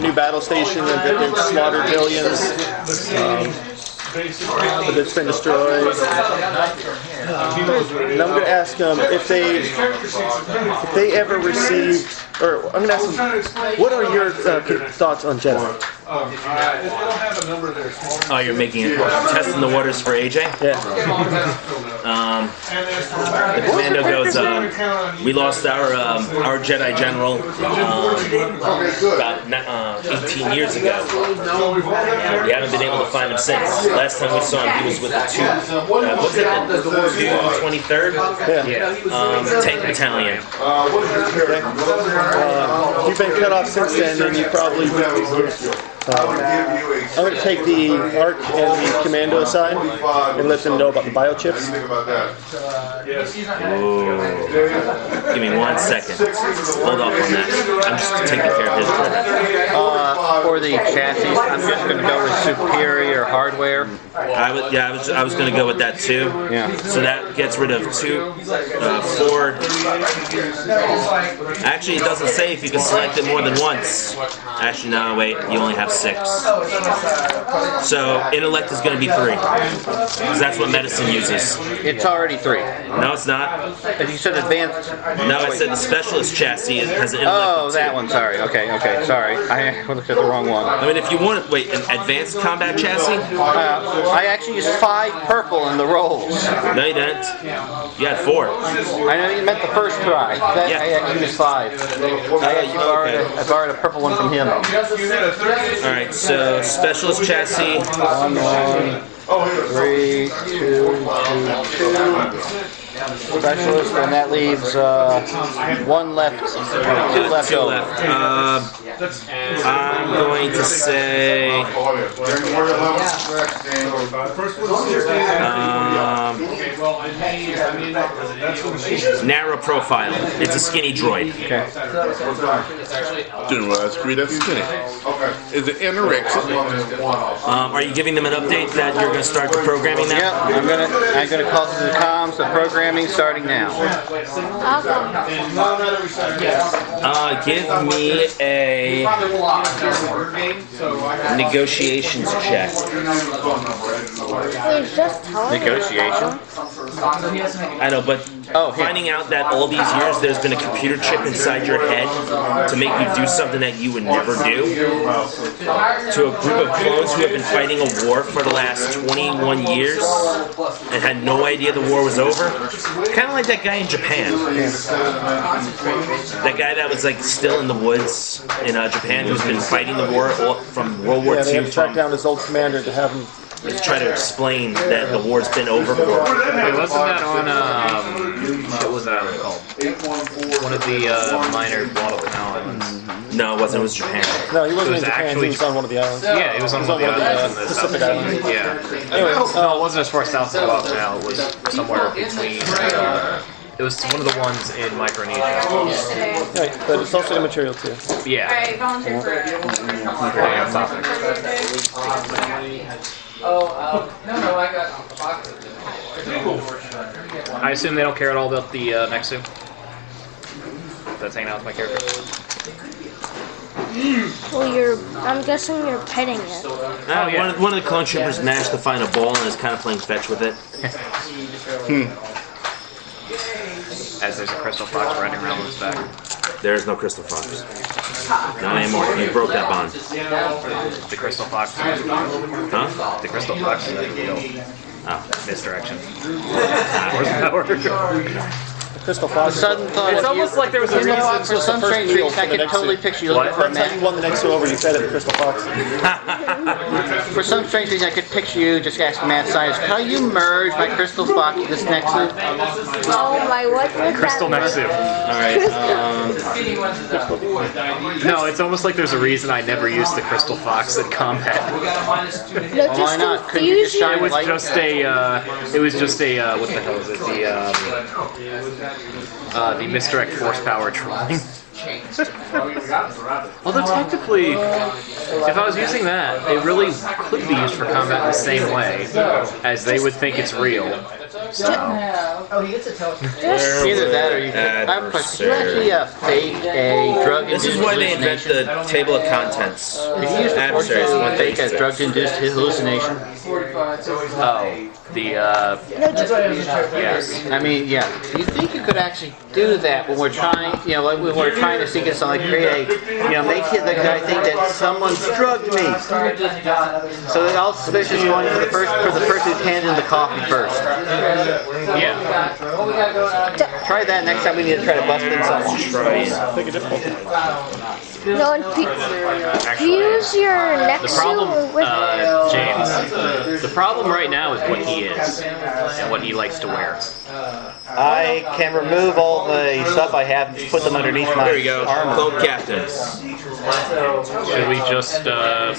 new battle station, and that they've slaughtered millions. But it's been destroyed. And I'm going to ask them if they ever received, or I'm going to ask them, what are your thoughts on Jedi? Oh, you're making it testing the waters for AJ. Yeah. The commando goes, we lost our Jedi general about 18 years ago. We haven't been able to find him since. Last time we saw him, he was with the what's it, the 223rd? Yeah. Tank Battalion. You've been cut off since then, and you probably. I'm going to take the ARC and the commando aside and let them know about the biochips. Ooh. Give me 1 second. Hold off on that. I'm just taking care of his business. For the chassis, I'm just going to go with superior hardware. I was going to go with that too. Yeah. So that gets rid of 4. Actually, it doesn't say if you can select it more than once. Actually, no, wait. You only have 6. So intellect is going to be 3, because that's what medicine uses. It's already 3. No, it's not. If you said advanced. No, I said the specialist chassis has an intellect Oh, of 2. that one. Sorry. Okay. Sorry. I looked at the wrong one. I mean, if you want to wait, an advanced combat chassis? I actually used 5 purple in the rolls. No, you didn't. You had 4. I know you meant the first try. Yeah. I actually used 5. I borrowed a purple one from him. All right, so specialist chassis. 1, 3, 2, 2. Specialist, and that leaves 1 left, 2 left 2 over. left. I'm going to say. Narrow profile. It's a skinny droid. Okay. Didn't realize that's skinny. Is it anorexic? Are you giving them an update that you're going to start the programming now? Yep, I'm gonna call through the comms, the programming starting now. Give me a negotiations check. He's just telling me. Negotiation? I know, but finding out that all these years there's been a computer chip inside your head to make you do something that you would never do, to a group of clones who have been fighting a war for the last 21 years and had no idea the war was over. Kind of like that guy in Japan. That guy that was like still in the woods in Japan who's been fighting the war from World War II. They had to track down his old commander to have him try to explain that the war's been over for. Wait, wasn't that on, what was that called? One of the minor Guadalcanal islands. No, it wasn't. It was Japan. No, he wasn't It was in Japan. actually- He was on one of the islands. Yeah, it was on one of the islands in the Pacific South Islands. Yeah. Anyway, No, it wasn't as far south as Guadalcanal. It was somewhere between, it was one of the ones in Micronesia. Right, but it's also immaterial too. Yeah. Alright, volunteer for Okay, I'm stopping. No, I got I assume they don't care at all about the Nexu? That's hanging out with my character. Well, I'm guessing you're petting it. yeah. One of the clone troopers managed to find a ball and is kind of playing fetch with it. As there's a crystal fox riding around on his back. There is no crystal fox. Not anymore. You broke that bond. The crystal fox. Huh? The crystal fox. Oh. Misdirection. Horsepower. Crystal Fox. Sudden thought. It's almost like there was a You know reason. what? For some strange reason, I could totally picture you looking for a That's how you map. won the next two over. You said it, Crystal Fox. For some strange reason, I could picture you just asking Matt Science, how do you merge my Crystal Fox with this Nexu? Oh my, what was Crystal that? Nexu. Alright, No, it's almost like there's a reason I never used the crystal fox in combat. No, Why just not? Couldn't you just confuse shine It was light? just a, what the hell is it? The misdirect force power trolling. Although technically, if I was using that, it really could be used for combat in the same way, as they would think it's real. So, Either that or you could. I have a question. Did you actually fake a drug-induced this is why they invent the table of contents. Did you use the force Adversaries to when fake they a drug-induced hallucination? yes. I mean, yeah. Do you think you could actually do that when we're trying, like when we're trying to seek something, like create make the guy think that someone's drugged me? So they're all suspicious going for the person who's handed in the coffee first. Yeah. Try that next time we need to try to bust in someone. Make it difficult. No, and fuse your The Nexu problem, with James, the problem right now is what he is, and what he likes to wear. I can remove all the stuff I have and just put them underneath my There we go. armor. Clone captain. Should we just, do I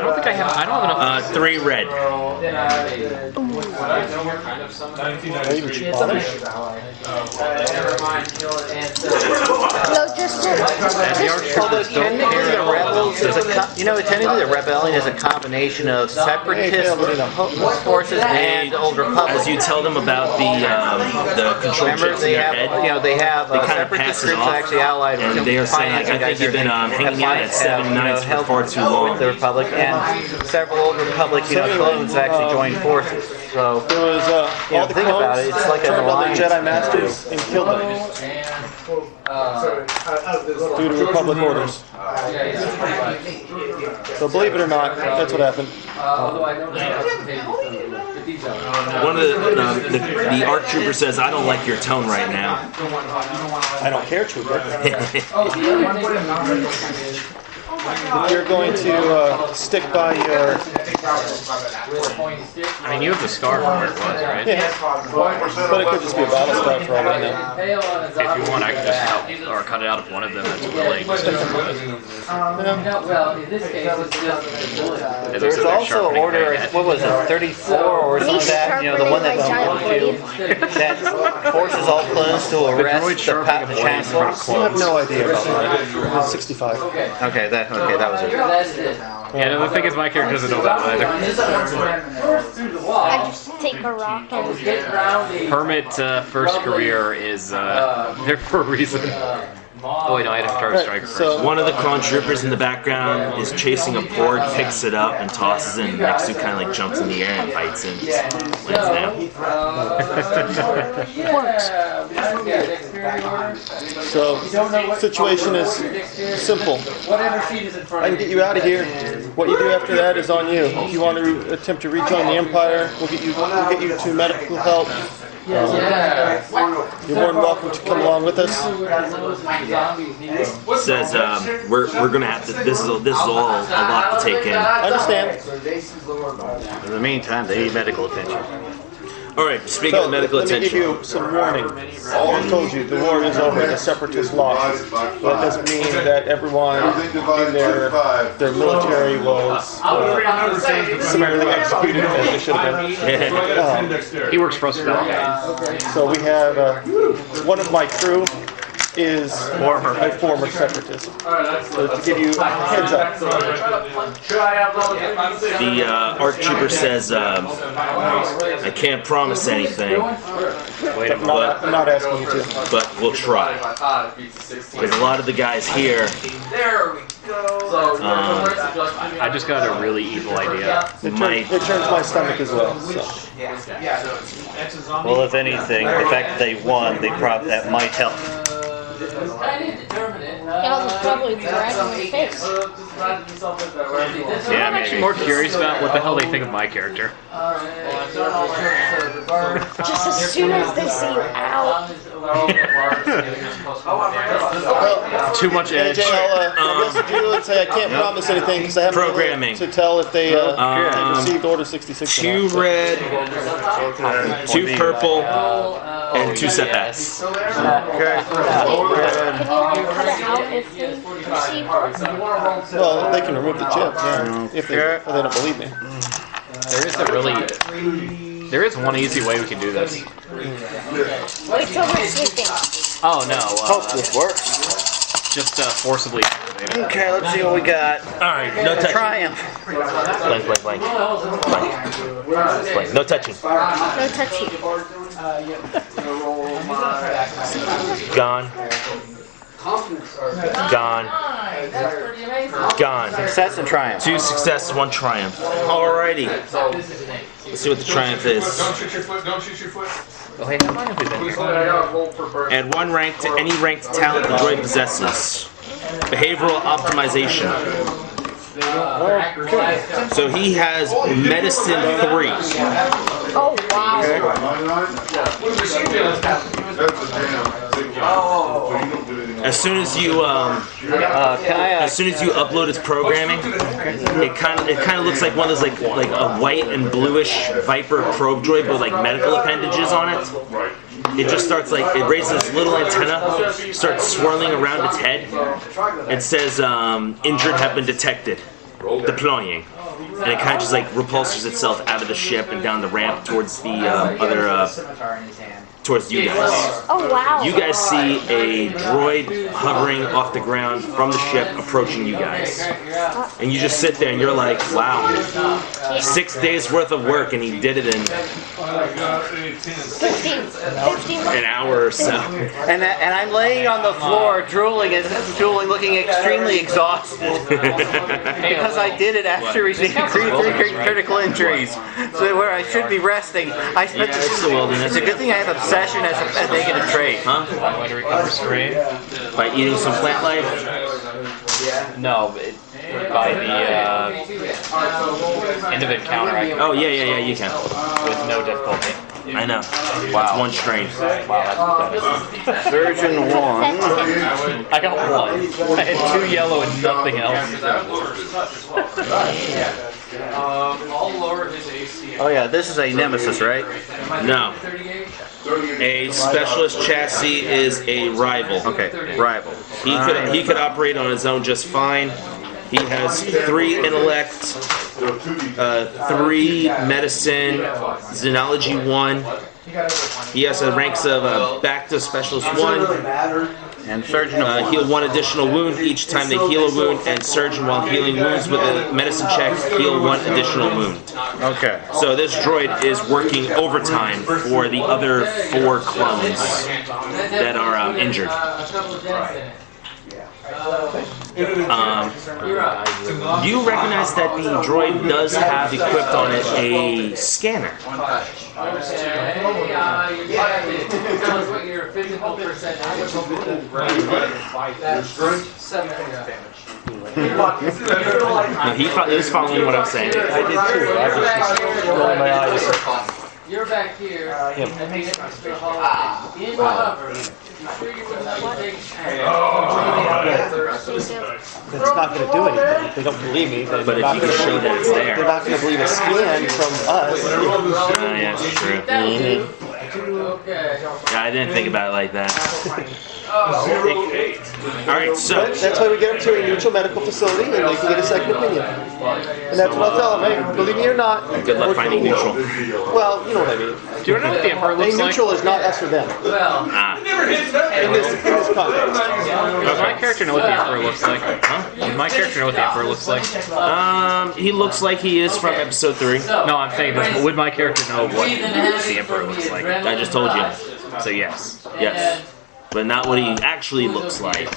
don't think I have enough. 3 red. no, just Although technically the rebels is technically the rebellion is a combination of separatist forces and Old Republic. As you tell them about the control Remember, chips in they their have head, they have they kind of separatist pass it groups off, that actually allied with and they are saying, like, I think you've been hanging out at 79s for far too long. the Republic, and several Old Republic clones actually joined forces. So There was all the think clones about it, it's like a turned on the alliance. Jedi Masters and killed them due to Republic orders. So believe it or not, that's what happened. One of the ARC trooper says, I don't like your tone right now. I don't care, Trooper. if you're going to stick by your... I mean, you have the scar from where it was, right? Yeah, but it could just be a battle scar for all I know. If you want, I can just help or cut it out of one of them that's willing. Well, in this case, it's just There's also order, what was it, 34 or something like that? You know, the one that that forces all clones to arrest the chancellor. I have no idea about that. 65. Okay, that was it. Yeah, no, the thing is, my character doesn't know that either. I just take a rock and Hermit first career is there for a reason. Oh wait, no, I had to start a striker first. So, One of the clone troopers in the background is chasing a board, picks it up, and tosses it, and next to kind of like jumps in the air and fights him. Lands down. so situation is simple. I can get you out of here. What you do after that is on you. If you want to attempt to rejoin the Empire, we'll get you to medical help. You're more than welcome to come along with us. Says we're gonna have to. This is all a lot to take in. I understand. In the meantime, they need medical attention. All right. Speaking of medical let me attention, give you some warning. I told you the war is over. The separatists lost. But that doesn't mean that everyone in their military was summarily executed as they should have been. He works for us now. So we have one of my crew is a former separatist. So to give you a heads up. the ARC trooper says, "I can't promise anything, I'm not asking you to. but we'll try." There's a lot of the guys here. I just got a really evil idea. It turns my stomach as well. So. Well, if anything, the fact that they won, that might help. I'll just probably drag him in the face. Yeah, I'm actually more curious about what the hell they think of my character. Just as soon as they see you out. Too much edge. AJ, I'll guess you and say I can't promise anything because I haven't been Programming. able to tell if they received Order 66 or 2 not. red, 2 purple, and 2 setbacks. Can you cut it out if they receive it? Well, they can remove the chip, yeah, if they don't believe me. There is one easy way we can do this. Wait till we're sleeping. Oh no. Hope this works. Just forcibly. Okay, let's see what we got. Alright, no touching. Triumph. Blank, blank, blank. Blank. No touching. No touchy. Gone. Gone. Gone. Success and triumph. 2 success, 1 triumph. Alrighty. Let's see what the triumph is. Don't shoot your foot, don't shoot your foot. Oh, hey, how long have we been? Add 1 rank to any ranked talent the droid possesses. Behavioral optimization. So he has medicine 3. Oh, wow. As soon as you as soon as you upload its programming, it kind of looks like one of those like a white and bluish Viper probe droid with like medical appendages on it. It just starts like it raises this little antenna, starts swirling around its head. It says injured have been detected. Deploying. And it kind of just like repulses itself out of the ship and down the ramp towards the towards you guys. Oh, wow. You guys see a droid hovering off the ground from the ship approaching you guys. And you just sit there and you're like, wow, 6 days worth of work and he did it in 15 an hour or so. And I'm laying on the floor, drooling, looking extremely exhausted. Because I did it after receiving 3 critical injuries. So where I should be resting, I spent It's the wilderness. It's a good thing I have obsession as making a trait. Huh? Way to recover strain? By eating some plant life? No, by the end of encounter, I can Oh, yeah, you can. with no difficulty. I know. Wow. One strain. Version 1. I got one. I had 2 yellow and nothing else. Oh yeah, this is a Nemesis, right? No. A specialist chassis is a rival. Okay, rival. He could operate on his own just fine. He has 3 intellect, 3 medicine, xenology 1. He has a ranks of back to specialist 1. And surgeon of 1. Heal 1 additional wound each time they heal a wound, and surgeon while healing wounds with a medicine check, heal 1 additional wound. Okay. So this droid is working overtime for the other 4 clones that are injured. You recognize that the droid does have equipped on it a scanner. No, he was following what I was saying. I did too. I was just rolling my eyes. You're back here. That's not going to do anything. If they don't believe me, then But if you can show that it's there. they're not going to believe a scan from us. Yeah, that's true. Yeah, I didn't think about it like that. Alright, so. That's why we get them to a neutral medical facility and they can get a second opinion. And that's what I'll tell them. Hey, believe me or not. Good luck finding neutral. Well, you know what I mean. Do you know what the Emperor looks A like? neutral is not us or them. Ah. In this context. Does my character know what the Emperor looks like? Huh? Does my character know what the Emperor looks like? He looks like he is from episode 3. No, I'm saying, would my character know what the Emperor looks like? I just told you. So yes. Yes. But not what he actually looks like.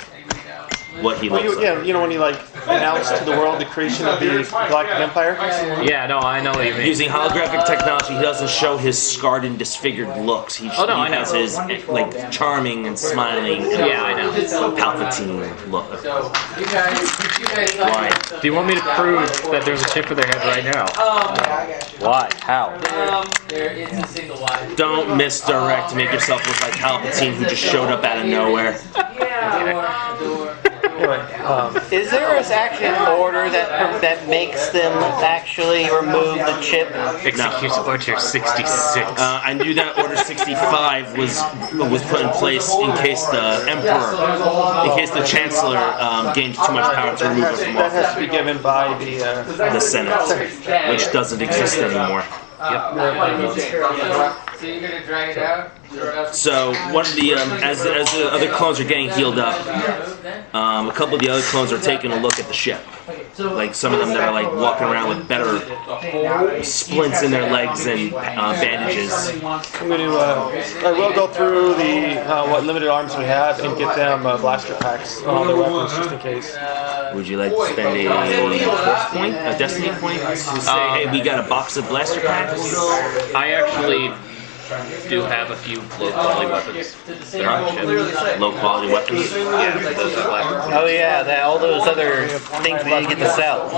What he looks like. Yeah, you know when he like announced to the world the creation of the Galactic Empire? Yeah, no, I know what you mean. Using holographic technology, he doesn't show his scarred and disfigured looks. He has his like charming and smiling. Yeah, I know. Palpatine look. Why? Do you want me to prove that there's a chip in their head right now? Why? How? There is a single Y. Don't misdirect to make yourself look like Palpatine who just showed up out of nowhere. Is there an action order that makes them actually remove the chip? Execute Order 66. I knew that Order 65 was put in place in case the Emperor, in case the Chancellor gained too much power to remove it from That has office. to be given by The Senate, which doesn't exist anymore. So you're gonna drag it out? So one of the as the other clones are getting healed up, a couple of the other clones are taking a look at the ship. Like some of them that are like walking around with better splints in their legs and bandages. I'm going to, I will go through the what limited arms we have and get them blaster packs on all their weapons just in case. Would you like to spend a force point, a destiny point, to say, hey, we got a box of blaster packs? I actually do have a few low quality weapons. They're on the ship. Low quality weapons. Yeah, those are black. Oh yeah, all those other things we didn't get to sell.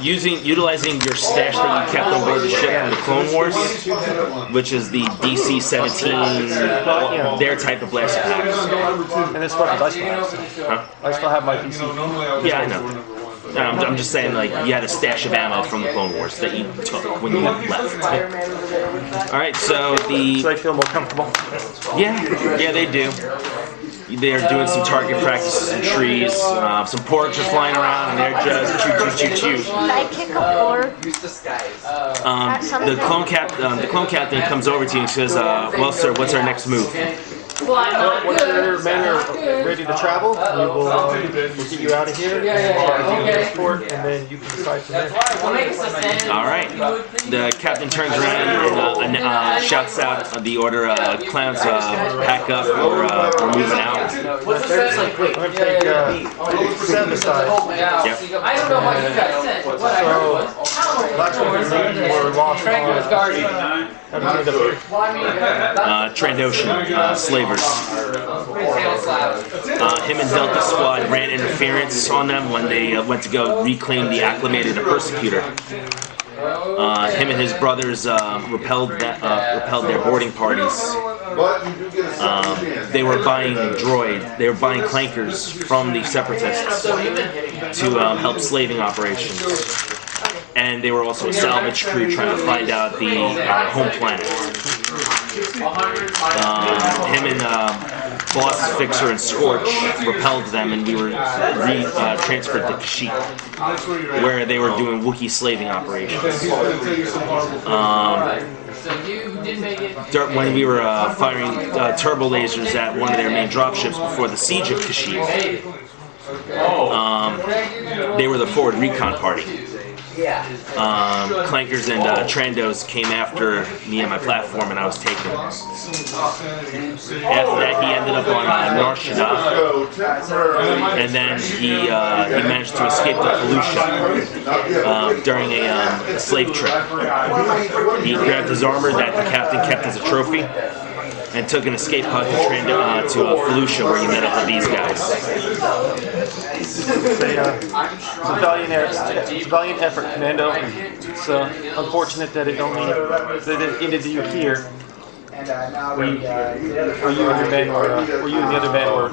Utilizing your stash that you kept on board the ship from the Clone Wars, which is the DC-17, their type of blaster packs. And this weapons I still have. Huh? I still have my PC. Yeah, I know. I'm just saying, like, you had a stash of ammo from the Clone Wars that you took when you left. Alright, so So I feel more comfortable. Yeah, they do. They're doing some target practices in trees. Some porks are flying around, and they're just choo. Did I kick a pork? The clone captain comes over to you and says, "Well, sir, what's our next move?" Once your men are ready to travel, we will we'll get you out of here, and then you can decide from there. All right. The captain turns around and shouts out the order: "Clowns, pack up. We're moving out." I'm going to take 7 aside. Yep. I don't know what you guys said. What I heard was, Last one we were lost on. How did we end up here? Trandoshan, slavers. Him and Delta Squad ran interference on them when they went to go reclaim the acclimated persecutor. Him and his brothers repelled their boarding parties. They were buying They were buying clankers from the separatists to help slaving operations. And they were also a salvage crew trying to find out the home planet. Him and Boss, Fixer, and Scorch repelled them, and we were transferred to Kashyyyk, where they were doing Wookiee slaving operations. When we were firing turbo lasers at one of their main dropships before the siege of Kashyyyk, they were the forward recon party. Clankers and Trandos came after me and my platform, and I was taken. After that, he ended up on Nar Shaddaa, and then he managed to escape to Felucia during a slave trip. He grabbed his armor that the captain kept as a trophy, and took an escape pod to Felucia, where he met up with these guys. It's a valiant effort, Commando. It's unfortunate that it ended you here. Where you and your men where you and the other men were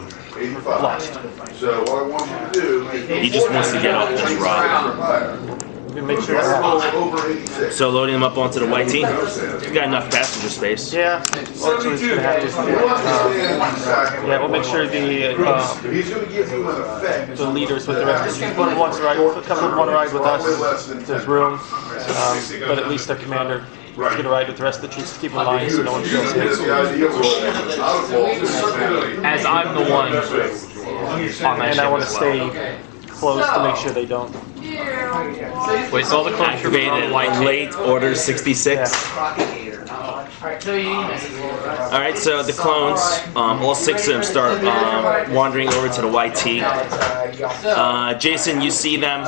lost. So what I want you to do is He just wants to get off this rock. Make sure that happens. So loading them up onto the YT. We've got enough passenger space. Yeah. Well, actually, it's gonna have to. Yeah, we'll make sure the leaders with the rest. One of them wants to ride. A couple of them want to ride with us. There's room, but at least the commander is going to ride with the rest of the troops to keep in line so no one feels hit. As I'm the one on that And ship I want to as well. stay close to make sure they don't. Wait, so all the clone troopers are on the white Late Order 66. Alright, so the clones, all 6 of them start wandering over to the YT. Jason, you see them.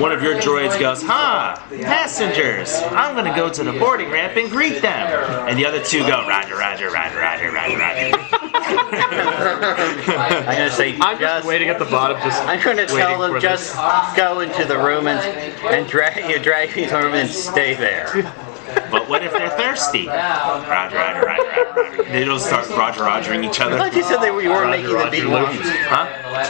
One of your droids goes, "Ha! Passengers! I'm gonna go to the boarding ramp and greet them." And the other 2 go, "Roger, roger, roger, roger, roger, roger." I'm gonna say I'm just waiting at the bottom, just I'm gonna tell waiting them for just go into the room and drag me to the room and stay there. But what if they're thirsty? Roger, roger, roger, roger. They don't start rogering each I other. thought you said they were making the B1s. Huh?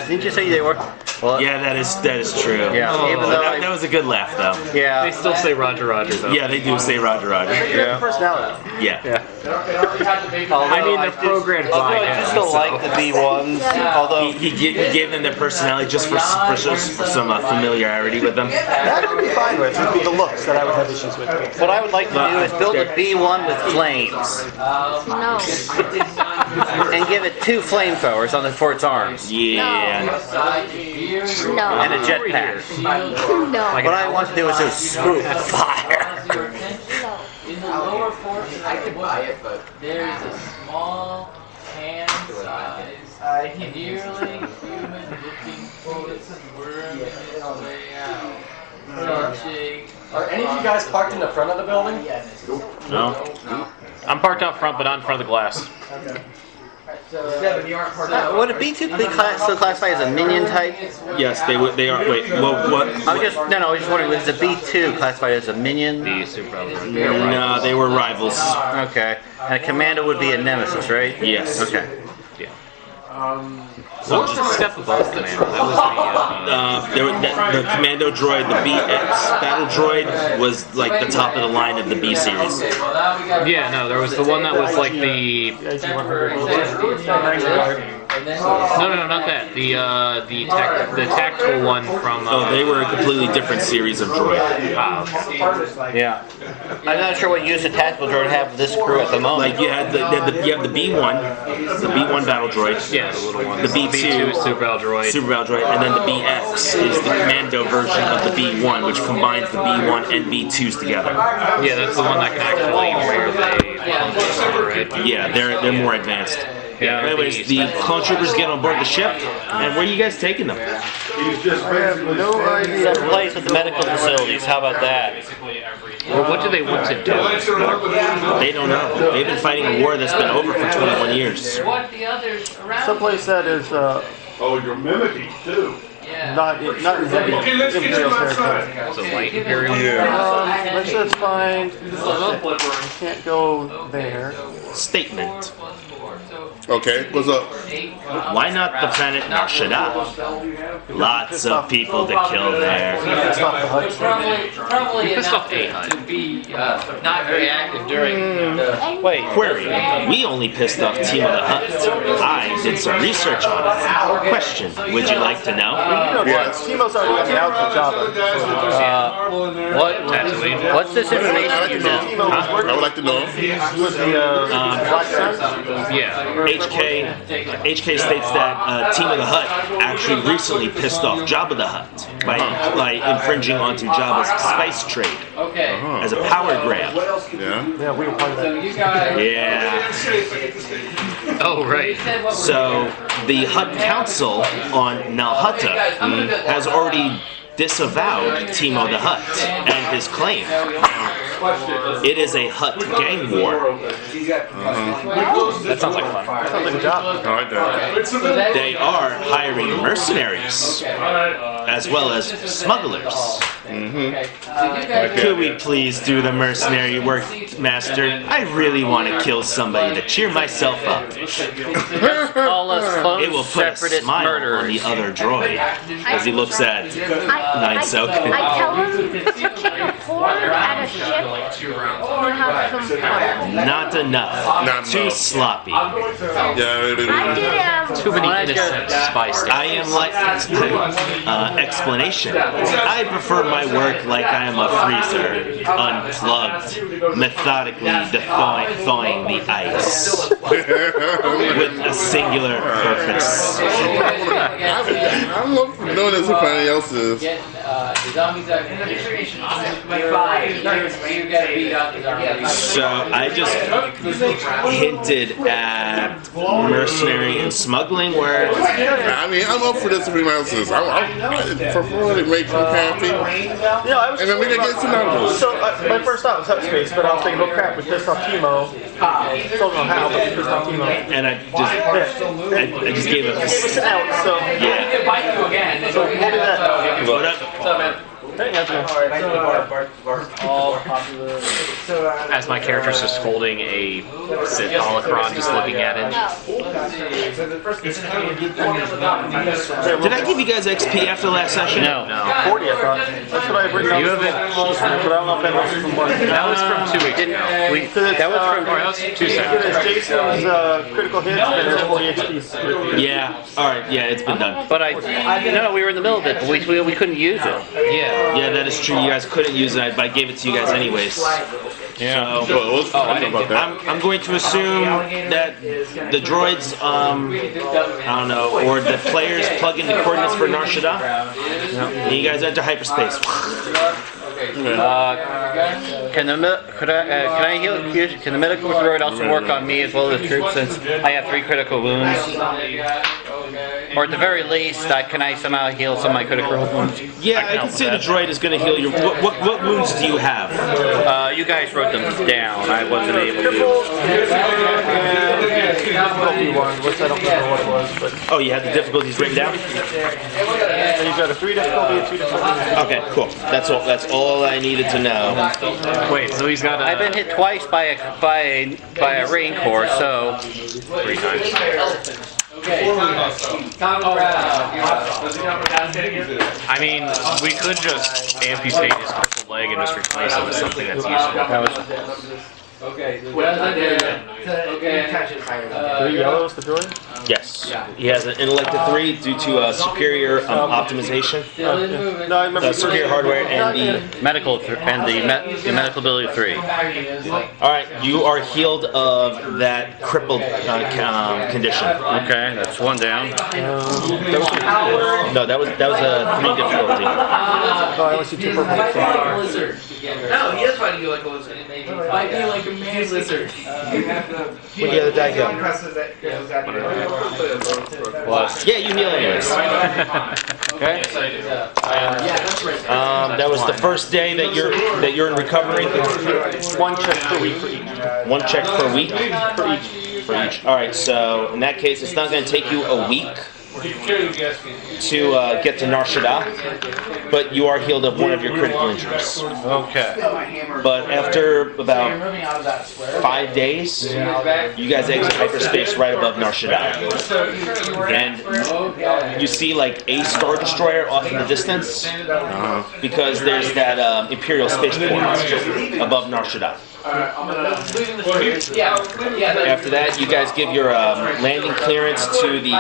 Didn't you say they were? Well, Yeah, that is true. Yeah, even though that was a good laugh, though. yeah. They still say Roger, Roger, though. Yeah, they do say Roger, roger. Yeah. Personality. Yeah. I mean, they're programmed by I him. just don't like the B1s. Although He gave them their personality just for some familiarity with them. That would be fine with. It would be the looks that I would have issues with. what I would like to do is build a B1 with flames No. and give it 2 flamethrowers for its arms Yeah. No. and a jetpack. No. What I want to do is just swoop fire. In the lower portion, I could buy it, but there is a small hand-sized, nearly human-looking worm in its way out. Are any of you guys parked in the front of the building? No. I'm parked out front, but on front of the glass. Would a B2 be still classified as a minion type? Yes, they would. They are. Wait. Well, what? I was just wondering, was the B2 classified as a minion? The super No, they were rivals. Okay. And a commando would be a nemesis, right? Yes. Okay. What was the step above Commander? That was The commando droid, the BX battle droid, was like the top of the line of the B series. Yeah, no, there was the one that was like the... No, not that. The tactical one from... Oh, they were a completely different series of droid. Yeah. I'm not sure what use a tactical droid to have with this crew at the moment. Like you have the B1, the B1 battle droid. Yeah, the little one. The B2 Super Battle Droid. Super Battle Droid, and then the BX is the commando version of the B1, which combines the B1 and B2s together. Yeah, that's the one that can actually wear the right? Yeah, they're more advanced. Yeah. Anyways, the clone troopers get on board the ship, and where are you guys taking them? Some place with the medical facilities. How about that? Well, what do they want to do? They don't know. They've been fighting a war that's been over for 21 years. What the others around Someplace that is Oh, you're mimicking too. not in heavy Imperial territory. So light Imperial. Let's find. Can't go there. Statement. Okay, what's up? Why not the planet Narshada? Lots of people to kill there. Probably Pissed enough off a HUD. to be not very active during the. Wait, query. We only pissed off Team of the Hut. I did some research on it. Question. Would you like to know? Yes. Timo's already out for Java. What's this information you know? I would like to know. With the Black Sun? Yeah. HK states that Team of the Hut actually recently pissed off Jabba the Hutt by infringing onto Jabba's spice trade as a power grab. Yeah, we were part of that. Yeah. Oh, right. So the Hutt Council on Nalhutta has already disavowed Timo the Hutt and his claim. It is a Hutt gang war. That sounds like fun. Sounds like a job. I like that. They are hiring mercenaries as well as smugglers. Could we please do the mercenary work, Master? I really want to kill somebody to cheer myself up. All us clone It will put a separatist smile on murderers. the other droid as he looks at Nine Soak. I tell him to kick a port at a ship and have some fun. Not enough. Not Too enough. sloppy. Yeah, I did Too many innocent spy states. I am like explanation. I prefer my work like I am a freezer, unplugged, methodically thawing the ice with a singular purpose. I don't know if knowing this if anybody else is. The zombies that you gotta beat up the zombies. So I just hinted at mercenary and smuggling where I mean, I'm up for this if anybody else is. I prefer to make them happy. Yeah, I was And then we can get some numbers. So my first thought was Hut Space, but I was thinking, oh crap, we pissed off Timo. Don't know how, but we pissed off Timo. and I just gave a It's out, so yeah. Bite you again. So we'll do that. What up? Hey, how's it As my character's just holding a Sith holocron, just looking at it. Did I give you guys XP after last session? No. 40, I thought. That's what I've written down. You haven't. But I don't know if that was from what. That was from 2 weeks ago. That was from. That was 2 Because seconds. Jason's critical hits and his 40 XP. Yeah. All right. Yeah, it's been done. But no, we were in the middle of it, but we couldn't use it. Yeah. Yeah, that is true. You guys couldn't use it, but I gave it to you guys anyways. Yeah. So, I didn't know about that. I'm going to assume that the droids, I don't know, or the players plug in the coordinates for Narshada, and you guys enter hyperspace. Can the medical droid also work on me as well as the troops, since I have 3 critical wounds? Or at the very least, can I somehow heal some of my critical wounds? Yeah, I can say the droid is going to heal your. What wounds do you have? You guys wrote them down. I wasn't able to. Difficulty one, which I don't remember what it was, but. Oh, you have the difficulties written down. And he's got a 3 difficulty and 2 difficulty. Okay, cool. That's all I needed to know. Wait, so he's got a. I've been hit twice by a rain core, so 3 times. I mean, we could just amputate his crippled leg and just replace it with something that's useful. Okay. The yellow is the droid? Yes. He has an intellect of 3 due to superior optimization, No, I remember. superior hardware, and the. medical the medical ability of 3. All right, you are healed of that crippled condition. Okay, that's 1 down. No, that was a 3 difficulty. No, I only see 2 purple. No, he is fighting you like a lizard. Fight you like a man lizard. Where'd the other die go? What? Yeah, you heal anyways. Okay. That was the first day that you're in recovery. 1 check per week for each. 1 check per week. For each. For each. All right, so in that case, it's not going to take you a week to get to Nar Shaddaa, but you are healed of one of your critical injuries. Okay. But after about 5 days, you guys exit hyperspace right above Nar Shaddaa. And you see like a Star Destroyer off in the distance, because there's that Imperial spaceport above Nar Shaddaa. After that, you guys give your landing clearance to the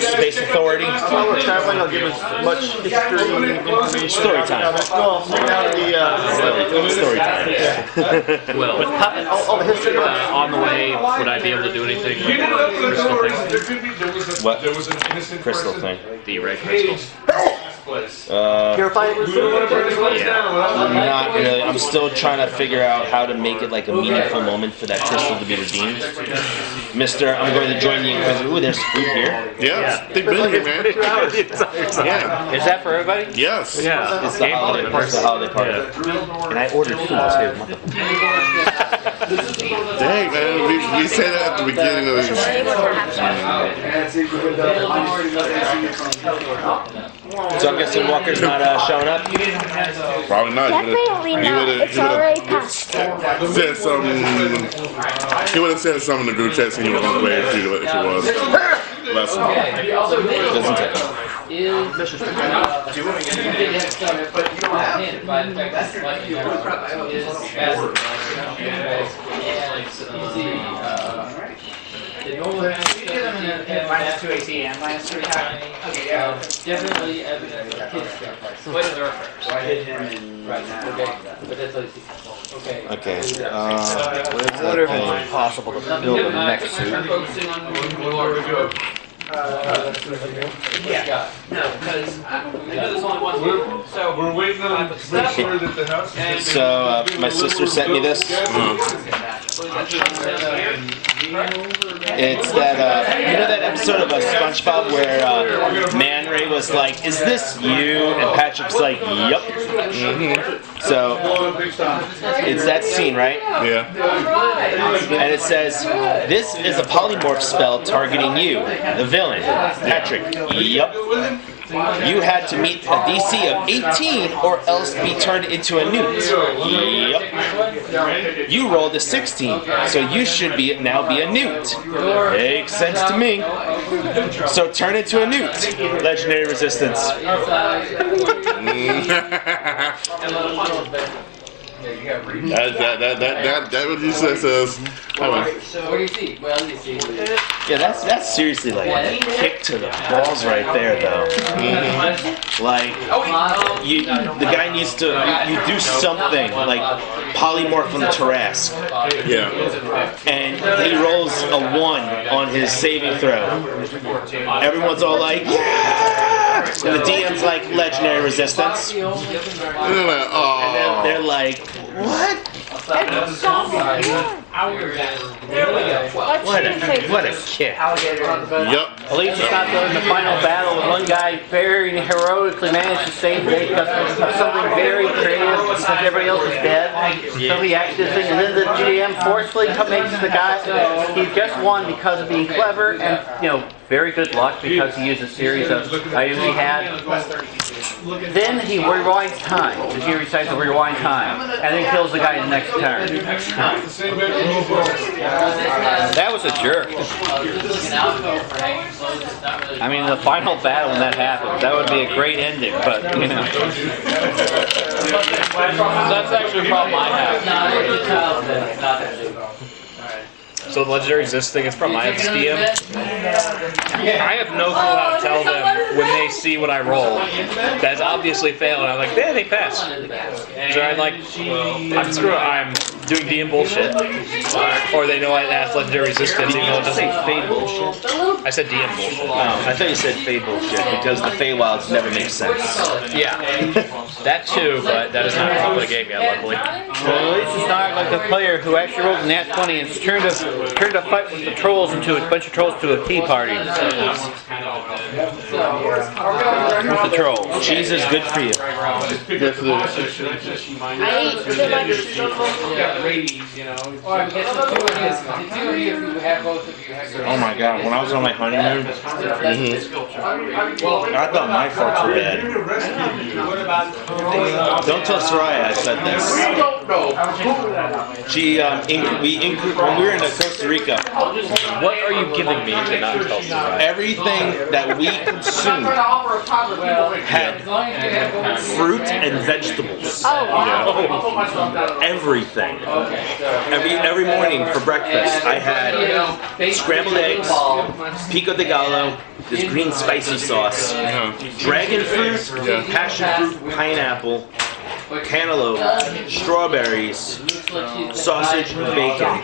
Space Authority. While we're traveling, I'll give as much history information. Story time. Well, Story time. Well, all the history. on the way, would I be able to do anything with the crystal thing? What? Crystal thing. The red crystals. Purify it? Not really. I'm still trying to figure out how to make it like a meaningful moment for that crystal to be redeemed. Mister, I'm going to join the Inquisitor. Ooh, there's food here. Yes, they've been here, man. Yeah. Is that for everybody? Yes. Yeah. It's the holiday part. It's the holiday part. And I ordered food. Dang, man, we said that at the beginning of this. So I'm guessing Walker's not showing up? Probably not. Definitely not. It's already past 4. Said something. He would have said something in the group chat saying he was going to play if he was. Less than doesn't take. Minus 2 AC and minus 3 attack. Okay, yeah. Definitely evidence of kids stuff. What is our first? So I hit him in right now. Okay, but that's all you see. Okay. Okay. I wonder if it's possible to build a mech suit. Focusing on Yeah. No, because I do this only once. So We're waiting on the word at the house. So my sister sent me this. It's that you know that episode of SpongeBob where Man Ray was like, "Is this you?" and Patrick's like, "Yup." So it's that scene, right? Yeah. And it says, "This is a polymorph spell targeting you, the villain, Patrick." Yup. You had to meet a DC of 18 or else be turned into a newt. Yup. You rolled a 16, so you should now be a newt. Makes sense to me. So turn into a newt. Legendary resistance. That what you says. what do you see? Well, you see. Yeah, that's seriously like a kick to the balls right there, though. Like, the guy needs to you do something like polymorph on the Tarrasque. Yeah. And he rolls a 1 on his saving throw. Everyone's all like, "Yeah!" The DM's like, "Legendary resistance." And they're like, oh. They're like, "What?" What a kick. Yup. At least it's not in the final battle with one guy very heroically managed to save the day because of something very creative because everybody else is dead. So he acts this thing and then the GM forcefully makes the guy, he just won because of being clever and, very good luck because he used a series of items he had. Then he rewinds time. The GM decides to rewind time and then kills the guy in the next turn. That was a jerk. I mean, the final battle when that happens, that would be a great ending, but, That's actually a problem I have. So the legendary resist thing is from my DM. I have no clue how to tell them when they see what I roll. That's obviously failed. I'm like, they passed. So I'm like, I'm doing DM bullshit. Or they know I asked legendary resistance even though it doesn't. Fey bullshit. I said DM bullshit. Oh, I thought you said Fey bullshit because the Feywilds never make sense. Yeah. That too, but that is not top of the game yet, luckily. Well, at least it's not like the player who actually rolled a nat 20 and turned a fight with the trolls into a bunch of trolls to a tea party. With the trolls. Cheese is good for you. I ate too much. rabies, you know. Or I guess the two of you, if you have both of you, have Oh my god, when I was on my honeymoon, I thought my farts were bad. Don't tell Soraya I said this. When we were in Costa Rica, What are you giving me to not tell Soraya? everything that we consumed had fruit and vegetables. Oh, Everything. Every morning for breakfast, I had scrambled eggs, pico de gallo, this green spicy sauce, dragon fruit, passion fruit, pineapple, cantaloupe, strawberries, sausage, and bacon.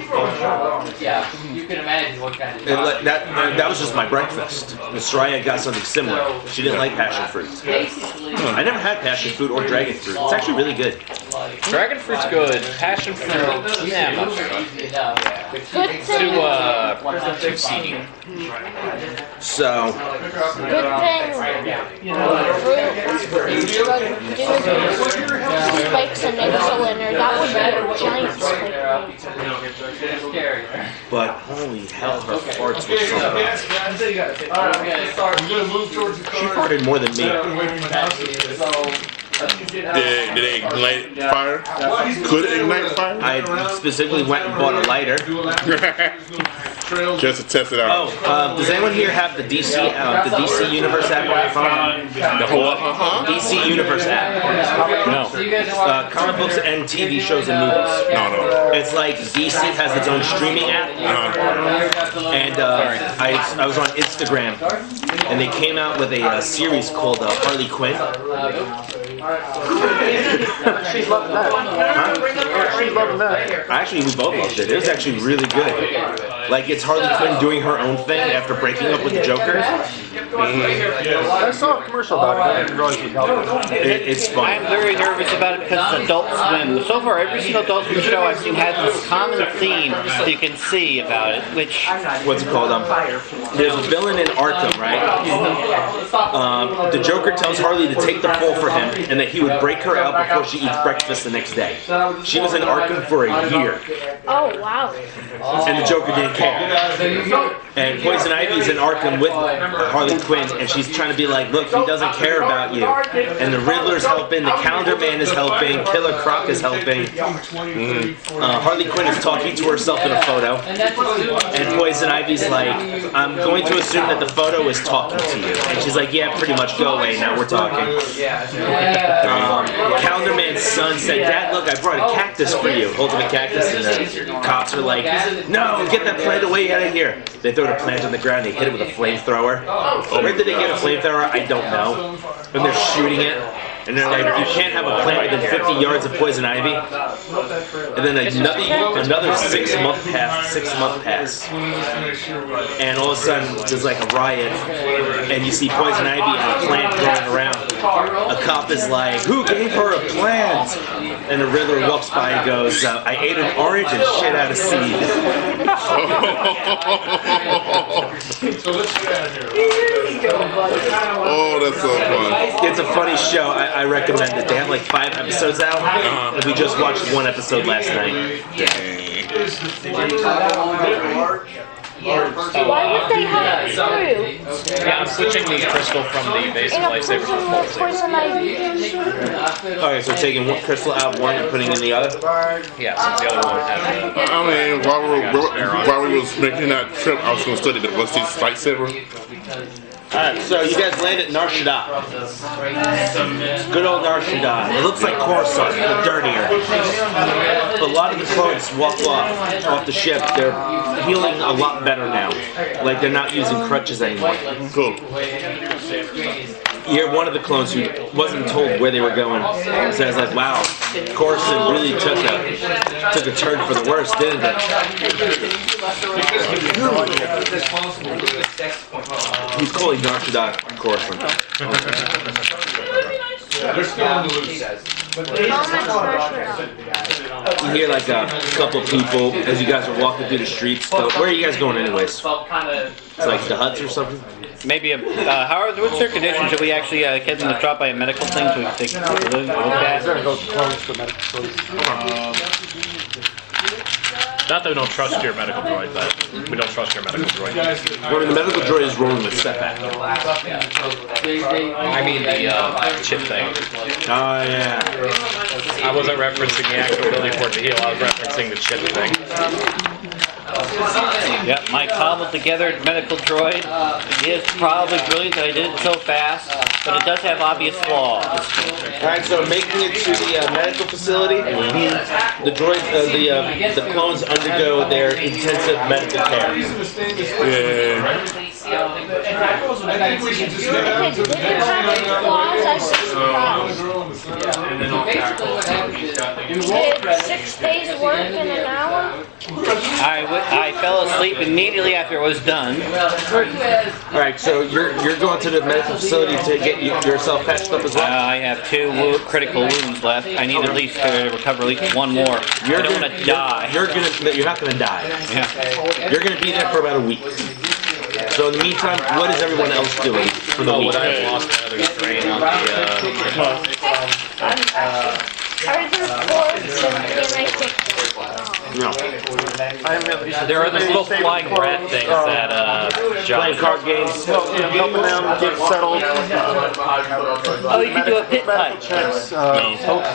Yeah, you can imagine what kind of. That was just my breakfast. And Soraya got something similar. She didn't like passion fruit. I never had passion fruit or dragon fruit. It's actually really good. Dragon fruit's good. Passion fruit, yeah, not good thing. too seedy. So, Good thing. Fruit spikes and insulin, or that would be a giant spike. but holy hell, her farts were so bad. She farted more than me. Did it ignite fire? Could it ignite fire? I specifically went and bought a lighter. Just to test it out. Oh, does anyone here have the DC Universe app on your phone? The whole DC Universe app. No. Comic books and TV shows and movies. No. It's like DC has its own streaming app. And I was on Instagram, and they came out with a series called Harley Quinn. She's loving that. She's loving that. Actually, we both loved it. It was actually really good. Like, it's Harley Quinn doing her own thing after breaking up with the Joker. I saw a commercial about it. I didn't realize it was It's fun. I'm very nervous about it because it's Adult Swim. So far, every single Adult Swim show I've seen has this common theme that you can see about it, which... What's it called? There's a villain in Arkham, right? The Joker tells Harley to take the fall for him and that he would break her out before she eats breakfast the next day. She was in Arkham for a year. Oh, wow. And the Joker didn't care. And Poison Ivy's in Arkham with Harley Quinn, and she's trying to be like, look, he doesn't care about you. And the Riddler's helping, the Calendar Man is helping, Killer Croc is helping. Harley Quinn is talking to herself in a photo, and Poison Ivy's like, I'm going to assume that the photo is talking to you. And she's like, yeah, pretty much, go away, now we're talking. Calendar Man's son said, Dad, look, I brought a cactus for you. Holding a cactus, and the cops are like, no, get that plant away out of here. They throw the plant on the ground, they hit it with a flamethrower. Where did they get a flamethrower? I don't know. And they're shooting it. And they're like, you can't have a plant within 50 yards of poison ivy. And then another 6 month pass. And all of a sudden, there's like a riot. And you see poison ivy and a plant going around. A cop is like, who gave her a plant? And the Riddler walks by and goes, I ate an orange and shit out a seed. Oh, that's so fun. It's a funny show. I recommend it. They have like 5 episodes out. And we just watched 1 episode last night. Why would they have fruit? Yeah, I'm switching the crystal from the basic In a lifesaver to the poison ivy. Okay, so taking one crystal out, one and putting in the other? Yeah, since the other one had I mean, while we was making that trip, I was going to study the Rusty's lightsaber. Alright, so you guys landed at Nar Shaddaa. Good old Nar Shaddaa. It looks like Coruscant, but dirtier. A lot of the clones walk off the ship. They're healing a lot better now. Like, they're not using crutches anymore. Cool. You're one of the clones who wasn't told where they were going. So I was like, wow, Coruscant really took a turn for the worse, didn't it? He's calling Nar Shaddaa Coruscant. You hear like a couple people as you guys are walking through the streets. So where are you guys going anyways? It's like the huts or something? Maybe Howard, what's their condition? Should we actually get them to drop by a medical thing so we can take a look at it? Not that we don't trust your medical droid, but we don't trust your medical droid. Well, the medical droid is rolling with setback. I mean the chip thing. Oh, yeah. I wasn't referencing the actual ability for it to heal, I was referencing the chip thing. Yep, my cobbled together medical droid is probably brilliant that I did it so fast, but it does have obvious flaws. Alright, so making it to the medical facility, the droid, the clones undergo their intensive medical care. Yeah. Did it have any flaws? I see some flaws. Did 6 days work in an hour? I fell asleep immediately after it was done. Alright, so you're going to the medical facility to get yourself patched up as well? I have 2 critical wounds left. I need at least to recover at least 1 more. I don't want to die. You're not gonna die. Yeah. You're gonna be there for about a week. So in the meantime, what is everyone else doing for the week? I lost another strain on the Are there cords and I think No. there are those little flying rat things that John Playing card games. Helping them get settled. Oh, you can do a pit fight. Checks,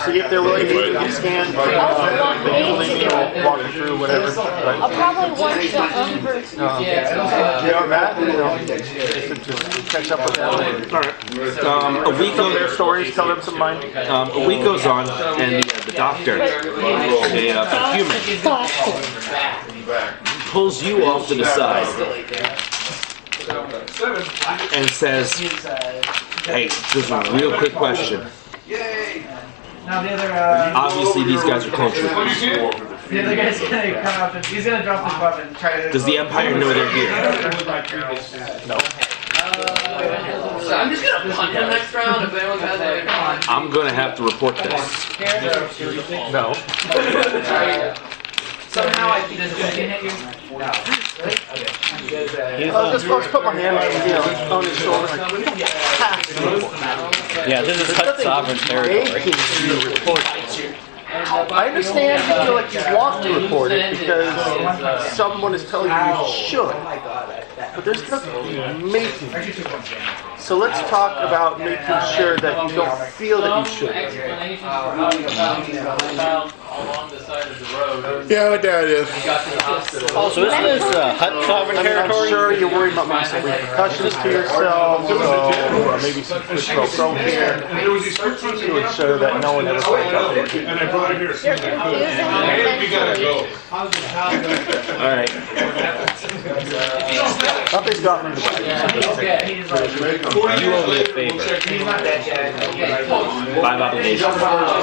see if they're willing to get scanned. Walk them through whatever. I'll probably watch the Matt, just catch up with them. Alright. A week Some of goes, their stories, tell them some of mine. a week goes on, and the doctor, a human, pulls you off to the side and says, "Hey, just a real quick question. Now the other, Obviously, these guys are clone troopers. the other guy's gonna come up and he's gonna drop his weapon and try to. Does the Empire know they're here?" No. So I'm just gonna punt him next round if anyone has any punt. I'm gonna have to report this. No. Somehow I think this is gonna hit you. Just put my hand on his shoulder. Yeah, this is such sovereign territory. I understand you feel like you want to report it because someone is telling you you should. But there's nothing making you. So let's talk about making sure that you don't feel that you should. Yeah, I like that idea. Also, isn't this Hut sovereign I'm territory? sure you're worried about maybe some repercussions to yourself, or maybe some quid pro quo here, to ensure that no one ever finds out that you're And I brought it here. you're confusing We gotta go. Alright. nothing's gotten into that. You owe me a favor. 5 obligations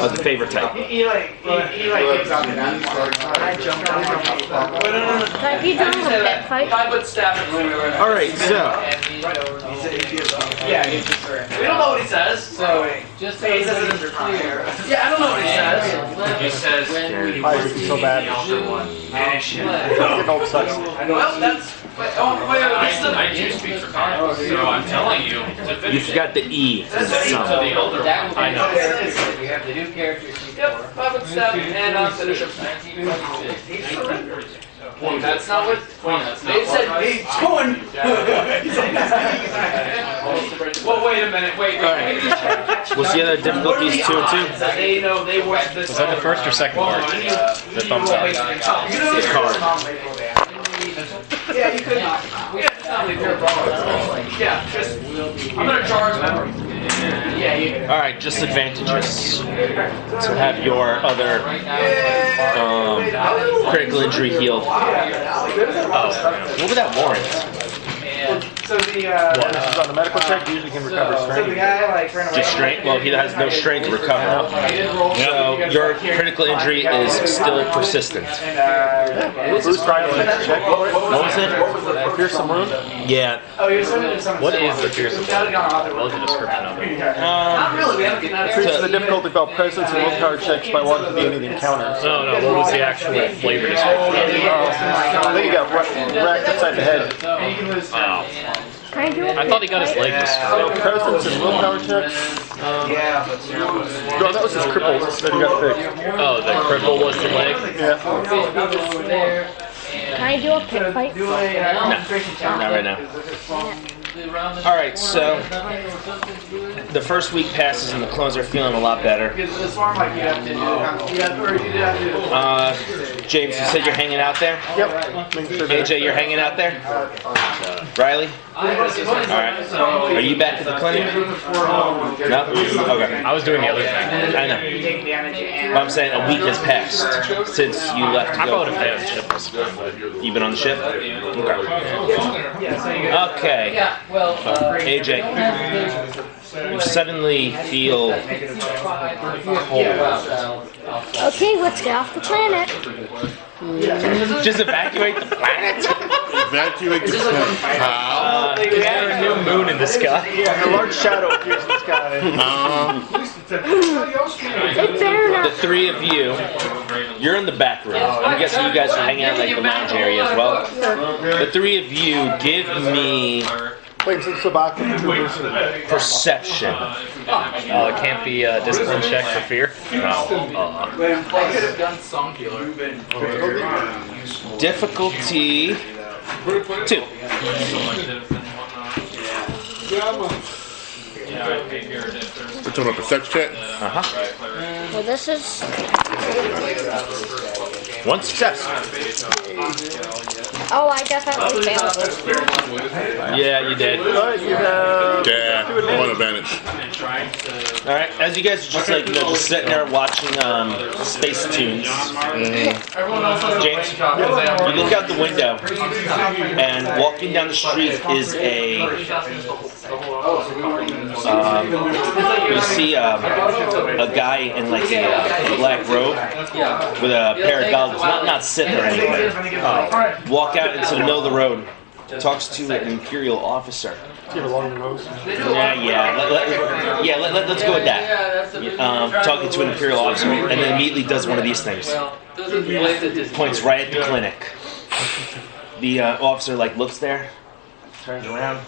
of the favor type. He kicks out the gun. I jumped on him. Have you done a pit fight? 5 foot step. Alright, so. Yeah, We don't know what he says. so just say he says it's clear. Yeah, I don't know what he says. He says, Why is it so bad? Getting old sucks. Well, that's. Wait, what's the? I do speak for Congress, so I'm telling you. You forgot the E. To the elder one. I know. We have the new character. Yep, 5 foot step and finish up. That's not what. They said he's going. Well, wait a minute. Wait. What's the other difficulties? 2 and 2? They know they want this. Was that the first or second part? The thumbs up. The card. Yeah, you could not. Yeah, just. I'm gonna charge memory. Yeah, you. Alright, just advantages to have your other critical injury healed. What would that warrant? So the This is on the medical check, you usually can recover so the strength. guy like ran away. Just strength? Well, he has no strength to recover. So your critical injury is still persistent. Boost rifle check for it. What was it? Fearsome Moon? Yeah. Oh, he was sending it some. What is the fearsome? What was the description of it? Not really. We haven't gotten Increases the difficulty about presence and willpower checks by 1 to the end of the encounter. No, what was the actual flavor description? I think you got racked upside the head. Oh. Can I do it? I thought he got his leg described. Presence and willpower checks. No, that was his crippled that he got fixed. Oh, the cripple was the leg? Yeah. Can I do a pit fight? No, not right now. Alright, so the first week passes and the clones are feeling a lot better. James, you said you're hanging out there? Yep. AJ, you're hanging out there? Riley? Alright. Are you back at the clinic? No? Okay. I was doing the other thing. I know. But I'm saying a week has passed since you left to I go. thought if I had a ship this time. You've been on the ship? Okay. AJ, you suddenly feel Okay, let's get off the planet. just evacuate the planet. Evacuate the planet. How? Is there a new moon in the sky? A large shadow appears in the sky. It better The not. three of you, you're in the back room. I'm guessing you guys are hanging out like the lounge area as well. The three of you give me Wait, since the back perception. Oh, it can't be a discipline check for fear? I could have done some killer. Difficulty 2. We're talking about perception check? Well, this is. One success. Oh, I definitely failed. Yeah, you did. Yeah, one advantage. All right, as you guys are just like just sitting there watching Space Tunes, James, you look out the window, and walking down the street is you see a guy in like a black robe with a pair of goggles, not sitting or anything. Walk out into the middle of the road, talks to an Imperial officer. You have a long nose. Let's go with that. Talking to an Imperial officer, and then immediately does one of these things. Points right at the clinic. The officer like looks there, turns around,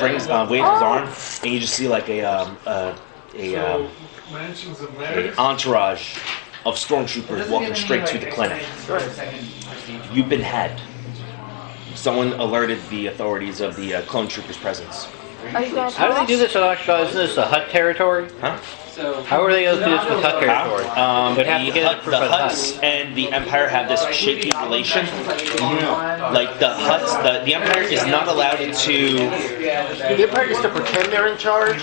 waves his arm, and you just see like a entourage of stormtroopers walking straight to the clinic. You've been had. Someone alerted the authorities of the clone troopers' presence. Are you guys How do they do this? Isn't this a Hut territory? Huh? How are they able to do this with Hut territory? The Hutts and the Empire have this shaky relation. Like the Hutts, the Empire is not allowed to. The Empire gets to pretend they're in charge,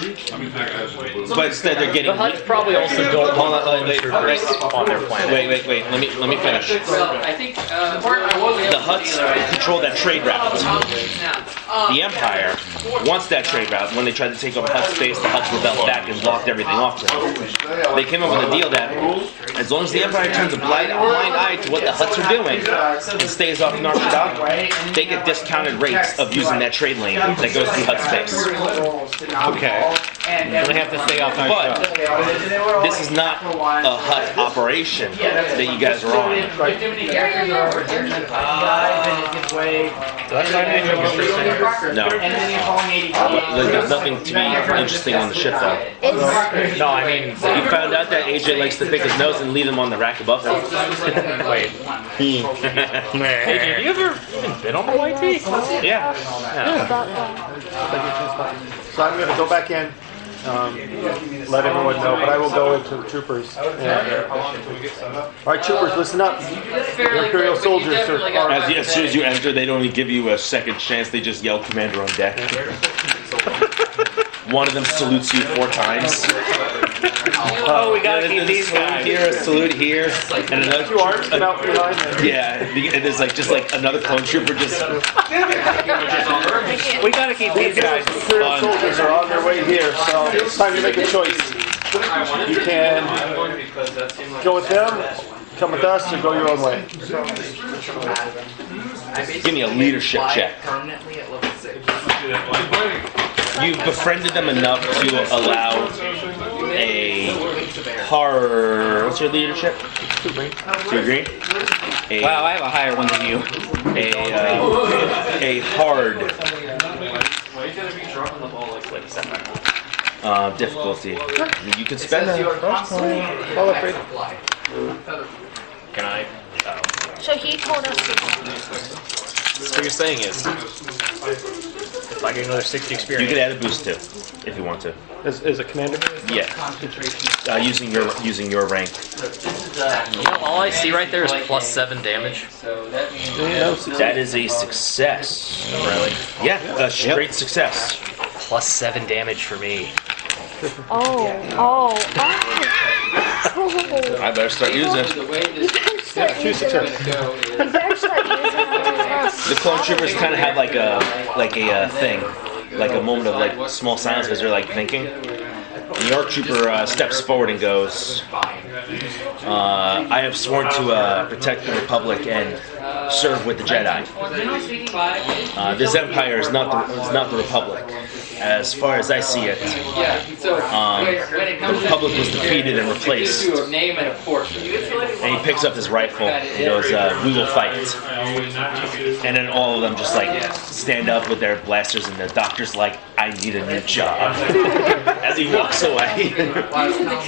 but instead they're getting. The Hutts probably also don't want troopers on their planet. Wait. Let me finish. I think the part I was. The Hutts control that trade route. The Empire wants that trade route. When they tried to take over Hutt space, the Hutts rebelled back and blocked everything off to them. They came up with a deal that as long as the Empire turns a blind eye to what the Hutts are doing and stays off Nar Shaddaa, they get discounted rates of using that trade lane that goes through Hutt space. Okay. So they have to stay off Nar But Shaddaa. this is not a Hutt operation that you guys are on. No. There's nothing to be interesting on the ship, though. No, I mean, You found out that AJ likes to pick his nose and leave him on the rack above him. wait. Hey, have you ever even been on the YT? Yeah. so I'm going to go back in, let everyone know, but I will go into the troopers. All right, troopers, listen up. The Imperial soldiers are. As soon as you enter, they don't even give you a second chance. They just yell "Commander on deck." One of them salutes you 4 times. Oh, we gotta keep these guys. Here, a salute here, and another 2 arms come out behind them. Yeah, and there's just like another clone trooper just. We gotta keep these guys. The Imperial soldiers are on their way here, so it's time to make a choice. You can go with them, come with us or go your own way. Give me a leadership check. Permanently at level 6. You've befriended them enough to allow a hard. What's your leadership? 2 green. Wow, I have a higher one than you. A hard difficulty. You could spend a Can I? So he told us to. So what you're saying is, if I get another 60 You experience, could add a boost too, if you want to. As a commander? Yeah. Using your rank. You know, all I see right there is +7 damage. That is a success. Really? Yeah, a straight success. +7 damage for me. Oh. I better start using it. You better start using it. The clone troopers kind of have like a thing, like a moment of like small silence because they're like thinking. And the ARC trooper steps forward and goes, I have sworn to protect the Republic and serve with the Jedi. This Empire is not the Republic. As far as I see it, the Republic was defeated and replaced. And he picks up his rifle and goes, we will fight. And then all of them just like stand up with their blasters and the doctor's like, I need a new job. As he walks away,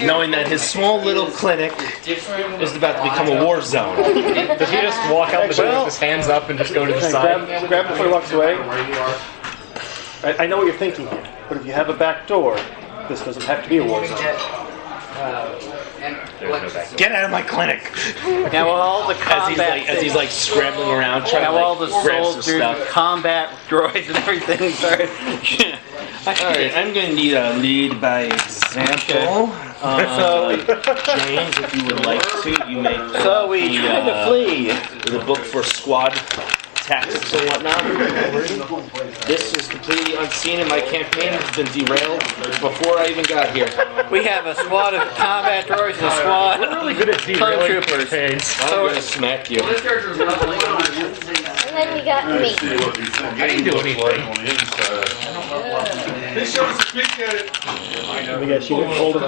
knowing that his small little clinic is about to become a war zone. does he just walk out the door with his hands up and just go to the side? Grab before he walks away. I know what you're thinking here, but if you have a back door, this doesn't have to be a war zone. Get out of my clinic! Now all the combat As he's like scrambling around trying now to all like the grab some soldiers, stuff. combat droids, and everything. Sorry. Alright, I'm gonna need a lead by example. James, if you would like to, you may. So we try to flee. The book for squad tactics and whatnot. This is completely unseen in my campaign. It's been derailed before I even got here. We have a squad of combat droids and a squad of Really good at clone derailing troopers. campaigns. I'm gonna smack you. And then you got me. I didn't do anything. They showed us a peek at it. We got you didn't hold it.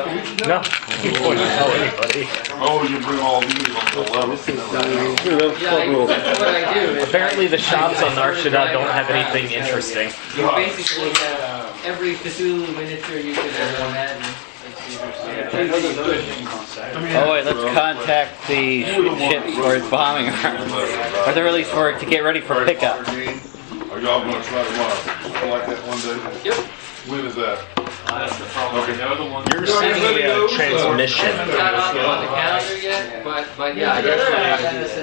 No, you wouldn't tell anybody. Oh, you bring all these on the level. Apparently the shops on Narshada don't have anything interesting. You basically have every Cthulhu miniature you could ever imagine. Oh wait, let's contact the ships where it's bombing around. Or they're released for to get ready for pickup. Are y'all gonna try tomorrow? Like that one day? Yep. When is that? You're receiving a transmission Not on the calendar yet, but yeah, I guess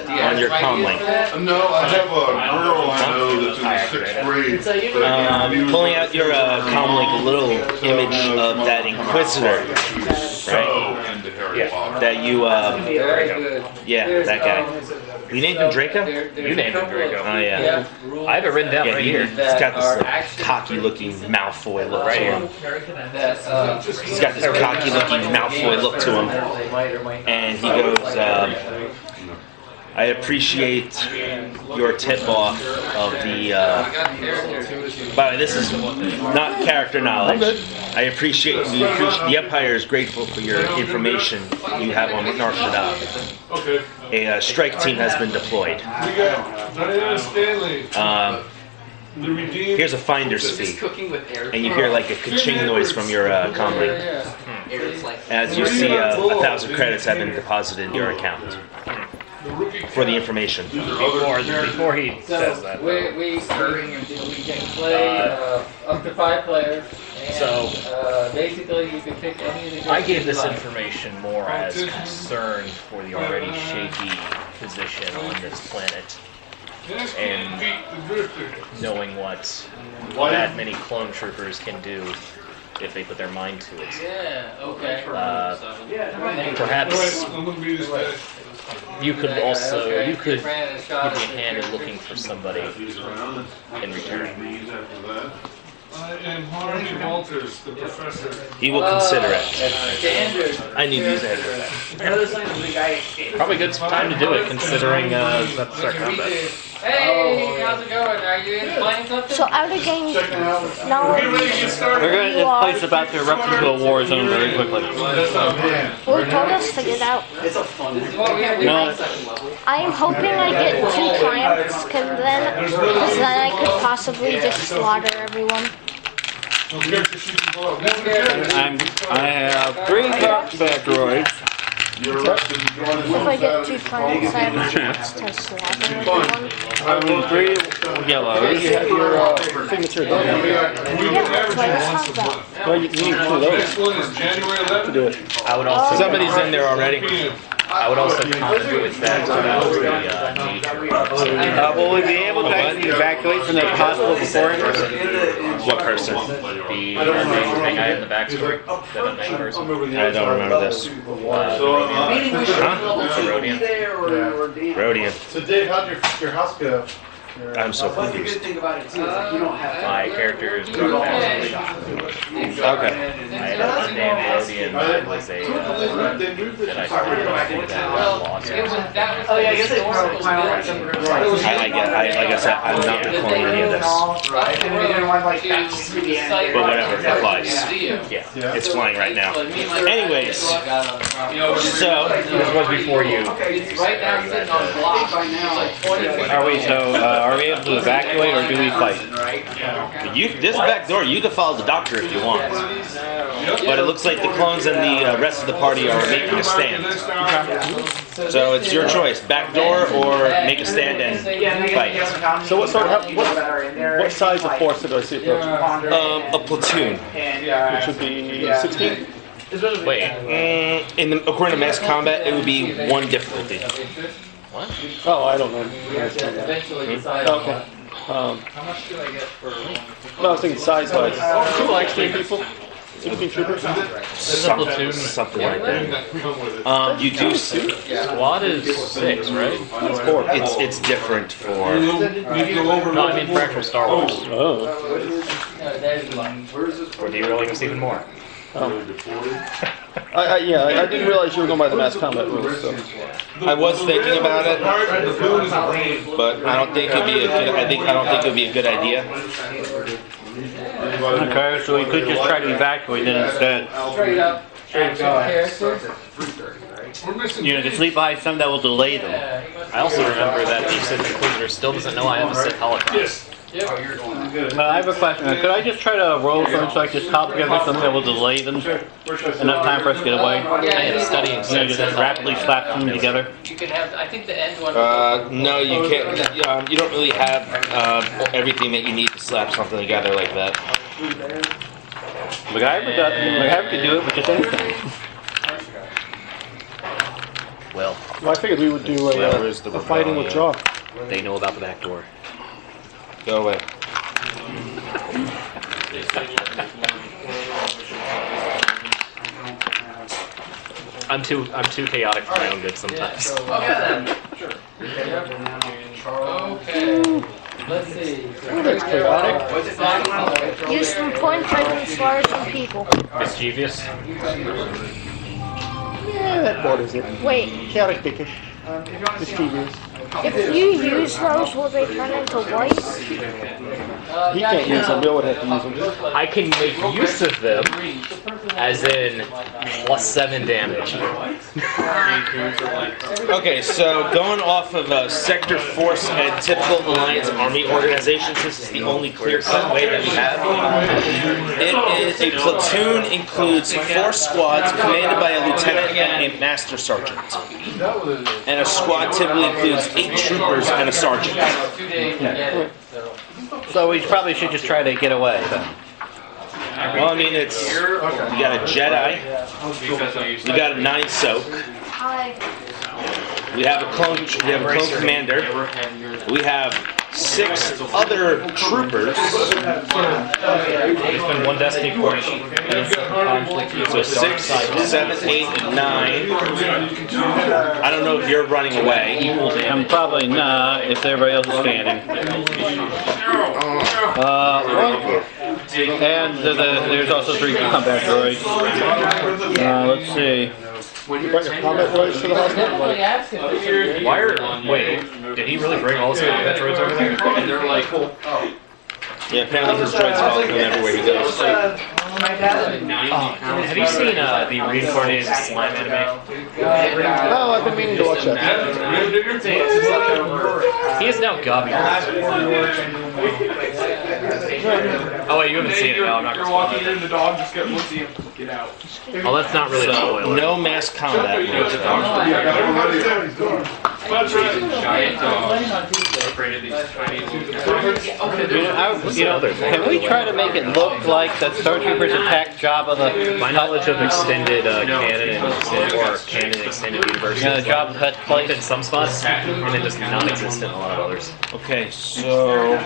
on your comlink. No, I have a girl I know that's in the 6th grade. Pulling out your comlink, a little image of that Inquisitor, right? Yeah. That you, very good. yeah, that guy. You named him Draco? You named him Draco. Oh yeah. I have it written down Yeah, right he's here. got this like, cocky-looking Malfoy look to him. He's got this cocky-looking Malfoy look to him, and he goes, I appreciate your tip-off of the, by the way, this is not character knowledge. I appreciate, the Empire is grateful for your information you have on Narshada. Okay. A strike team has been deployed. We got Diana Stanley. The redeemed. Here's a finder's fee. And you hear like a ka-ching noise from your comlink. As you see, 1,000 credits have been deposited in your account for the information. Before he says that, though. We can play up to 5 players. And, So, basically, you can pick any of the. I gave this information more as concern for the already shaky position on this planet, and knowing what that many clone troopers can do if they put their mind to it. Yeah. Okay. Perhaps you could give me a hand in looking for somebody in return. I am Harvey Walters, the professor. He will consider it. Standard. I need to use that. Probably good time to do it, considering that's our combat. Hey, how's it going? Are you playing something? So out of game now. Get ready to get started. We're going to, this place is about to erupt into a war zone very quickly. Well, told us to get out. This is what we have. No. I am hoping I get 2 triumphs, because then I could possibly just slaughter everyone. I have 3 combat droids. If I get 2 triumphs, I have a chance to slaughter everyone. I mean 3 yellows. You have your signature, don't you? Yeah, that's why let's have that. Well, you need 2 of those Next one is January 11th. to do it. I would also. Somebody's in there already. I would also comment with that about the nature of Will we be able to actually evacuate from the hospital before it? What person? the main thing I had in the backstory. The main person. I don't remember this. Rodian. Rodian. So Dave, how'd your house go? I'm so That's the good confused. thing about it too. Is like you don't have. My character is drug master. Okay. I had a named Rodian that was a that I started off with and lost. Oh yeah, I guess they probably Like I said, I'm not recalling any of this. But whatever, it flies. Yeah. It's flying right now. Anyways, so This was before you. Right now, sitting on block by now. Are we able to evacuate or do we fight? this back door, you can follow the doctor if you want. But it looks like the clones and the rest of the party are making a stand. So it's your choice, back door or make a stand and fight. So what size of force did I see approaching? A platoon. Which would be 16? Wait. According to mass combat, it would be 1 difficulty. Oh, I don't know. Okay. How much do I get for? No, I was thinking size-wise. Cool, 16 people? 16 troopers? Something like that. You do Squad is 6, right? That's 4. It's different for. No, I mean for actual Star Wars. Oh. Or do you really miss even more? I didn't realize you were going by the mass combat rules. So. I was thinking about it, but I don't think it'd be a good. I don't think it'd be a good idea. Okay, so we could just try to evacuate then instead. Straight up. Just leave behind some that will delay them. I also remember that the Sith Inquisitor still doesn't know I have a Sith Holocaust. I have a question. Could I just try to roll something so I can just cobble together something that will delay them? Enough time for us to get away? I am studying Sith. Just rapidly slap them together? You can have. I think the end one. No, you can't. You don't really have everything that you need to slap something together like that. MacGyver could do it with just anything. Well, I figured we would do a fighting with Jaw. they know about the back door. Go away. I'm too chaotic for my own good sometimes. Okay then. Sure. Okay. Let's see. That's chaotic. Use some points, I can slaughter some people. Mischievous. Yeah, that borders it. Wait, Chaotic dickish. Mischievous. if you use those, will they turn into white? He can't use them, Bill would have to use them. I can make use of them, as in +7 damage. Okay, so going off of Sector Force and typical Alliance Army organizations, this is the only clear-cut way that we have. It is a platoon includes 4 squads commanded by a lieutenant and a master sergeant. And a squad typically includes 8 troopers and a sergeant. So we probably should just try to get away then. Well, I mean, it's you got a Jedi, you got a 9 soak, Hi. we have a clone commander, we have 6 other troopers. There's been 1 destiny point. So 6, 7, 8, and 9. I don't know if you're running away. I'm probably not if everybody else is standing. And there's also 3 combat droids. Let's see. Combat droids to the hospital? Wait, did he really bring all the combat droids over there? And they're like, Yeah, apparently his droids follow him everywhere he goes. Have you seen the reincarnated slime anime? Oh, I've been meaning to watch that. He is now Gabi. Oh wait, you haven't seen it? No, I'm not You're gonna walking spoil in, the dog just got looks at you. Get out. it. Oh, that's not really a So, spoiler. no mass combat rules. Can we try to make it look like the Stormtroopers attacked Jabba the... My knowledge of extended canon and extended universe is Jabba the Hutt place? in some spots, and then just non-existent in a lot of others. Okay, so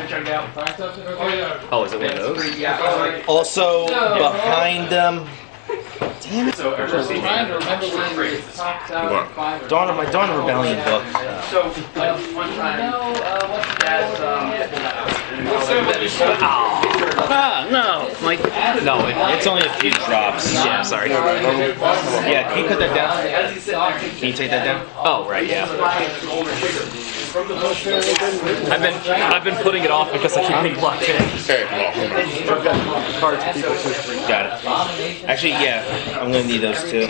Oh, is it one of those? also behind them. Damn it! so everyone's trying to remember when we talked about Dawn of Rebellion book. So, like, one time, what's the dad's, No, like... No, It's only a few drops. yeah, sorry. Yeah, can you cut that down? as he's sitting there, Can you take that down? Oh, right, yeah. I've been putting it off because I keep getting blocked in. Hey, well, Got it. Actually, yeah, I'm gonna need those too.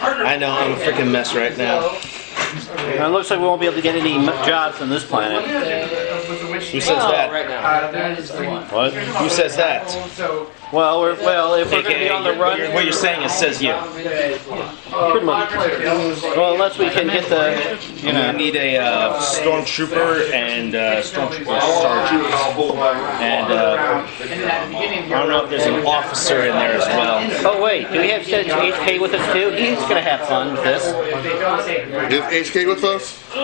I know, I'm a freaking mess right now. It looks like we won't be able to get any jobs on this planet. Who says that? What? Who says that? Well, if we're going to be on the run... What you're saying is says you. Pretty much. Well, unless we can get the... You know, I need a stormtrooper and stormtrooper sergeant. And I don't know if there's an officer in there as well. Oh, wait. Do we have HK with us, too? He's going to have fun with this. is HK with us? I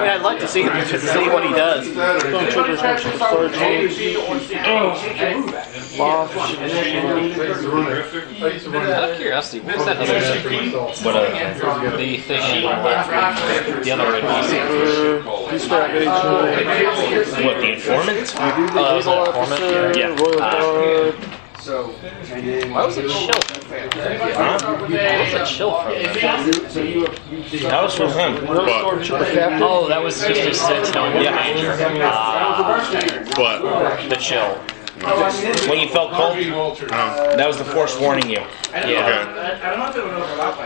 mean, I'd like to see him to see what he does. Out of curiosity, what was that other thing? What The thing in the other NPC? What, the informant? Was it informant? Yeah. Why was it chill? Huh? Why was it chill from him? That was from him. Oh, that was just he said telling the major. But The chill. When you felt cold, that was the Force warning you. Yeah.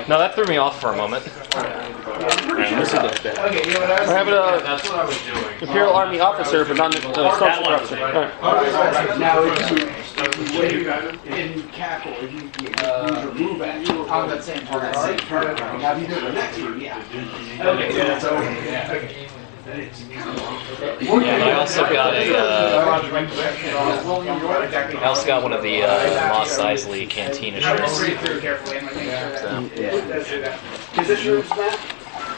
No, that threw me off for a moment. Alright, let's do that. I have an Imperial Army officer, but not a Stormtrooper officer. Now, in Cackle, if you use your move action on that same turn. Now, if you do it the next turn, yeah. Okay, so, okay. Yeah, but I also got one of the Mos Eisley Cantina shirts.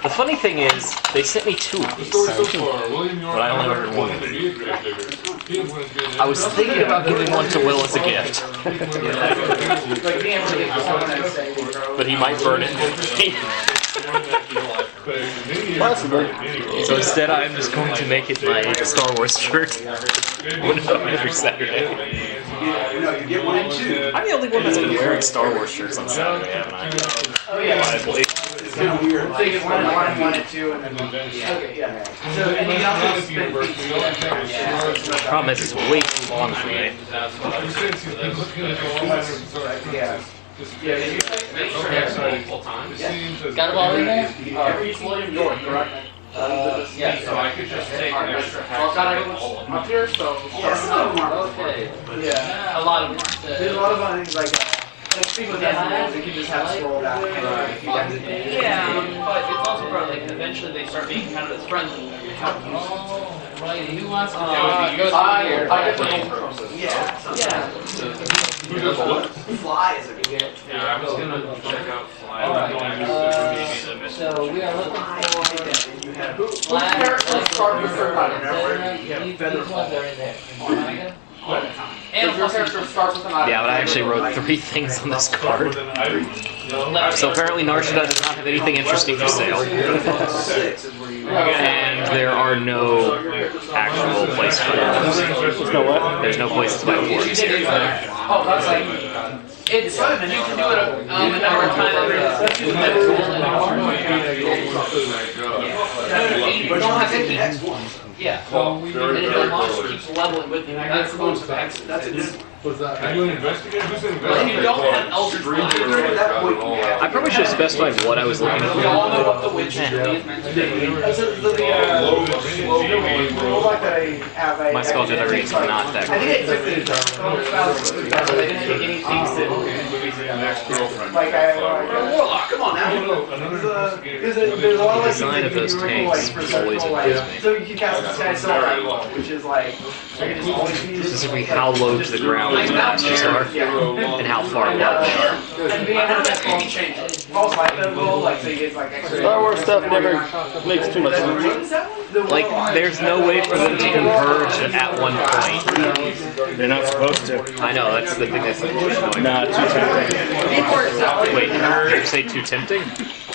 The funny thing is, they sent me 2 of these, but I only ordered 1. I was thinking about giving one to Will as a gift, but he might burn it. So instead, I'm just going to make it my Star Wars shirt every Saturday. I'm the only one that's been wearing Star Wars shirts on Saturday, haven't I? Reliably. Problem is, it's way too long for me. got it all in there? Yeah, so I could just take an extra half. Up here, so. Yes, Okay. yeah. A lot of them. There's a lot of things like speak with them, they can just have scroll down. Yeah, but it's also part like eventually they start being kind of friendly. Oh, right. Who wants to go here? I get the whole process. Yeah. Yeah. Fly is a good Yeah, Yeah, I was gonna check out Fly. So we are looking for Who's characters start with their pattern? these ones are in there. And your character starts with an item. Yeah, but I actually wrote 3 things on this card. So apparently Narshada does not have anything interesting for sale. And there are no actual places to buy forks. There's no what? There's no places to buy forks. Oh, that's like, it's, you can do it a number of times. You don't have any X ones. Yeah. And it just keeps leveling with you. That's the most effects. That's it. What's that? Are you an investigator? Who's an Well, if you don't have Eldritch Blast, at that point, you have I probably should have specified what I was looking we all know for. what the witch is meant to be. My spell ability is not that I think great. it took the they didn't take any things that like Warlock, come on now. Because there's a lot of The design of those tanks always amused me. So you can cast this guy's Soul, which is like Specifically how low to the ground these monsters are, and how far above they are. and being able to change false light level, like so you get like extra. Star Wars stuff never makes too much sense. Like, there's no way for them to converge at one point. They're not supposed to. I know, that's the thing that's annoying. Nah, too tempting. Wait, did you say too tempting?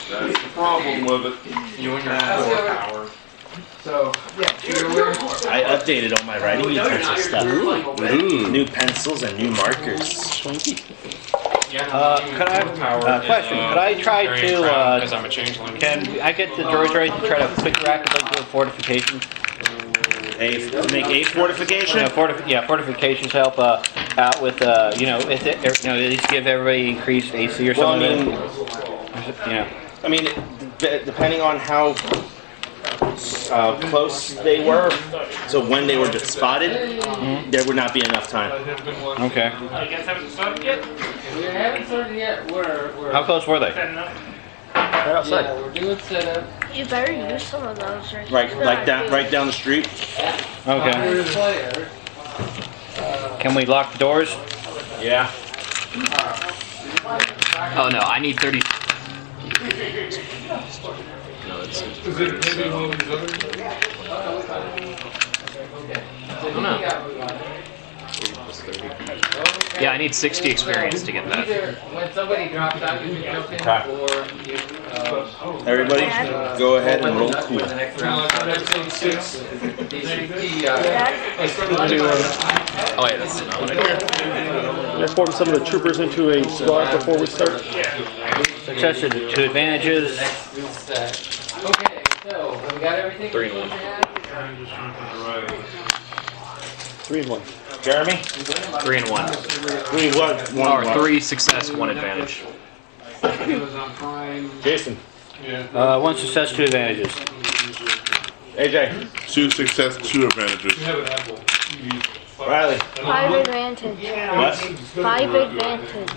That's the problem with it. You and your power. So yeah, I updated all my writing utensil stuff. New pencils and new markers. Could I question? Could I try to? Because I'm a changeling. Can I get the droids ready to try to quick rapidly do a fortification? Make a fortification? Fortifications help out with at least give everybody increased AC or Well, something. I mean, depending on how close they were, so when they were spotted, there would not be enough time. Okay. You guys haven't started yet? We haven't started yet. We're How close were they? setting up. Right outside. Yeah, we're doing setup. You better use some of those. Right down the street. Okay. Can we lock the doors? Yeah. Oh no, I need 30. No, Is it maybe one of these other? I don't know. Yeah, I need 60 experience to get that. Either when somebody drops out, you can jump in, or you, Everybody, go ahead and roll cool. the next round. Oh wait, that's not what I did. We'll form some of the troopers into a squad before we start. Success to advantages. Okay, so we got everything. 3 and 1. 3 and 1. Jeremy? 3 and 1. 3 what? Or 3 success, 1 advantage. Jason. One success, 2 advantages. AJ. 2 success, 2 advantages. Riley. 5 advantage. What? 5 advantage.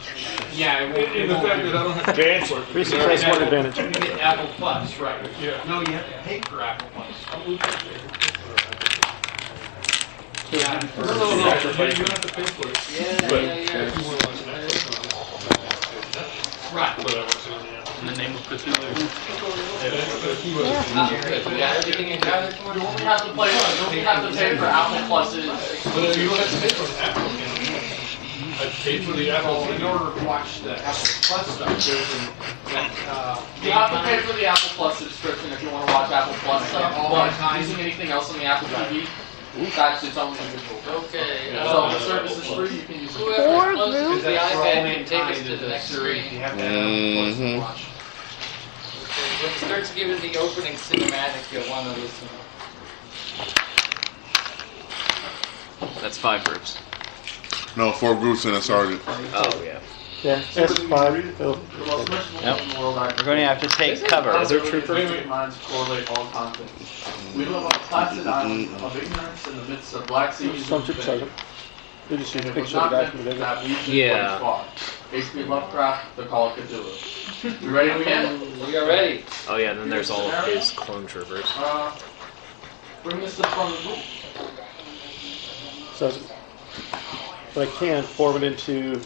Yeah, In the fact that I don't have James. 3 success, 1 advantage. You get Apple Plus, right? Yeah. No, you have to pay for Apple Plus. No, you don't have to pay for it. Right. In the name of Cthulhu. Good. We got everything in there. You don't have to play. You don't have to pay for Apple Pluses. But you don't have to pay for the Apple. I paid for the Apple. In order to watch the Apple Plus stuff, you have to pay for the Apple Plus subscription if you want to watch Apple Plus stuff. But using anything else on the Apple TV, that's its own individual. Okay. So the service is free. You can use it. Four groups. The iPad can take us to the next screen. You have to have Apple Plus to watch. When it starts giving the opening cinematic, you'll want to listen. That's 5 groups. No, 4 groups and a sergeant. Oh yeah. Yeah, that's 5. So, Yep. We're going to have to take cover. Desert Trooper. Minds correlate all content. We live on a placid island of ignorance in the midst of black seas. some troop sergeant. They just use a picture of the guy from the desert. Yeah. H.P. Lovecraft, the Call of Cthulhu. You ready to begin? We are ready. Oh yeah, then there's all of his clone troopers. Bring this up from the group. So, but I can form it into 2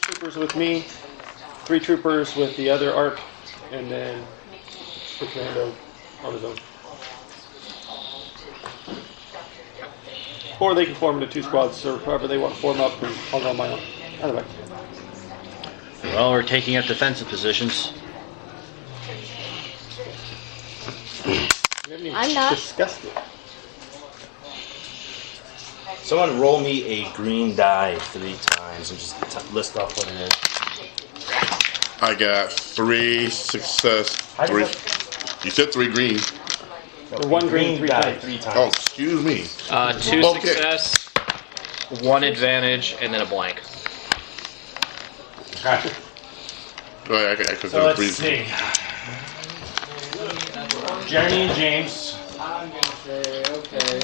troopers with me, 3 troopers with the other ARC, and then the commando on his own. Or they can form into 2 squads, or however they want to form up, and I'll go on my own. Either way. Well, we're taking up defensive positions. Do you have any I'm not. Disgusting. Someone roll me a green die 3 times and just list off what it is. I got 3 success, 3. You said 3 green. One green, 3 die times. 3 times. Oh, excuse me. 2 Okay. success, 1 advantage, and then a blank. Alright. Go ahead, I could So let's see. Jeremy and James. I'm gonna say, okay,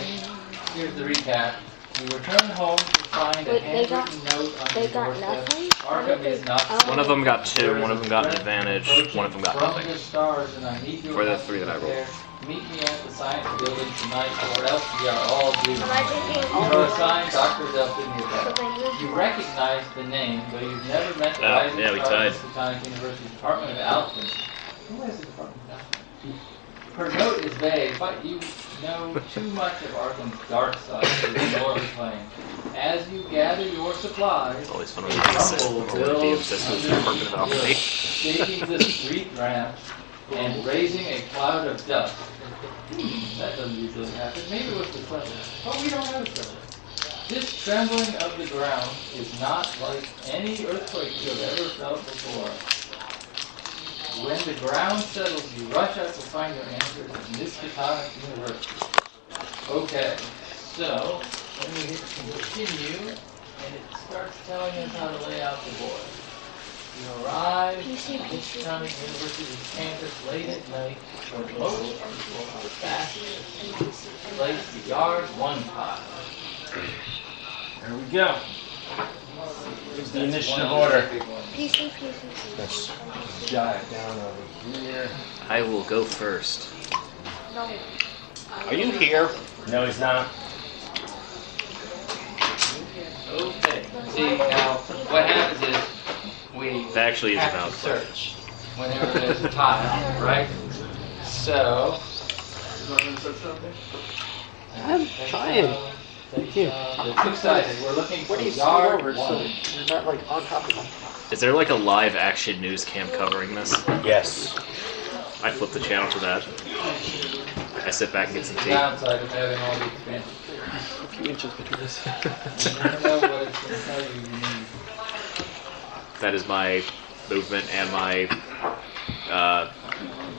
here's the recap. You return home to find a Wait, they got handwritten note on they your got doorstep. nothing. Arkham is not Oh. One of them got 2, one of them got an advantage, one of them got from nothing. the stars, and I need your For the help 3 that I rolled. there. Meet me at the science building tonight, or else we are all doomed. Am I drinking You all are of assigned Dr. Delphin So Newbeck. they moved You on. recognize the name, but you've never met the Oh, rising yeah, we star tied. of the Platonic University Department of Alchemy. Who is the Department of Alchemy? Her note is vague, but you know too much of Arkham's dark side to ignore her claim. As you gather your supplies, It's always fun a when you obsessed rumble with the builds obsessed with the under Department of Alchemy. shaking the street ramps and raising a cloud of dust. That doesn't usually happen. Maybe it was the shovel. But we don't have a shovel. This trembling of the ground is not like any earthquake you have ever felt before. When the ground settles, you rush out to find your answers in this Platonic universe. Okay, so then we hit continue, and it starts telling us how to lay out the board. You arrive at this Platonic University's campus late at night, when most people are fast asleep. Place the yard 1 pile. There we go. Here's the initiative order. PC. Let's jot it down over here. I will go first. No. Are you here? No, he's not. Okay, see, now, what happens is, we That actually is have about to search whenever there's a tile, right? So, I'm trying. Thank you. the 2-sided, we're looking for What do you yard over so 1. you're not like on top of me? Is there like a live action news cam covering this? Yes. I flip the channel to that. I sit back and get some tea. Downside of having all the expansion. A few inches between us. You never know what it's going to tell you need. That is my movement and my,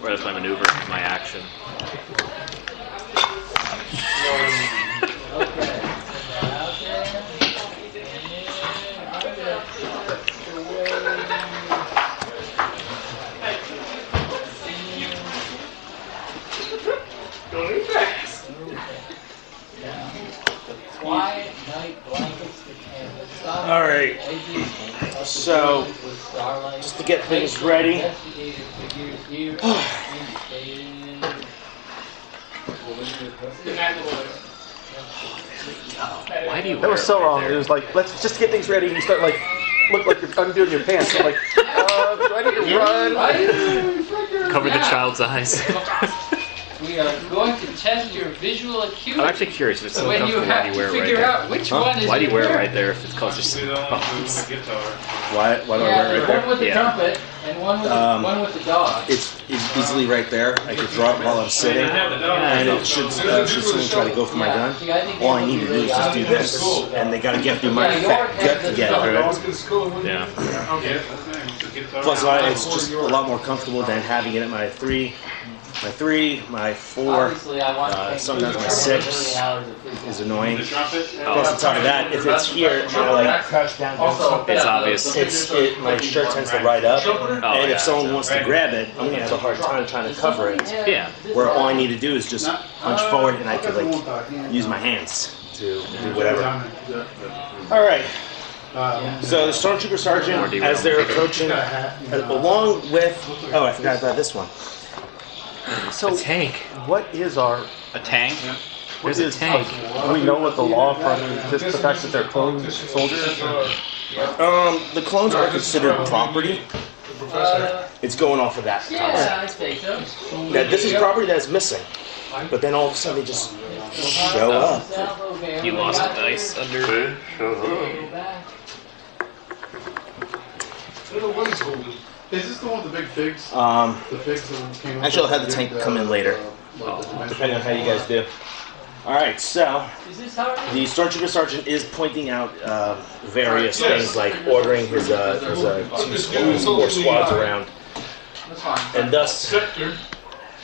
or that's my maneuver, my action. Okay. Quiet night blankets the canvas. All right. So, just to get things ready. Why do you That was so wrong. It was like, let's just get things ready, and you start like, look like you're undoing your pants. I'm like, do I need to run? Cover the child's eyes. We are going to test your visual acuity. I'm actually curious if it's so when you comfortable. Why have do you wear to it right figure there? out which one is Why do you wear it your right there if it causes some problems? Why do I Yeah, wear it the right there? one with the Yeah. trumpet and one with the dog. It's easily right there. I can throw it while I'm sitting, and it should someone try to go for my gun. All I need to do is just do this, and they gotta get through my fat gut to get it. Yeah. Plus, it's just a lot more comfortable than having it at my 3, my 4. Obviously, I want to Sometimes my 6 is annoying. Plus, Oh, on top of that, if it's here, and I like crouch down, it's obvious. my shirt tends to ride up, Oh, and yeah. if someone wants to grab it, I'm gonna have a hard time trying to cover it. Yeah. Where all I need to do is just punch forward, and I could like use my hands to do whatever. All right. So the Stormtrooper Sergeant, as they're approaching, along with, oh, I forgot about this one. So, Tank. what is our A tank? There's a tank. Do we know what the law from just the fact that they're clone soldiers? The clones are considered property. It's going off of that concept. Yeah, I think so. Now, this is property that's missing, but then all of a sudden they just show up. You lost a dice under. Is this the one with the big figs? Um, The figs that came Actually, I'll have the tank come in later. depending on how you guys do. All right, so the Stormtrooper Sergeant is pointing out various things like ordering his 4 squads around, and thus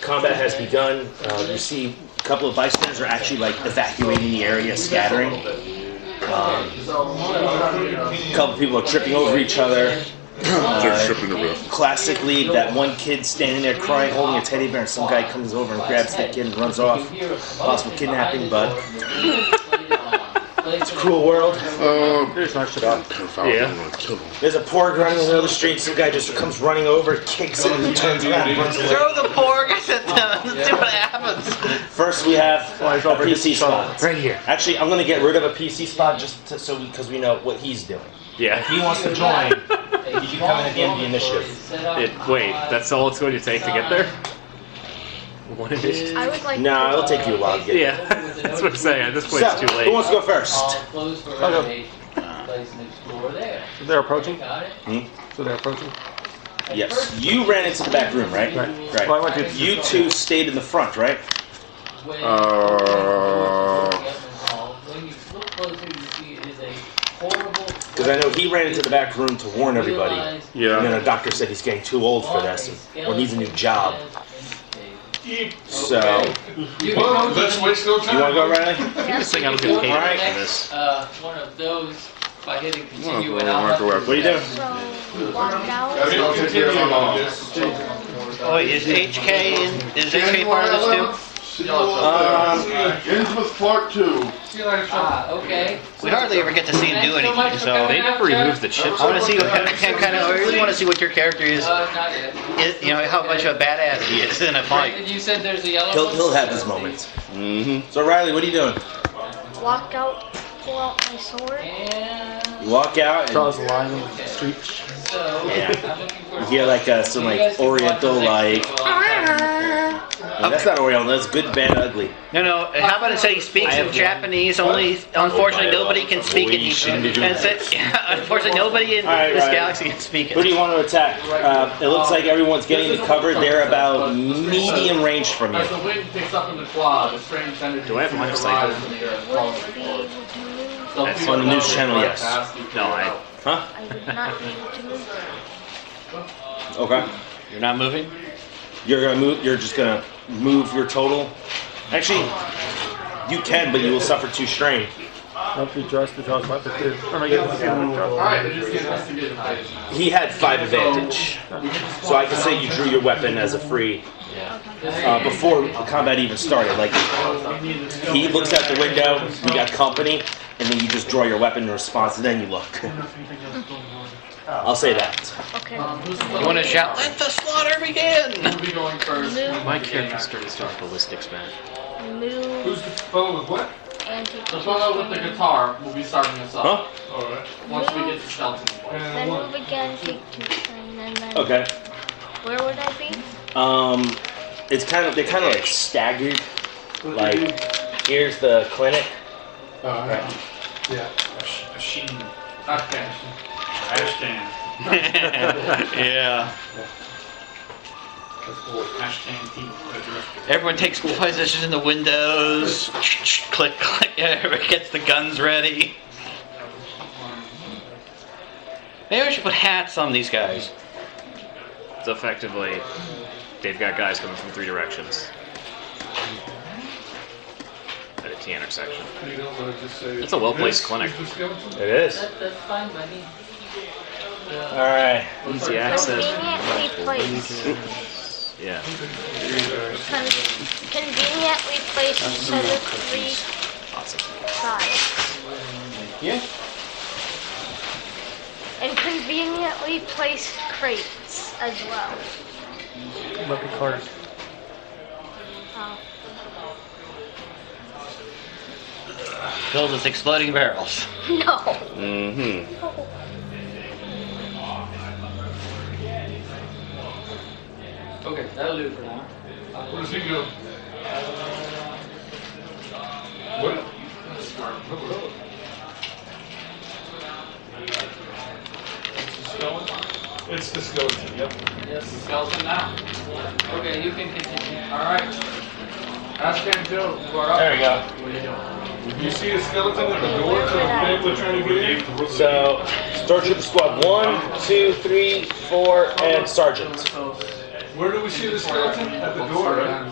combat has begun. You see a couple of bystanders are actually like evacuating the area, scattering. A couple people are tripping over each other. Classically, that one kid standing there crying, holding a teddy bear, and some guy comes over and grabs that kid and runs off. Possible kidnapping, but it's a cruel world. There's not shit up. Yeah. There's a porg running in the middle of the street. Some guy just comes running over, kicks him, and he turns around and runs away. Throw the porg at them. Let's see what happens. First, we have a PC spot right here. Actually, I'm gonna get rid of a PC spot just because we know what he's doing. Yeah. If he wants to join, he can come in at the end of the initiative. Wait, that's all it's going to take to get there? One initiative? I would like. No, it'll take you a while to get there. Yeah, that's what I'm saying. At this point, it's too late. Who wants to go first? They're approaching? Hmm? So they're approaching? Yes. You ran into the back room, right? Right. Well, I went to You two stayed in the front, right? Because I know he ran into the back room to warn everybody. Yeah. And then a doctor said he's getting too old for this or needs a new job. So, Let's waste no time. you want to go, Riley? This thing I was going to pay Alright. for this. One of those by hitting continue Well, and I'll have What are you doing? So walk out. Oh, is HK part of this too? Innsmouth Part 2. okay. We hardly ever get to see him do anything, so They never removed the chips. I want to see what I really want to see what your character is. Not yet. You know how much of a badass he is in a fight. You said there's a yellow He'll have his moments. So, Riley, what are you doing? Walk out. Pull out my sword. You walk out draws and a line in the street. you hear like some like Oriental like. That's not Oriental. That's good, bad, ugly. No. How about it say he speaks in Japanese? Only, unfortunately, nobody can speak it. Unfortunately, nobody in this galaxy can speak Who it. do you want to attack? It looks like everyone's getting the cover. They're about medium range from you. As the wind picks up in the quad, the strange energy. Do I have line of sight? Would it be able to move? That's On the news channel, yes. No, I. Huh? I would not be able to move. Okay. You're not moving? You're gonna move. You're just gonna move your total. Actually, you can, but you will suffer 2 strain. Not if he draws my too. He had 5 advantage, so I can say you drew your weapon as a free before the combat even started. Like he looks out the window, you got company, and then you just draw your weapon in response, and then you look. I'll say that. Okay. You want to shout, "Let the slaughter begin"? My character starts to ballistics, man. Move. Who's the fellow with what? And take The fellow with the guitar will be starting us off. Huh? Alright. Once we get to skeleton place. Then move again, take 2 strain, and then. Okay. Where would I be? It's they're kind of like staggered. Like here's the clinic. Yeah. Okay. Ashcan. Yeah. Everyone takes positions in the windows. Click, click. Everybody gets the guns ready. Maybe we should put hats on these guys. So effectively, they've got guys coming from 3 directions. At a T intersection. It's a well-placed clinic. It is. That's fine by me. All right. Easy access. Conveniently placed. Yeah. Conveniently placed so the 3 sides. Yeah. And conveniently placed crates as well. Weapon cards. Oh. Filled with exploding barrels. No. Mm-hmm. Okay, that'll do for now. Where does he go? What? It's the skeleton, yep. Yes, the skeleton now. Okay, you can continue. Alright. There we go. You see a skeleton at the door to the thing we're trying to get in? So, Stormtrooper Squad 1, 2, 3, 4, and Sergeant. Where do we see the skeleton? At the door, right?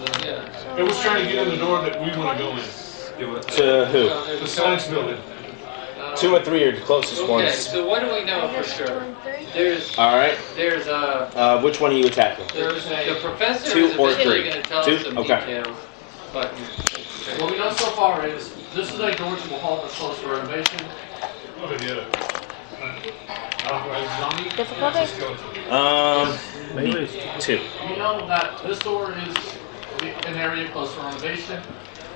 It was trying to get in the door that we want to go in. To who? The science building. 2 and 3 are the closest Okay, ones. so what do we know for sure? There's Alright. there's Which one are you attacking? the professor 2 is or eventually 3? going to tell 2? us some Okay. details. But What we know so far is this is a door that will halt us close for renovation. Difficulty? Me. 2. We know that this door is an area closed for renovation.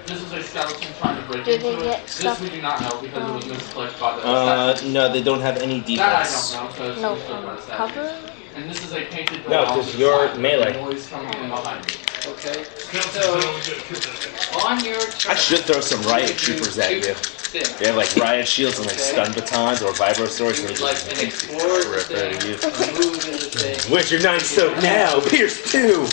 This is a skeleton trying to break Did they into get it. stuff? This we do not know because it was misplaced by the No, they don't have any that defense. I don't know because No, it was misplaced by the statue. cover? And this is a painted door. No, because you're melee. Noise coming in behind me. okay, so on your turn, I should throw some riot troopers at you. They have like riot shields and like stun batons or vibro swords and you like just an explorer rip thing, at you. move in the thing, Where's your 9 soak now? Pierce 2!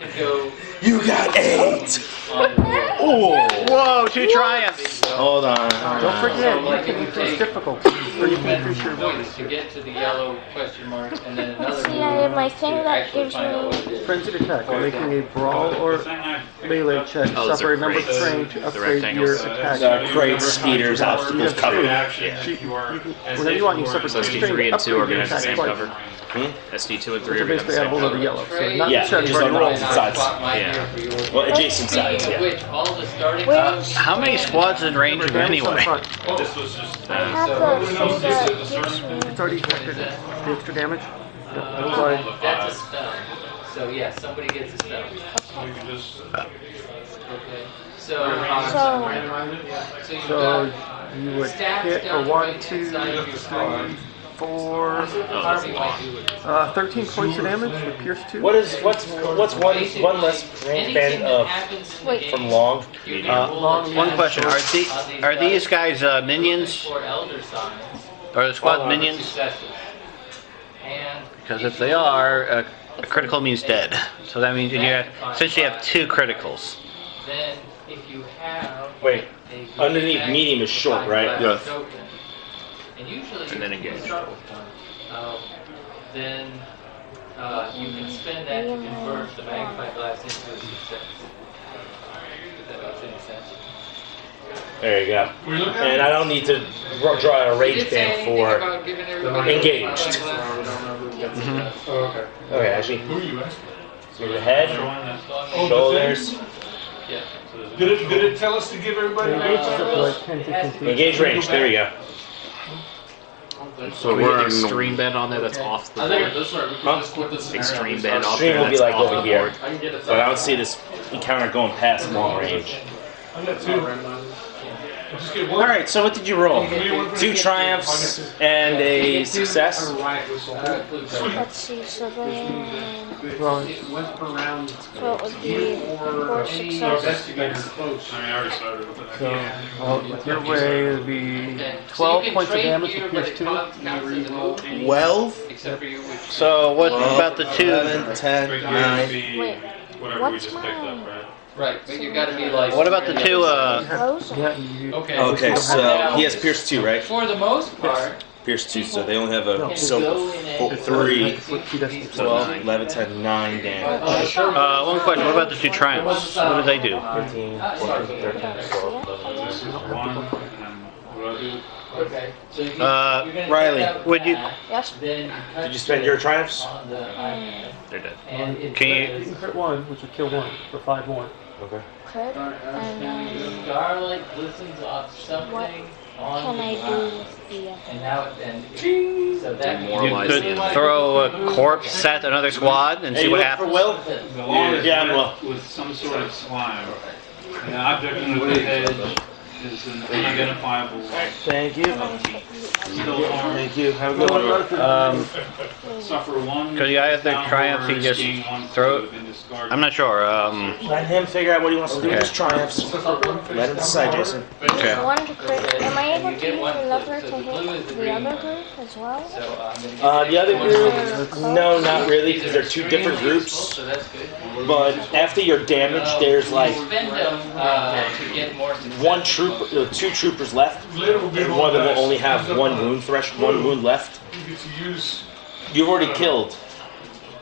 and go You got 8! on the board. Oh! Whoa, 2 triumphs. Hold on. Don't forget, you like can it would increase take difficulty, or you can movement increase your ability. to get to the yellow question mark, and then another See, move I have my thing to that actually gives find out me. what it is. Frenzied attack, making a brawl or melee check, Oh, those suffer are a number of crates. strain to The upgrade your rectangles. attack. Crates, speeders, obstacles, cover. Whenever you want, you suffer So strain SD3 to and 2 are upgrade going your to have the attack same twice. cover. SD2 and 3 So are going to have basically the add a same whole cover. other yellow. So not Yeah, necessarily just on the running opposite roll. sides. Yeah. Well, adjacent sides, yeah. Which all the starting How many squads in range are Damage on the anyway? front. I have the thing that gives me. It's already affected the extra damage. That's why. that's a spell. So yeah, somebody gets a spell. Okay. So you've So got you would stats hit down for the 1, right 2, side of your 3, 4, however you might do it. 13 points of damage with Pierce 2. What's one less range band of Wait. from long? One question: are these guys minions? For elder signs, Are the squad minions? successes. And Because if they are, a critical means dead. So that means you have, essentially have 2 criticals. then if you have Wait, a underneath medium is short, right? Yes. And usually And then engage. Then you can spend that to convert the magnifying glass into a success. If that makes any sense. There you go. And I don't need to draw a rage band for engaged. Okay, actually. So the head, shoulders, Did it tell us to give everybody engage range. There we go. So we get extreme bend on there that's off the board. Extreme bend off Stream there will be that's like off over the here, board. but I don't see this encounter going past long range. I got 2. Just get one. All right, so what did you roll? 2 triumphs and a success. Let's see, so then. Well, So it would be 4 success. so with your way, it would be 12 points of damage with Pierce 2. 12? Except for you, which So what about the 2? 11, 10, 9. Wait, what's mine? right, but you got to be like. What about the 2? Those? Yeah, you, Okay. Okay, so he has Pierce 2, right? For the most part, Pierce 2, so they only have a go silk in of and 3, he doesn't. 12, 11, 10, 9 damage. One question: what about the 2 triumphs? What do they do? 13, 14, 13, 12, 11. okay. So if you, Uh, you're gonna Riley, take out would you- that, Yes. Then you touch Did you spend your triumphs? on the They're dead. and it Can you- You can hit 1, which would kill 1 for 5 more. Okay. Could. And then. garlic glistens off something on Can the I do ground. with the. And now so that You Demoralize the could enemy. throw a corpse at another squad and Hey, see you what look happens. for Will? Yeah, I'm Will. With some sort of slime. An object in the edge is an unidentifiable. Thank you. Still harm. Thank you. Have a good one. Suffer one. Because the guy at the Triumphs, he just throw it. I'm not sure. Let him figure out what he wants to do with his triumphs. Let him decide, Jason. Okay. One to crit. Am I able to use another to hit the other group as well? The other group, no, not really, because they're two different groups. But after you're damaged, there's like two troopers left, and one of them will only have one wound left. You've already killed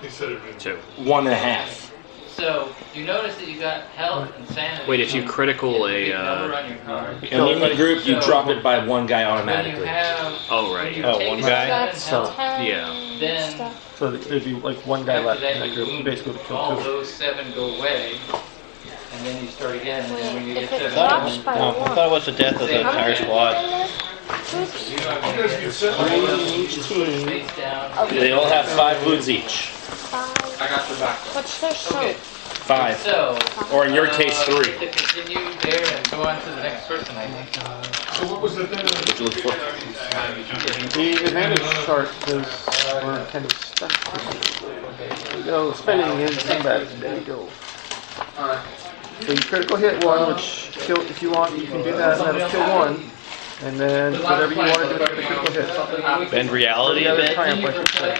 1.5. So you notice that you got health, insanity. Wait, if you critical a Overrun your card. In the group, you drop it by one guy Then you automatically. have. oh right. Oh, one guy? That's So- 10 Yeah. Then stuff. So there'd be like one guy left in that group. You basically would all kill two. those 7 go away, and then you start again. And then when you If get it 7 drops by No, I one. thought it was the death of the entire squad. Oops. face down. They all have 5 wounds each. 5. I got the back. What's their soap? Okay. 5. So. Or in your case, 3. To continue there and go on to the next person, I think. So what was the thing? What you look for? The advantage chart is we're kind of stuck. There we go. Spinning is combat. There you go. So you critical hit one, which kill if you want, you can do that, and that'll kill one. And then whatever you want to do with the critical hit. Bend reality The a other bit. triumph, I should say.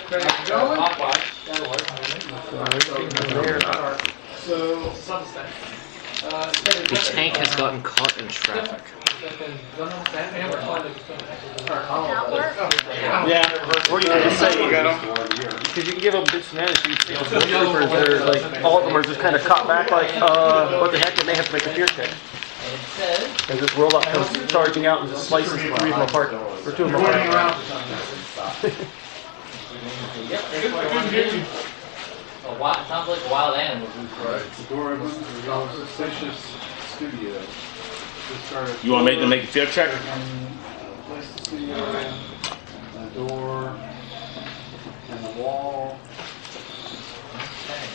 So there. The tank has gotten caught in traffic. Yeah. Or you can just say, because you can give them disadvantage, you can see the troopers, they're like, all of them are just kind of caught back like, what the heck, and they have to make a fear check. And this robot comes charging out and just slices 3 of them apart, or 2 of them apart. Sounds like wild animals. The door opens to the spacious studio. You want to make them make a field check? Place the studio, and the door, and the wall.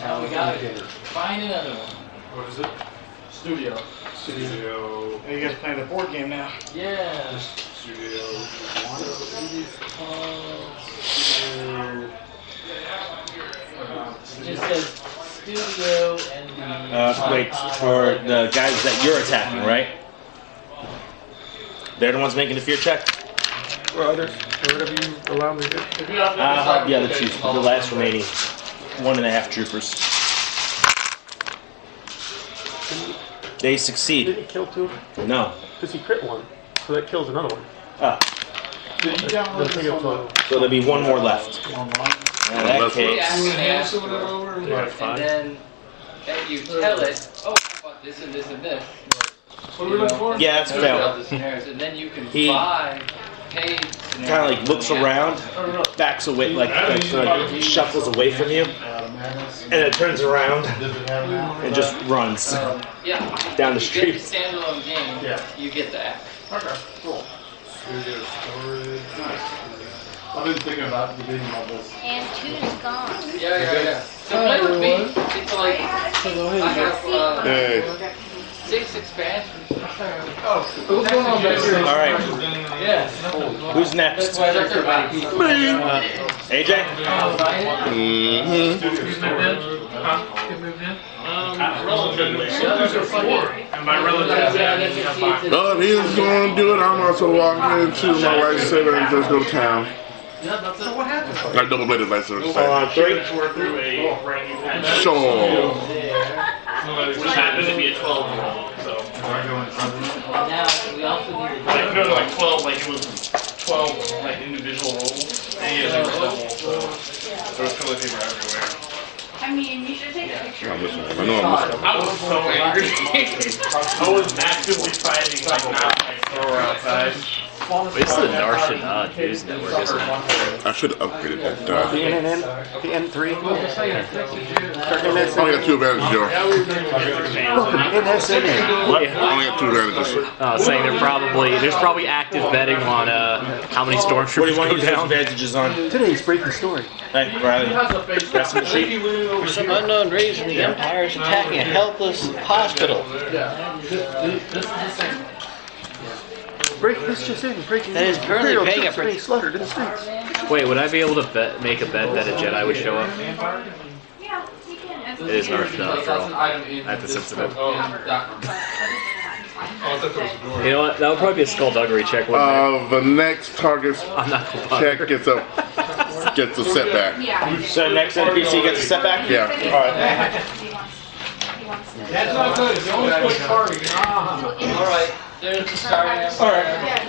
Now we got it. Find another one. What is it? Studio. Studio. You guys playing the board game now. Yeah. Studio. It just says studio and the. Wait, for the guys that you're attacking, right? They're the ones making the fear check? Or others, or whatever you allow me to do. I'll help the other 2, the last remaining 1.5 troopers. They succeed. Didn't he kill 2? No. Because he crit 1, so that kills another one. Ah, Did you download this on so there'll be 1 more left. online? In that case, And then you tell it, oh, I bought this and this and this. What are we looking for? yeah, that's a fail. And then you can He buy paid kind of like looks around, backs away, like shuffles away from you, and then turns around and just runs down the You get street. the standalone game, you get that. Okay, cool. Studio storage. Nice. I've been thinking about debating about this. And 2's gone. Yeah. So play with me. It's like, I have Hey. 6 expansions. What's going on back here? All right, Yeah. who's next? That's why there's so many people. AJ? Well, if he's going to do it, I'm also walking into my lightsaber and just go to town. Like double-bladed lightsaber. On 3? Sure. Which happened to be a 12-year-old, so. Now, we also need to Like, no, like 12, like it was 12, like individual roles. And he has a double, so there was toilet paper everywhere. I mean, you should take a picture. I'm listening. I know I'm listening. I was so angry. I was actively fighting, like, not like throw her outside. It's the Narshan News Network, isn't it? I should have upgraded that. The NNN, the N3. I only got 2 advantages, Joe. Welcome to NSNN. What? I only got 2 advantages. Saying there's probably active betting on how many What do stormtroopers you want go to use down. advantages on? Today's breaking story. Hey, Riley, grab some sheet. For some unknown reason, the Empire is attacking a helpless hospital. That's just in. Breaking That is currently Imperial paying troops a are being slaughtered in the streets. Wait, would I be able to make a bet that a Jedi would show up? It is Narf after all. At the sensitive. You know what? That would probably be a skullduggery check, wouldn't The next target's check gets a setback. So next NPC gets a setback? Yeah. Alright. That's not good. You always put party. Alright, there's the starting. Alright.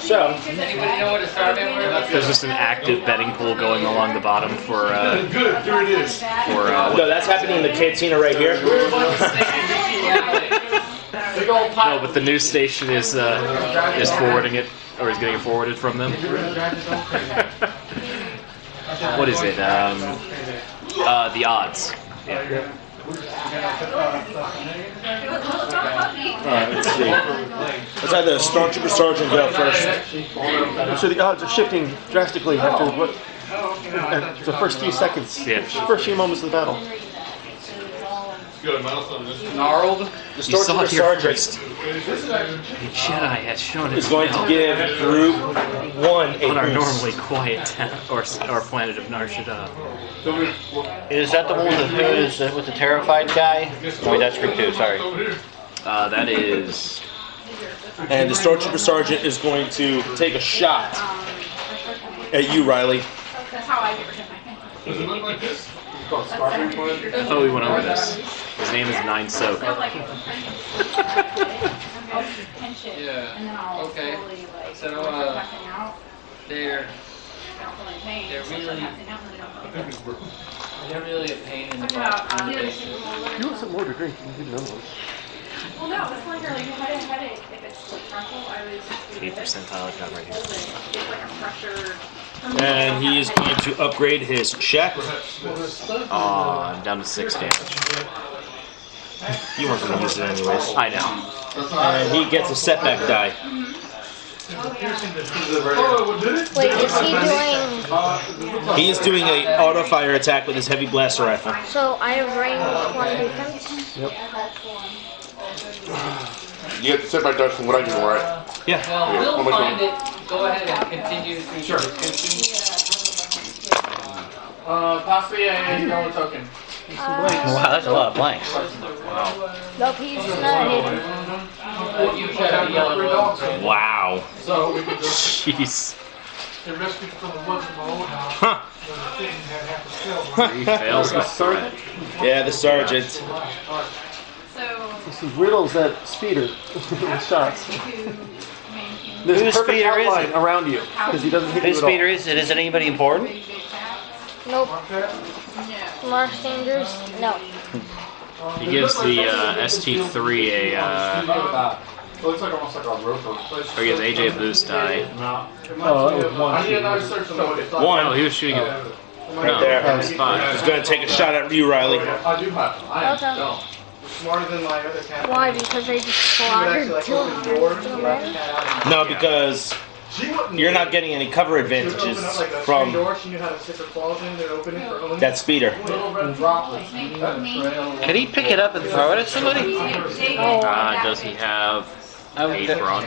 So, Anybody know what a starting is? There's just an active betting pool going along the bottom for Good, here it is. no, that's happening in the cantina right here. No, but the news station is forwarding it, or is getting it forwarded from them. What is it? The odds. Yeah. Alright, let's see. Let's have the Stormtrooper Sergeant go first. So the odds are shifting drastically after the first few seconds, first few moments of the battle. Gnarled. The Stormtrooper Sergeant The Jedi has shown is going to give Group 1 a on our boost. normally quiet town, or planet of Nar Shaddaa. Is that the one with the terrified guy? Wait, that's Group 2, sorry. That is. And the Stormtrooper Sergeant is going to take a shot at you, Riley. That's how I get rid of my I thought we went over this. His name is Nine Soak. Yeah. Okay. So they're really a pain in the butt. You want some more to drink? You can get another one. Well, no, it's like if I had it, if it's like frontal, I was 8 percentile gun right here. get like a fresher. And he is going to upgrade his check. I'm down to 6 damage. You weren't going to use it anyways. I know. And he gets a setback die. Wait, is he doing... He is doing an auto fire attack with his heavy blaster rifle. So I have range 1 defense? Yep. You get the setback dice from what I do, right? Yeah. Well, we'll find it. Go ahead and continue through the description. Possibly a yellow token. Wow, that's a lot of blanks. Wow. Nope, he's not hidden. You check the yellow one. Wow. Jeez. Huh. 3 fails. Alright. Yeah, the sergeant. He riddles that speeder with shots. There's Whose a perfect speeder is outline it? around you because he doesn't hit you Whose at all. speeder is it? Is it anybody important? Nope. Mark Sanders? No. He gives the ST3 Looks like almost like a roper. or he gives AJ a boost die. Oh, that was one. One. No, he was shooting it. Right No, there. it's fine. He's going to take a shot at you, Riley. I do have. I am Okay. dumb. Smarter than my other cat. Why? Because I just slaughtered 2 of them men? No, because you're not getting any cover advantages from that speeder. Can he pick it up and throw it at somebody? Does he have 8 brawn?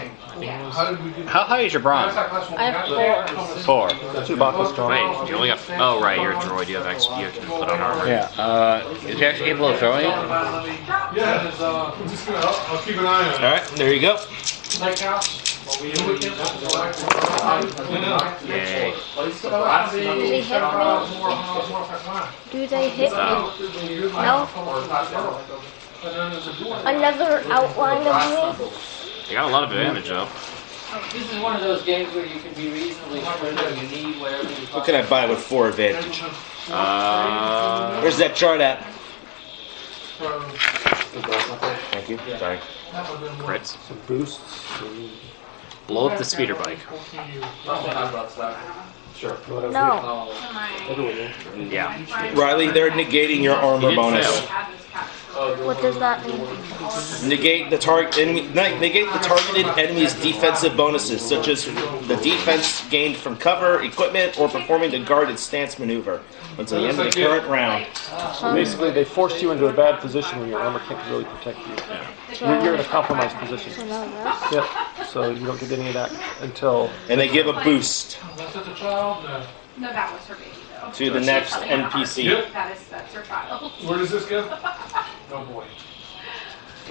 How high is your brawn? I have 4. 4. Chewbacca's strong. Wait, you only got. Oh, right, you're a droid. You have extra. You can put on armor. Yeah. Is he actually capable of throwing it? Yeah, I'll keep an eye on it. All right, there you go. Yay. Do they hit me? Do they hit me? No? Another outline of me? You got a lot of damage though. This is one of those games where you can be reasonably certain that you need whatever you What can I buy with 4 advantage? Uh, Where's that chart at? Thank you. Sorry. crits. Some boosts. Blow up the speeder bike. Sure. No. Yeah. Riley, they're negating your armor bonus. What does that mean? Negate the targeted enemy's defensive bonuses, such as the defense gained from cover, equipment, or performing the guarded stance maneuver until the end of the current round. So basically, they forced you into a bad position where your armor can't really protect you. You're in a compromised position. Yep. So you don't get any of that until. And they give a boost No, that was her baby though. to the next NPC. That's her child. Where does this go? Oh boy.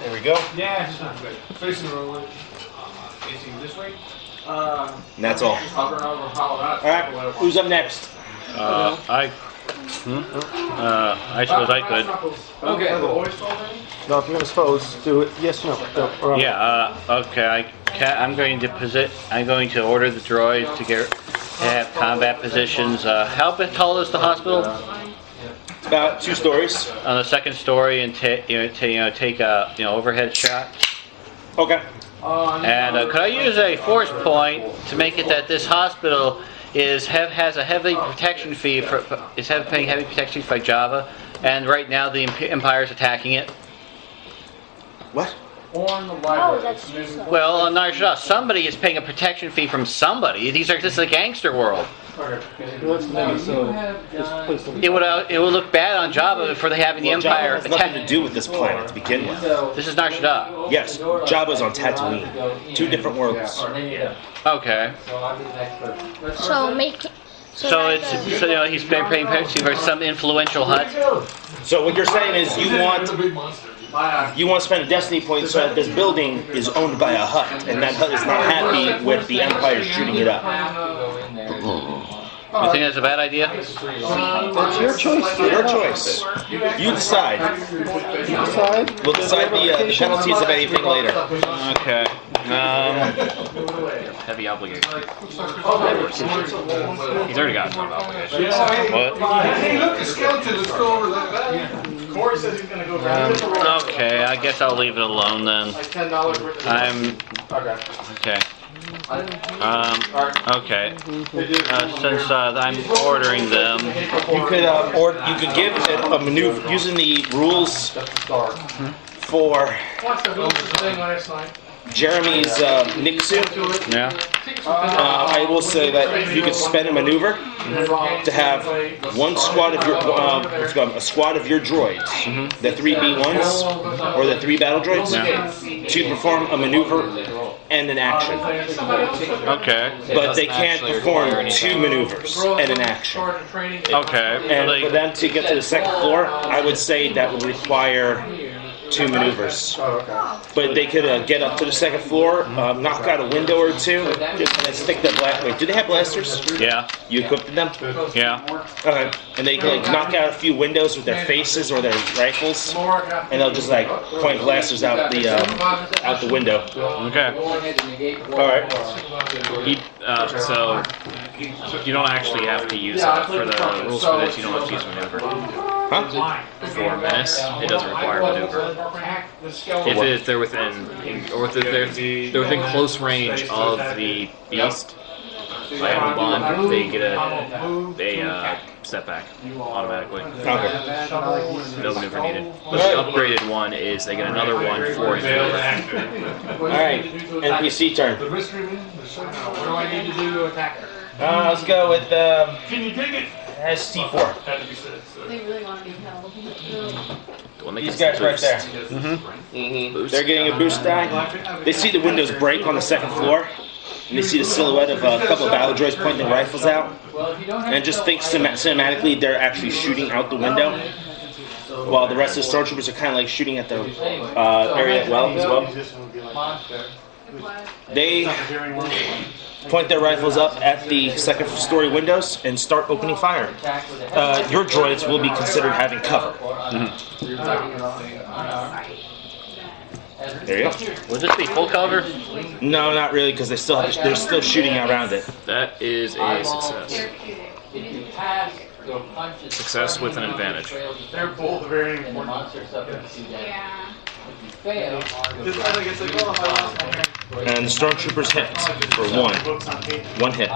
There we go. Yeah, it's not good. Facing the wrong way. Facing this way? And that's all. Hovering over Colorado. Alright, who's up next? I suppose I could. Okay. No, if you're gonna suppose, do it. Yes, no. Yeah. Okay. I'm going to order the droids to have combat positions. How tall is the hospital? About 2 stories. On the second story, and take a overhead shot. Okay. And could I use a force point to make it that this hospital has a heavy protection fee paying heavy protection fee by Java, and right now the Empire's attacking it. What? Oh, that's useless. Well, Nar Shaddaa, somebody is paying a protection fee from somebody. This is a gangster world. It would look bad on Jabba for having the Empire Jabba has nothing to do with this planet to begin with. This is Nar Shaddaa. Yes, Jabba's on Tatooine. 2 different worlds. Okay. So make. He's paying protection for some influential hut. So what you're saying is you want to spend a destiny point so that this building is owned by a hut, and that hut is not happy with the Empire shooting it up. You think that's a bad idea? That's your choice. Your choice. You decide. We'll decide the penalties of anything later. Okay. Heavy obligation. He's already got one obligation. What? Hey, look, the skeleton. Let's go over that. Corey says he's gonna go grab Okay, I guess I'll leave it alone then. $10 worth of Okay. Okay. Since I'm ordering them, You could give it a maneuver using the rules for Watch the thing on S9. Jeremy's Nixu. yeah. I will say that you could spend a maneuver to have one squad of your a squad of your droids, the 3 B1s or the 3 battle droids, to perform a maneuver and an action. Okay. But they can't perform 2 maneuvers and an action. Okay. And for them to get to the second floor, I would say that would require 2 maneuvers. But they could get up to the second floor, knock out a window or 2, just stick the wait, do they have blasters? Yeah. You equipped them? Yeah. Okay. And they can knock out a few windows with their faces or their rifles, and they'll just point blasters out the window. Okay. All right. So you don't actually have to use for the rules for this. You don't have to use maneuver. Huh? For menace, it doesn't require maneuver. If they're within close range of the beast, by a bond, they get a step back automatically. Okay. No maneuver needed. But the upgraded one is they get another one for maneuver. All right. NPC turn. What do I need to do to attack her? Let's go with Can you dig it? ST4. They really want to be held. The one that These gets guys the right boost. there. Boost. They're getting a boost die. They see the windows break on the second floor, and they see the silhouette of a couple of battle droids pointing their rifles out, and just think cinematically they're actually shooting out the window, while the rest of the stormtroopers are kind of shooting at the area as well. They point their rifles up at the second story windows and start opening fire. Your droids will be considered having cover. There you go. Would this be full cover? No, not really, because they're still shooting around it. That is a success. Success with an advantage. They're both very important. fail, And the stormtroopers hit for one hit.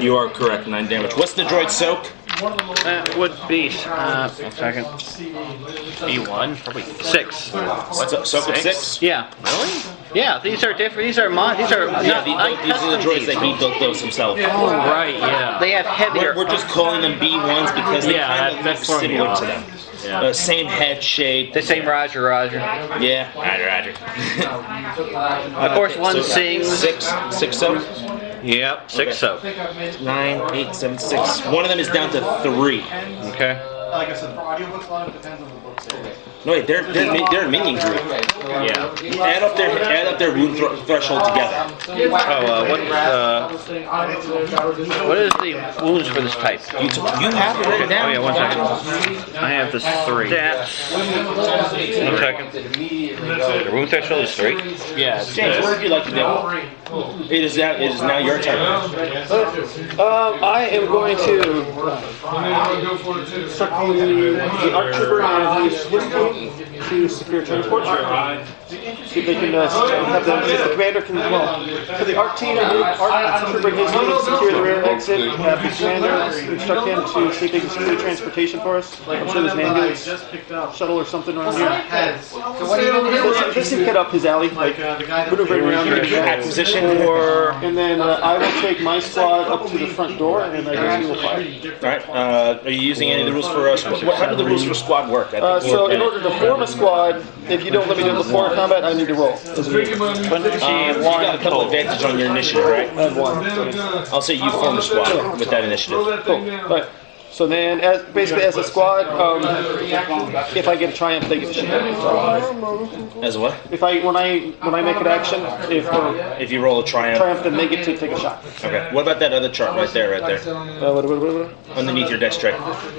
You are correct, 9 damage. What's the droid soak? That would be, 1 second. E1, probably 6. Soak of 6? Yeah. Really? Yeah, these are different. These are not. These are the droids that he built those himself. Oh, right, yeah. They have heavier. We're just calling them B1s because they kind of look that's similar to them. Yeah. Same head shape. The same Roger. Yeah, Roger. Of course, one sings. 6 soak? Yep, 6 soak. 9, 8, 7, 6. One of them is down to 3. Okay. Like I said, for audiobooks, a lot of it depends on the books. No, wait, they're a minion group. Yeah. Add up their wound threshold together. What is the wounds for this type? You have it written down. Oh yeah, 1 second. I have this 3. Stats. 1 second. The wound threshold is 3. Yeah. James, what would you like to do? It is now your turn. I am going to start calling the ARC trooper and the split team to secure transport. See if they can have them. See if the commander can. Well, for the ARC team, ARC trooper and his team secure the rear exit. Have the commander instruct him to see if they can secure transportation for us. I'm sure there's an ambulance, shuttle, or something around here. Just to get up his alley, like maneuvering around here. Acquisition for. And then I will take my squad up to the front door, and then I guess he will fire. Alright, are you using any of the rules for us? How do the rules for squad work? So in order to form a squad, if you don't let me do it before combat, I need to roll. You got a couple advantage on your initiative, right? I have 1. I'll say you form a squad with that initiative. Cool. Alright. So then, basically as a squad, if I get a triumph, they get to shoot at me. As what? When I make an action, if you roll a triumph, then they get to take a shot. Okay. What about that other chart right there? What? Underneath your dex tray.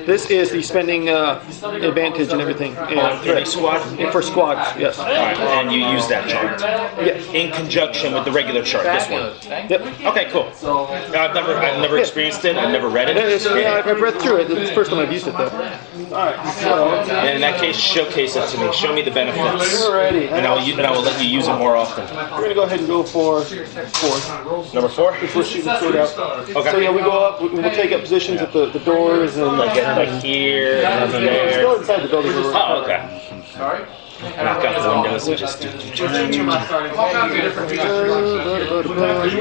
This is the spending advantage and everything. And for the squad? For squads, yes. Alright, and you use that chart. Yes. In conjunction with the regular chart, this one. Yep. Okay, cool. I've never experienced it. I've never read it. Yeah, I've read through it. It's the first time I've used it though. Alright, so. And in that case, showcase it to me. Show me the benefits. Alrighty. And I will let you use it more often. We're going to go ahead and go for 4. Number 4? If we're shooting straight out. Okay. So yeah, we go up, we'll take up positions at the doors and like here, and there. Still inside the building. Oh, okay. Sorry? Knock out the windows and just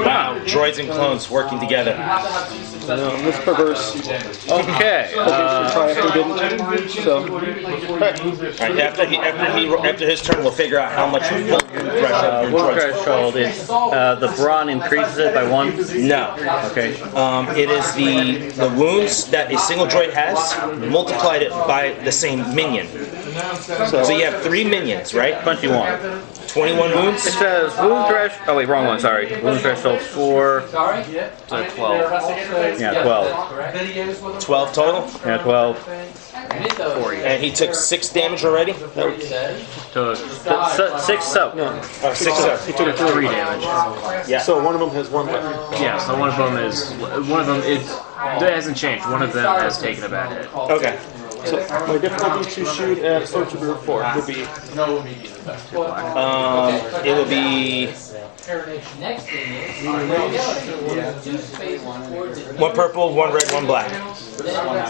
Wow, droids and clones working together. No, it's perverse. Okay. After his turn, we'll figure out how much full wound threshold is the brawn increases it by 1? No. Okay. It is the wounds that a single droid has multiplied it by the same minion. So you have 3 minions, right? 21. 21 wounds? It says wound threshold. Oh wait, wrong one. Sorry. Wound threshold 4. So 12. Yeah, 12. 12 total? Yeah, 12. 40. And he took 6 damage already? Took 6 soak. No. 6 soak. He took 3 damage. Yeah. So one of them has 1 left. Yeah. So one of them that hasn't changed. One of them has taken a bad hit. Okay. So my difficulty to shoot at Stormtrooper 4 would be no immediate effect. It would be Next thing is 1 purple, 1 red, 1 black.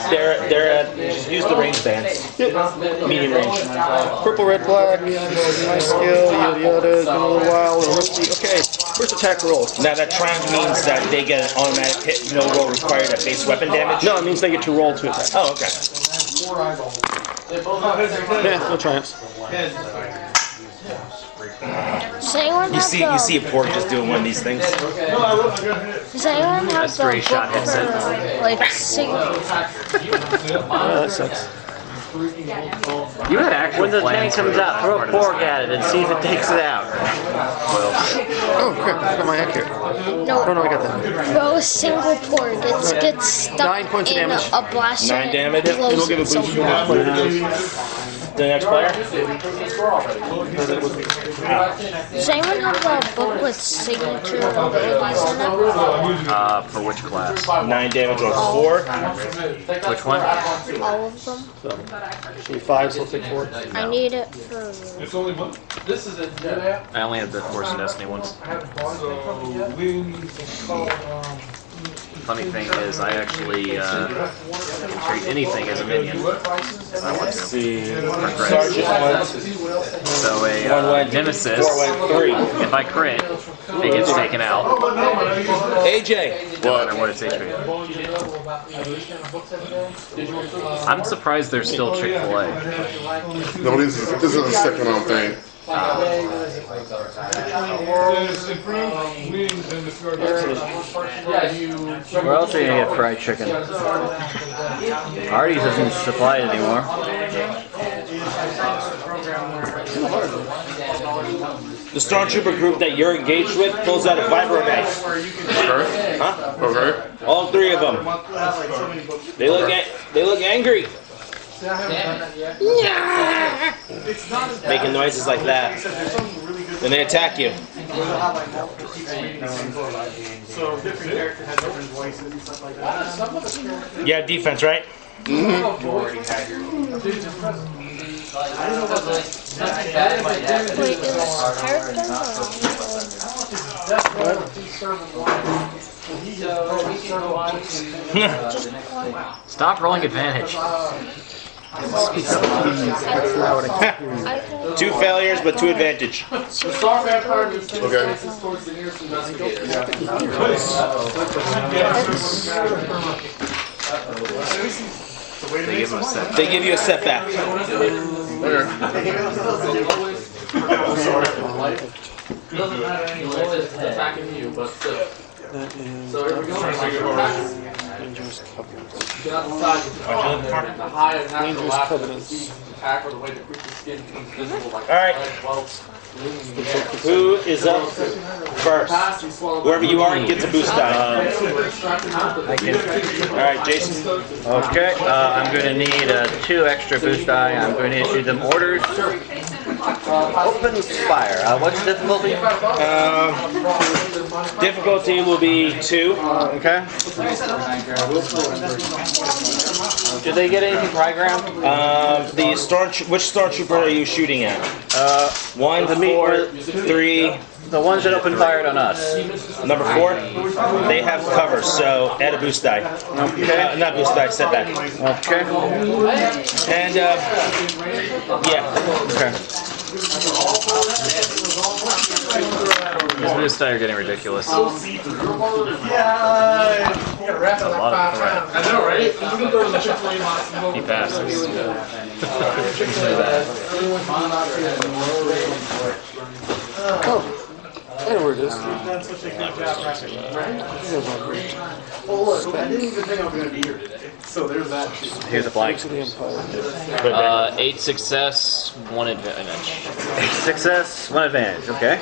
They're at just use the range bands. Medium range. Purple, red, black. My skill, yada yada. It's been a little while. Okay. First attack roll. Now that triumph means that they get an automatic hit, no roll required at base weapon damage? No, it means they get to roll to attack. Oh, okay. Yeah, no triumphs. Does anyone You see a pork just doing one of these things? Does anyone have the book for, like, that sucks. You had actual when the tank comes out, throw a pork at it and see if it takes it out. Oh crap, I got my accurate. No, I got that. Throw a single pork. It gets stuck 9 points of in damage. a blaster. 9 damage? Blows It'll give a itself boost. up. the next player. Does anyone have a book with signature abilities in it? For which class? 9 damage on 4. Which one? All of them? So 5, so I'll take 4. I need it for... It's only one. This is a I only have the Force and Destiny ones. Funny thing is, I actually can treat anything as a minion if I want to. Sergeant went. So a Nemesis, 4 went 3. if I crit, it gets taken out. AJ! No matter what its HP. I'm surprised there's still Chick-fil-A. No, this is a second on thing. Where else are you gonna get fried chicken? Artie's doesn't supply it anymore. The Stormtrooper group that you're engaged with pulls out a vibro knife. Huh? Okay. All 3 of them. They look angry. Making noises like that. Then they attack you. So different characters have different voices and stuff like that. You have defense, right? Wait, is character Stop rolling advantage. 2 failures, but 2 advantage. Okay. They give you a setback. Doesn't matter anyway, it's attacking you, but still. So here we go. Dangerous covenants. Get outside with the high and natural laughter to see attack or the way the creature's skin becomes visible like Alright. Who is up first? Whoever you are gets a boost die. Alright, Jason. Okay, I'm going to need 2 extra boost die. I'm going to issue them orders. Open fire. What's the difficulty? Difficulty will be 2. Okay. Do they get anything for high ground? Which Stormtrooper are you shooting at? 1, 4, 3. The ones that open fired on us. Number 4, they have cover, so add a boost die. Okay. Not boost die, setback. Okay. And, yeah. Okay. These boost die are getting ridiculous. Yeah, you gotta wrap it A like lot of 5 threat. pounds. I know, right? He passes. Oh, I know where it is. That's such a good job wrapping it, right? Well, look, I didn't even think I was going to be here today. So there's that too. Here's a blank. To the Empire. 8 success, 1 advantage. 8 success, 1 advantage. Okay.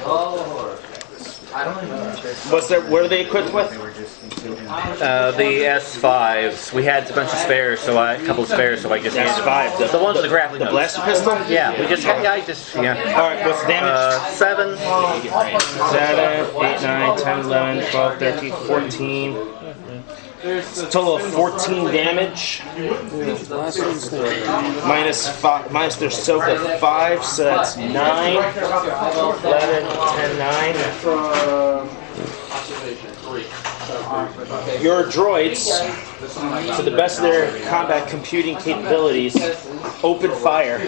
What are they equipped with? The S5s. We had a bunch of spares, so a couple of spares, so I just handed S5, the ones with the grappling the hooks. blaster pistol? Yeah, we just had. Yeah, Alright, what's the damage? 7. 7, 8, 9, 10, 11, 12, 13, 14. It's a total of 14 damage. Minus their soak of 5, so that's 9. 11, 10, 9. Your droids, to the best of their combat computing capabilities, open fire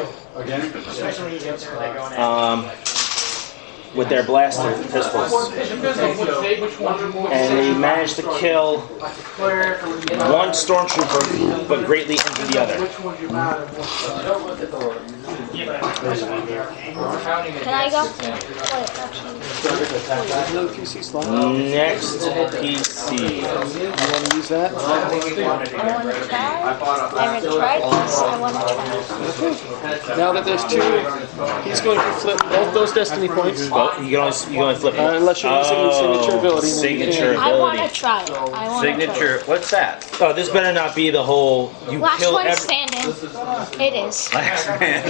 with their blaster pistols. And they managed to kill 1 stormtrooper, but greatly injure the other. Can I go? Wait, actually. PC slot. Next PC. You want to use that? I want to try. I haven't tried this. I want to try. Now that there's two, he's going to flip both those destiny points. Well, you can only flip it. Unless you're using your signature ability. Signature I want to ability. try it. I want to try Signature. What's that? Oh, this better not be the whole. You it. Last kill one every. standing. It is. Last man.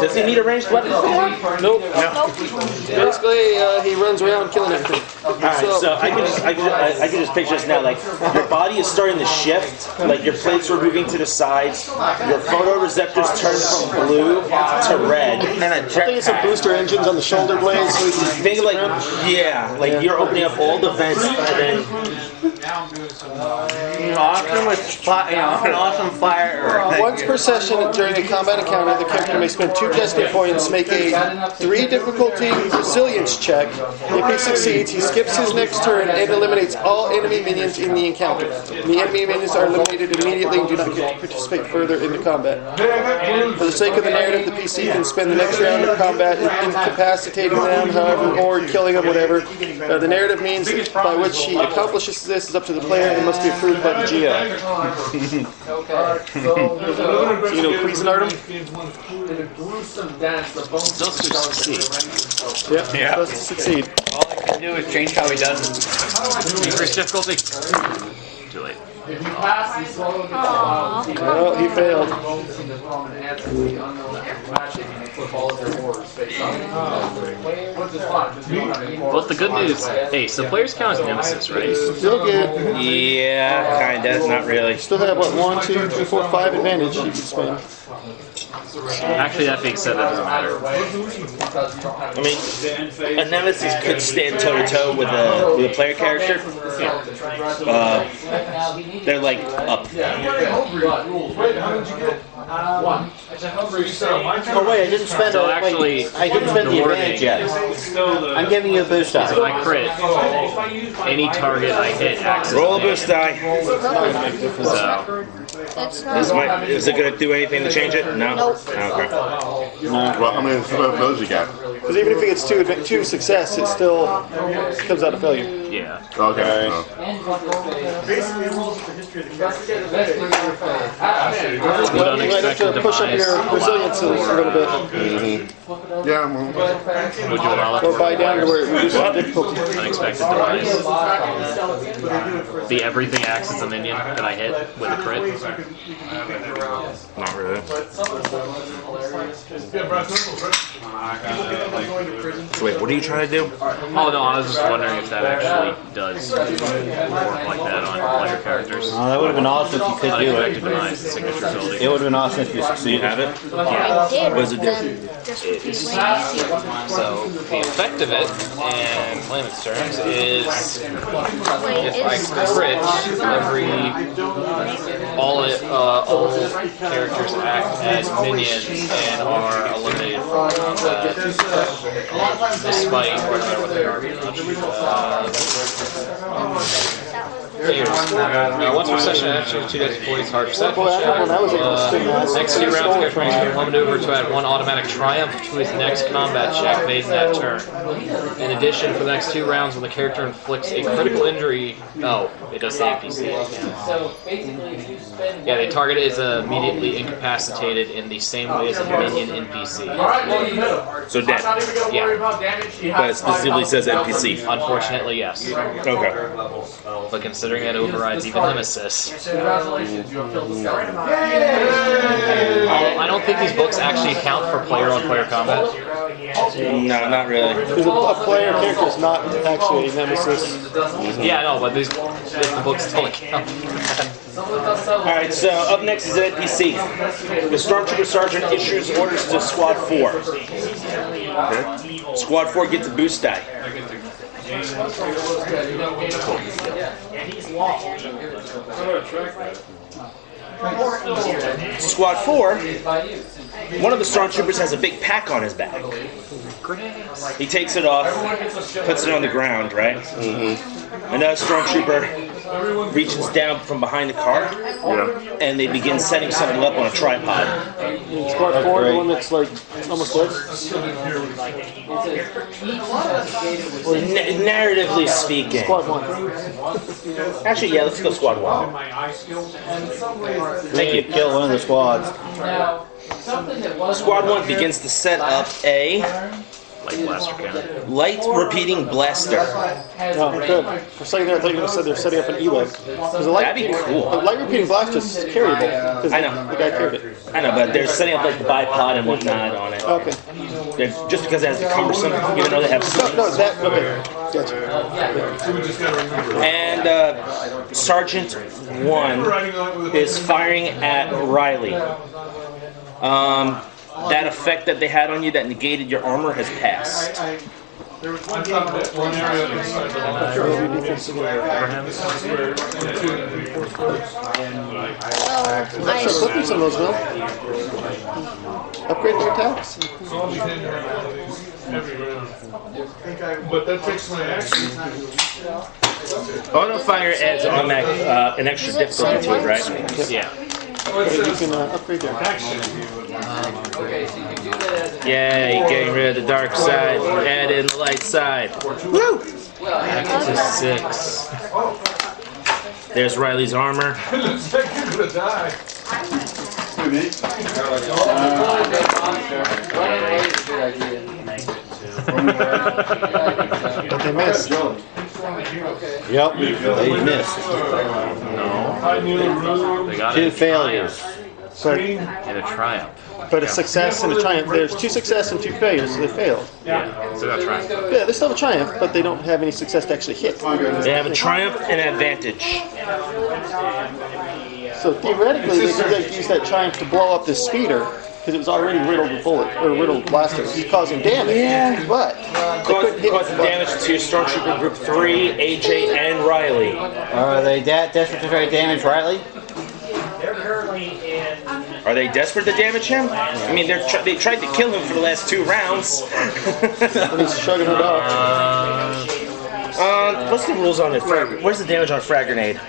Does he need a ranged weapon? Nope. Nope. Basically, he runs around killing everything. Alright, so I can just picture this now. Like your body is starting to shift. Like your plates are moving to the sides. Your photoreceptors turn from blue to red. And a I think it's some booster engines on the shoulder blades. So he can Think like like you're opening up all the vents and then. An awesome fire. Once per session during a combat encounter, the character may spend 2 destiny points, make a 3 difficulty resilience check. If he succeeds, he skips his next turn and eliminates all enemy minions in the encounter. The enemy minions are eliminated immediately and do not get to participate further in the combat. For the sake of the narrative, the PC can spend the next round of combat incapacitating them, however, or killing them, whatever. The narrative means by which he accomplishes this is up to the player and must be approved by the GM. You know Cuisinart him? Still succeed. Yep, supposed to succeed. All I can do is change how he does it. Increase difficulty. Too late. Aww. Well, he failed. But the good news, hey, so players count as nemesis, right? Still good. Yeah, kinda. Not really. Still have what, 1, 2, 3, 4, 5 advantage you can spend. Actually, that being said, that doesn't matter. I mean, a nemesis could stand toe to toe with a player character. They're like up. Oh wait, I didn't spend So I didn't spend the advantage yet. I'm giving you a boost die. So if I crit, any target I hit acts as Roll a an boost die. So, That's not. Is it gonna do anything to change it? No. Nope. Okay. Well, how many of those you got? Because even if he gets two success, it still comes out of failure. yeah. Okay. No. Would You might have to unexpected push up demise your resilience a little bit. Yeah, well, would you allow it Or for buy down to where it reduces the difficulty. unexpected demise? The everything acts as a minion that I hit with a crit? Not really. So wait, what are you trying to do? Oh no, I was just wondering if that actually does work like that on player characters. Oh, that would have been awesome if you could do Unexpected it. demise and signature ability. It would have been awesome if you Do you succeeded. have it? I did. What does it do? Then this would be way easier. So the effect of it, in layman's terms, is Wait, if I crit, all characters act as minions and are eliminated from combat, despite what they are. Once per session, after 2 days before it's hard perception Boy, I check. when I was able to spin that. Next 2 rounds, character may spend 1 maneuver to add 1 automatic triumph to his next combat check made in that turn. In addition, for the next 2 rounds, when the character inflicts a critical injury, it does say NPC. Yeah, the target is immediately incapacitated in the same way as a minion NPC. So dead. Yeah, But it specifically says NPC. unfortunately, yes. Okay. But considering that overrides even Nemesis. I don't think these books actually account for player-on-player combat. No, not really. Because a player character is not actually a nemesis. Yeah, I know, but the books don't account. Alright, so up next is an NPC. The Stormtrooper Sergeant issues orders to Squad 4. Okay. Squad 4 gets a boost die. Squad 4, one of the Stormtroopers has a big pack on his back. He takes it off, puts it on the ground, right? Mm-hmm. Another Stormtrooper reaches down from behind the car, and they begin setting something up on a tripod. Squad 4, the one that's like almost dead. Narratively speaking. Squad 1. Actually, yeah, let's go squad 1. Thank you. Kill one of the squads. Squad 1 begins to set up a Light blaster cannon. light repeating blaster. Oh, good. For a second there, I thought you were going to say they're setting up an E-Web. That'd be cool. The light repeating blaster is carryable. I know. The guy carried it. I know, but they're setting up like the bipod and whatnot on it. Okay. Just because it has the cumbersome, even though they have No, that. Okay. Gotcha. And Sergeant 1 is firing at Riley. That effect that they had on you that negated your armor has passed. There was one area inside So clipping some of those, Will. Upgrade their attacks. But that takes my action. Auto fire adds an extra difficulty to it, right? Yeah. You can upgrade their attacks. Yay, getting rid of the dark side, add in the light side. Woo! Back to 6. There's Riley's armor. It looks like you're gonna die. But they missed. Yep, they missed. No. They got 2 a failures. But, and a triumph. but a success and a triumph. There's 2 success and 2 failures, so they failed. Yeah, so got triumph. Yeah, they still have a triumph, but they don't have any success to actually hit. They have a triumph and an advantage. So theoretically, they could like, use that triumph to blow up this speeder, because it was already riddled with bullet, or riddled blaster. It was causing damage. Yeah. But Causing damage to Stormtrooper Group 3, AJ, and Riley. Are they that desperate to try to damage Riley? Are they desperate to damage him? I mean, they tried to kill him for the last 2 rounds. He's shrugging it off. What's the rules on it? Where's the damage on a frag grenade?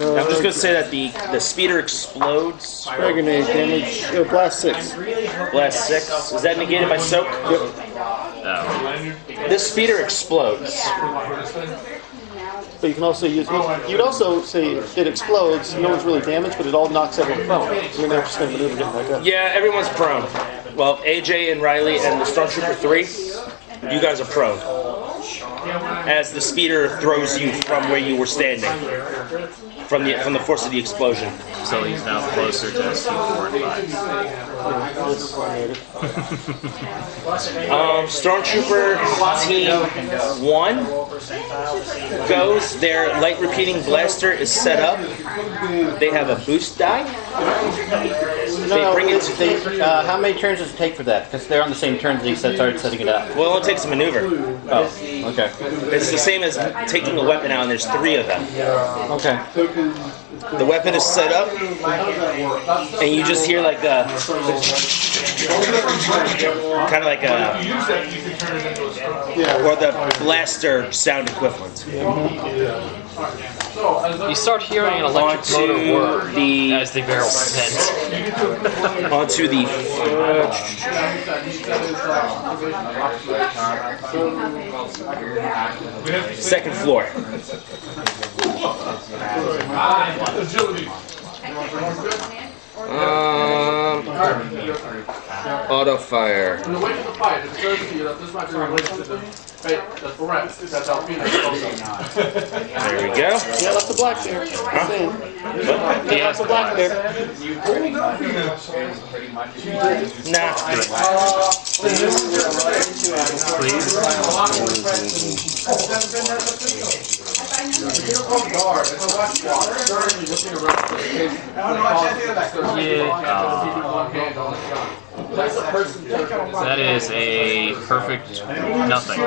I'm just gonna say that the speeder explodes. Frag grenade damage, blast 6. Blast 6. Is that negated by soak? Yep. No. This speeder explodes. But you can also use. You'd also say it explodes. No one's really damaged, but it all knocks everyone prone. I mean, they're just going to maneuver getting back up. Yeah, everyone's prone. Well, AJ and Riley and the Stormtrooper 3, you guys are prone. As the speeder throws you from where you were standing, from the force of the explosion. So he's now closer to SC4 and 5. Stormtrooper Team 1 goes. Their light repeating blaster is set up. They have a boost die. How many turns does it take for that? Because they're on the same turns they started setting it up. Well, it only takes a maneuver. Oh, okay. It's the same as taking a weapon out, and there's 3 of them. Okay. The weapon is set up, and you just hear like a kind of like a or the blaster sound equivalent. You start hearing an electric motor whir as the barrel spins. Onto the second floor. Auto fire. On the way to the fight, it occurs to you that this might be related to the fate that's Lorenz. That's Alpina. There we go. Yeah, that's the black there. Huh? Yeah, that's the black there. Nah. That is a perfect nothing.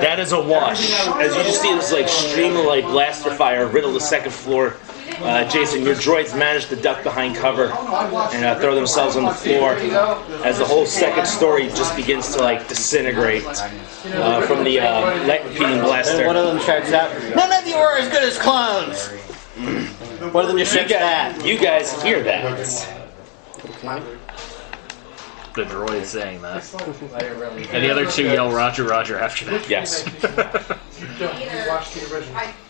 That is a wash. As you just see this like stream of like blaster fire riddle the second floor Jason, your droids manage to duck behind cover and throw themselves on the floor as the whole second story just begins to like disintegrate from the light repeating blaster. And one of them shouts out, "None of you are as good as clones!" One of them just shouts that. You guys hear that. Okay. The droid saying that. And the other two yell Roger, Roger after that. Yes. I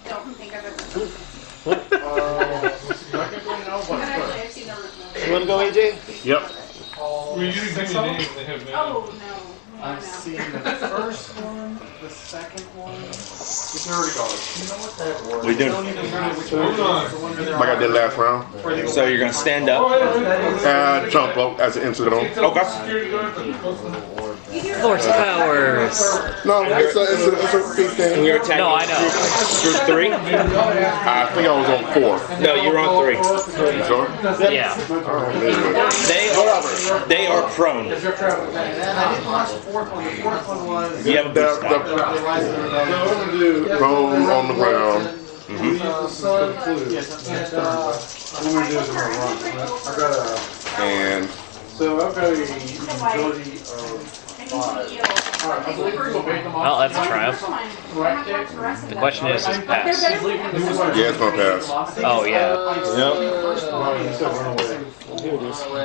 don't think I've ever seen You want to go, AJ? Yep. Well, you didn't give me a name. They have names. Oh, no. I've seen the first one, the second one. It's $30. You know what that was? We do. Like I did last round. So you're gonna stand up. Jump up as an incident. Okay. Force powers. No, it's a big thing. You're attacking. No, I know. Group 3? I think I was on 4. No, you're on 3. You sure? Yeah. They are prone. And I didn't watch the fourth one. The fourth one was. You have a boost die. Prone on the ground. And So I've got a majority of 5. Well, that's a triumph. The question is it pass? yeah, it's gonna pass. Oh, yeah.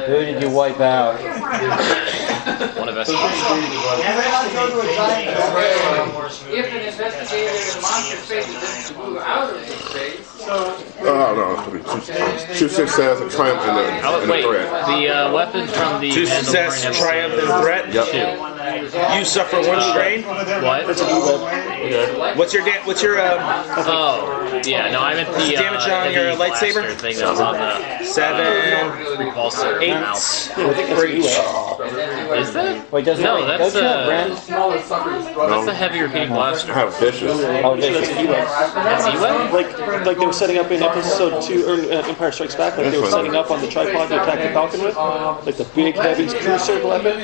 Who did you wipe out? One of us. If an investigator in the monster space is to move out of this space, No, two success, a triumph, and a Wait, threat. the weapons from the 2 success, Mandalorian triumph, and episode. threat. Yep. You suffer 1 strain. What? What's your Oh, yeah, no, I meant the damage on your heavy lightsaber? blaster thing that was on the 7, repulsor 8. mount. Is that? Wait, doesn't No, it, that's don't you have Brand? that's a heavy repeating I blaster. have vicious. Oh, That's just That's E-Web? like they were setting up in episode 2 or Empire Strikes Back, like they were setting up on the tripod to attack the Falcon with, like the big heavy cruiser weapon.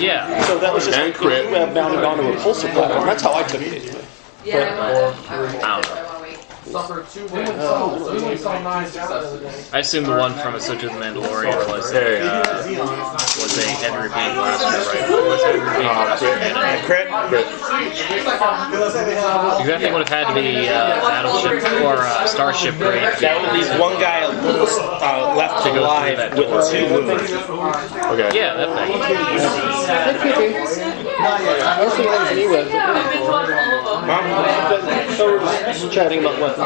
Yeah. So that was just And like crit. you have mounted on a repulsor platform. That's how I took it anyway. I don't know. Suffer 2 wins. So you only saw 9 successes. I assume the one from Ahsoka the Mandalorian was a heavy repeating blaster, right? Was heavy repeating blaster and a Crit. Because that thing would have had to be battleship or starship grade. That would leave one guy left To go through alive that with door. 2 wounds. Okay. Yeah, that thing. I was thinking that was an E-Web. So we're just chatting about weapons.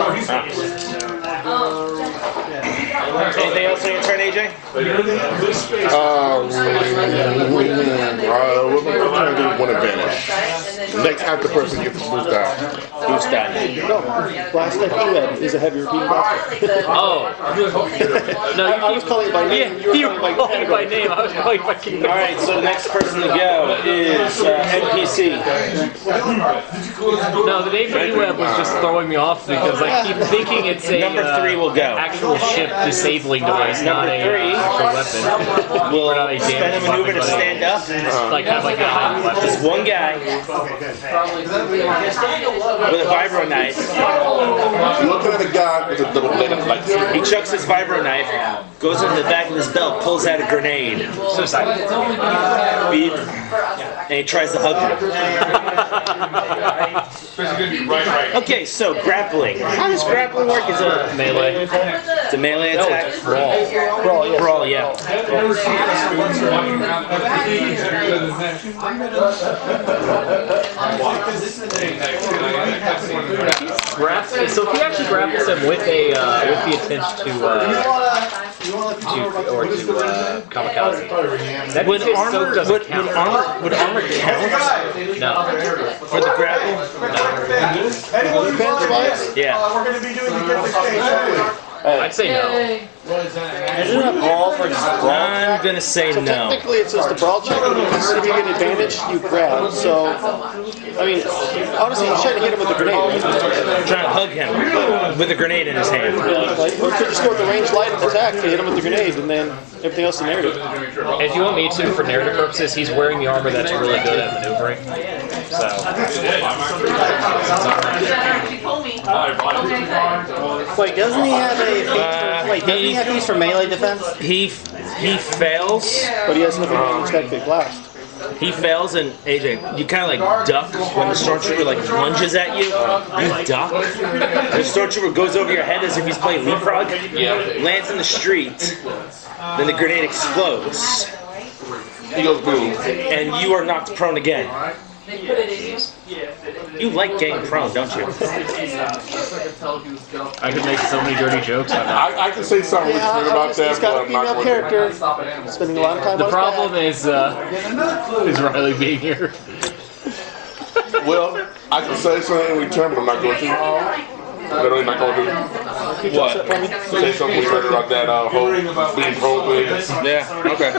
Anything else on your turn, AJ? We're trying to do 1 advantage. Next after person gets the boost die. Boost die. No, Blast Tech E-Web is a heavy repeating blaster. Oh. No, I was calling it by name. Yeah, you were calling it by name. I was calling it by name. Alright, so the next person to go is NPC. No, the name for E-Web was just throwing me off because I keep thinking it's a Number 3 will go. actual ship disabling device, not a actual weapon. We'll Or not a spend a damage maneuver to weapon, stand up. like kind of like a weapon. Just one guy with a vibro knife. Looking at a guy with a little lightsaber. He chucks his vibro knife, goes into the back of his belt, pulls out a grenade. Beep. And he tries to hug him. Okay, so grappling. How does grappling work? Is a Melee. It's a melee No, attack. it's brawl. Brawl, yeah. So if he actually grapples him with the intent to kamikaze, that Would means his armor soak doesn't count. would armor count No. for the grapple? Yeah. We're going to be doing a different stage. I'd say no. Isn't it a brawl for just brawl? I'm gonna say So no. technically it's just a brawl check, and if you get advantage, you grab. So, I mean, honestly, he's trying to hit him with a grenade, right? Trying to hug him with a grenade in his hand. Like, or could just go with the range light attack to hit him with the grenade, and then everything else is narrative. If you want me to, for narrative purposes, he's wearing the armor that's really good at maneuvering. So. She told me. Wait, doesn't he have a feat for, wait, doesn't he have feats for melee defense? He fails. But he has nothing to expect blast. He fails, and AJ, you kind of like duck when the stormtrooper like lunges at you. You duck. The stormtrooper goes over your head as if he's playing leapfrog. Lands in the street. Then the grenade explodes. He goes boom. And you are knocked prone again. You like getting prone, don't you? I could make so many dirty jokes on that. I can say something about that, He's but got a I'm not female going character. to. Spending a lot of time The on problem is Riley being here. Well, I can say something in return, but I'm not going to. Literally not going to. What? Say something we heard about that whole being prone thing. Yeah, okay.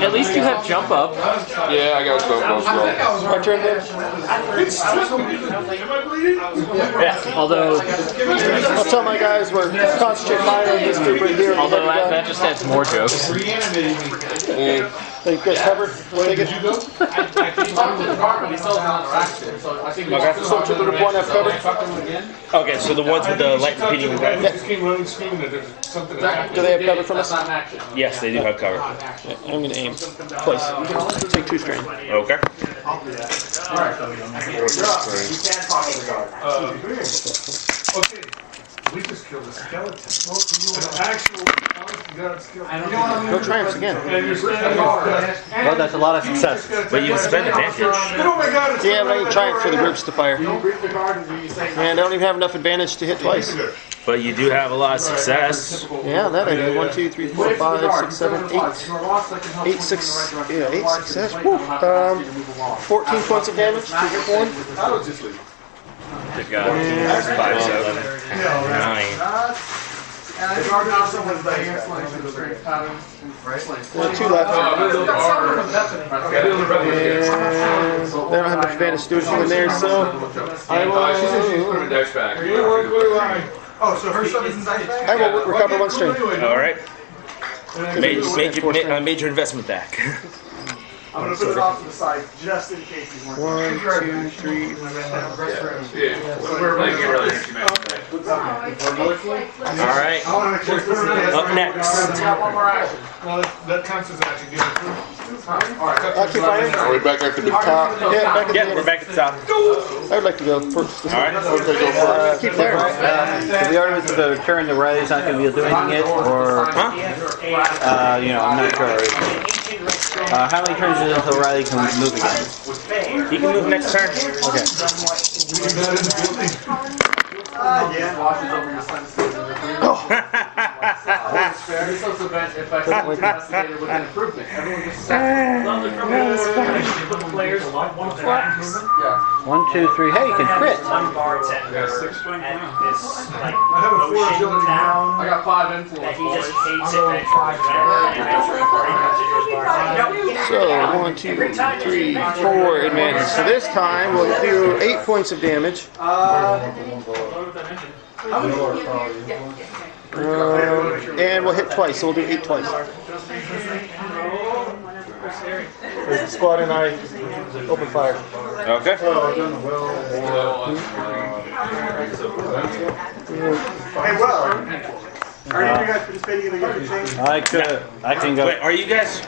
At least you have jump up. Yeah, I got jump up. So. My turn then? Yeah. Although I'll tell my guys we're concentrate fire on this dude right here. Although that just adds more jokes. Thank you guys, cover. Take it. So to the point I've covered. Okay, so the ones with the light repeating event. Do they have cover from us? Yes, they do have cover. Yeah, I'm gonna aim twice. Take 2 strain. Okay. Okay, we just killed a skeleton. An actual God skeleton. No triumphs again. And you're standing guard. Well, that's a lot of success. But you can spend advantage. Oh my God, it's Yeah, but I need triumph for the groups to fire. And I don't even have enough advantage to hit twice. But you do have a lot of success. Yeah, that I do. 1, 2, 3, 4, 5, 6, 7, 8. 8, 6. Yeah, 8 success. Woo. 14 points of damage to hit 1. They've got 5, 7, 9. Well, 2 left. And they don't have much advantage to do anything in there, so I will recover 1 strain. All right. Major investment back. I'm going to put it off to the side just in case he's more. 1, 2, 3. All right. Up next. Well, that counts as action. I'll keep firing. Are we back at the top? Yeah, back at the Yeah, we're back at the top. I would like to go first. All right. Okay, go first. Keep firing. Did we already with the turn, the Riley's not going to be able to do anything yet? Or, you know, I'm not sure. How many turns until Riley can move again? He can move next turn. Okay. One, two, three. Hey, you can crit. I got 5 influence. So 1, 2, 3, 4 advantage. So this time we'll do 8 points of damage. And we'll hit twice, so we'll do 8 twice. There's the squad and I open fire. Okay. Hey, well, are any of you guys participating in the gift exchange? I can go. Wait, are you guys?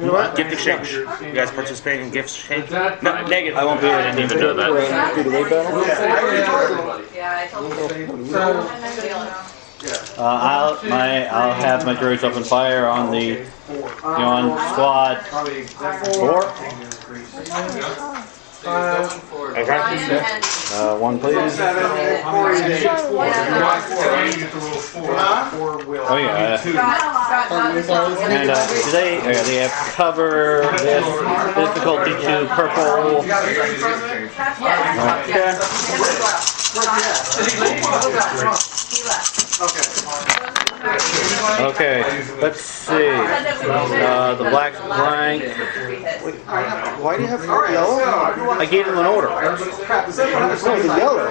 You know what? Gift exchange. You guys participating in gift exchange? No, negative. I won't be here. I didn't even know that. Do the raid battle. I'll have my droids open fire on the on squad 4. Okay. 1 please. Oh yeah. And they have cover. They have difficulty 2 purple. Okay. Okay, let's see. The black's blank. Why do you have yellow? I gave them an order. No, the yellow.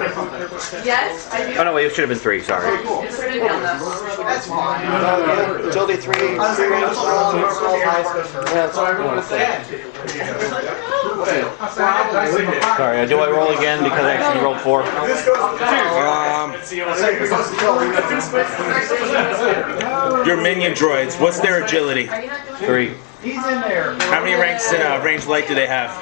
Yes, I do. Oh no, wait, it should have been 3. Sorry. It's written down though. That's fine. Agility 3, 3 range. Yeah, that's all I want to say. Sorry. Do I roll again because I actually rolled 4? Your minion droids, what's their agility? 3. How many ranks in range light do they have?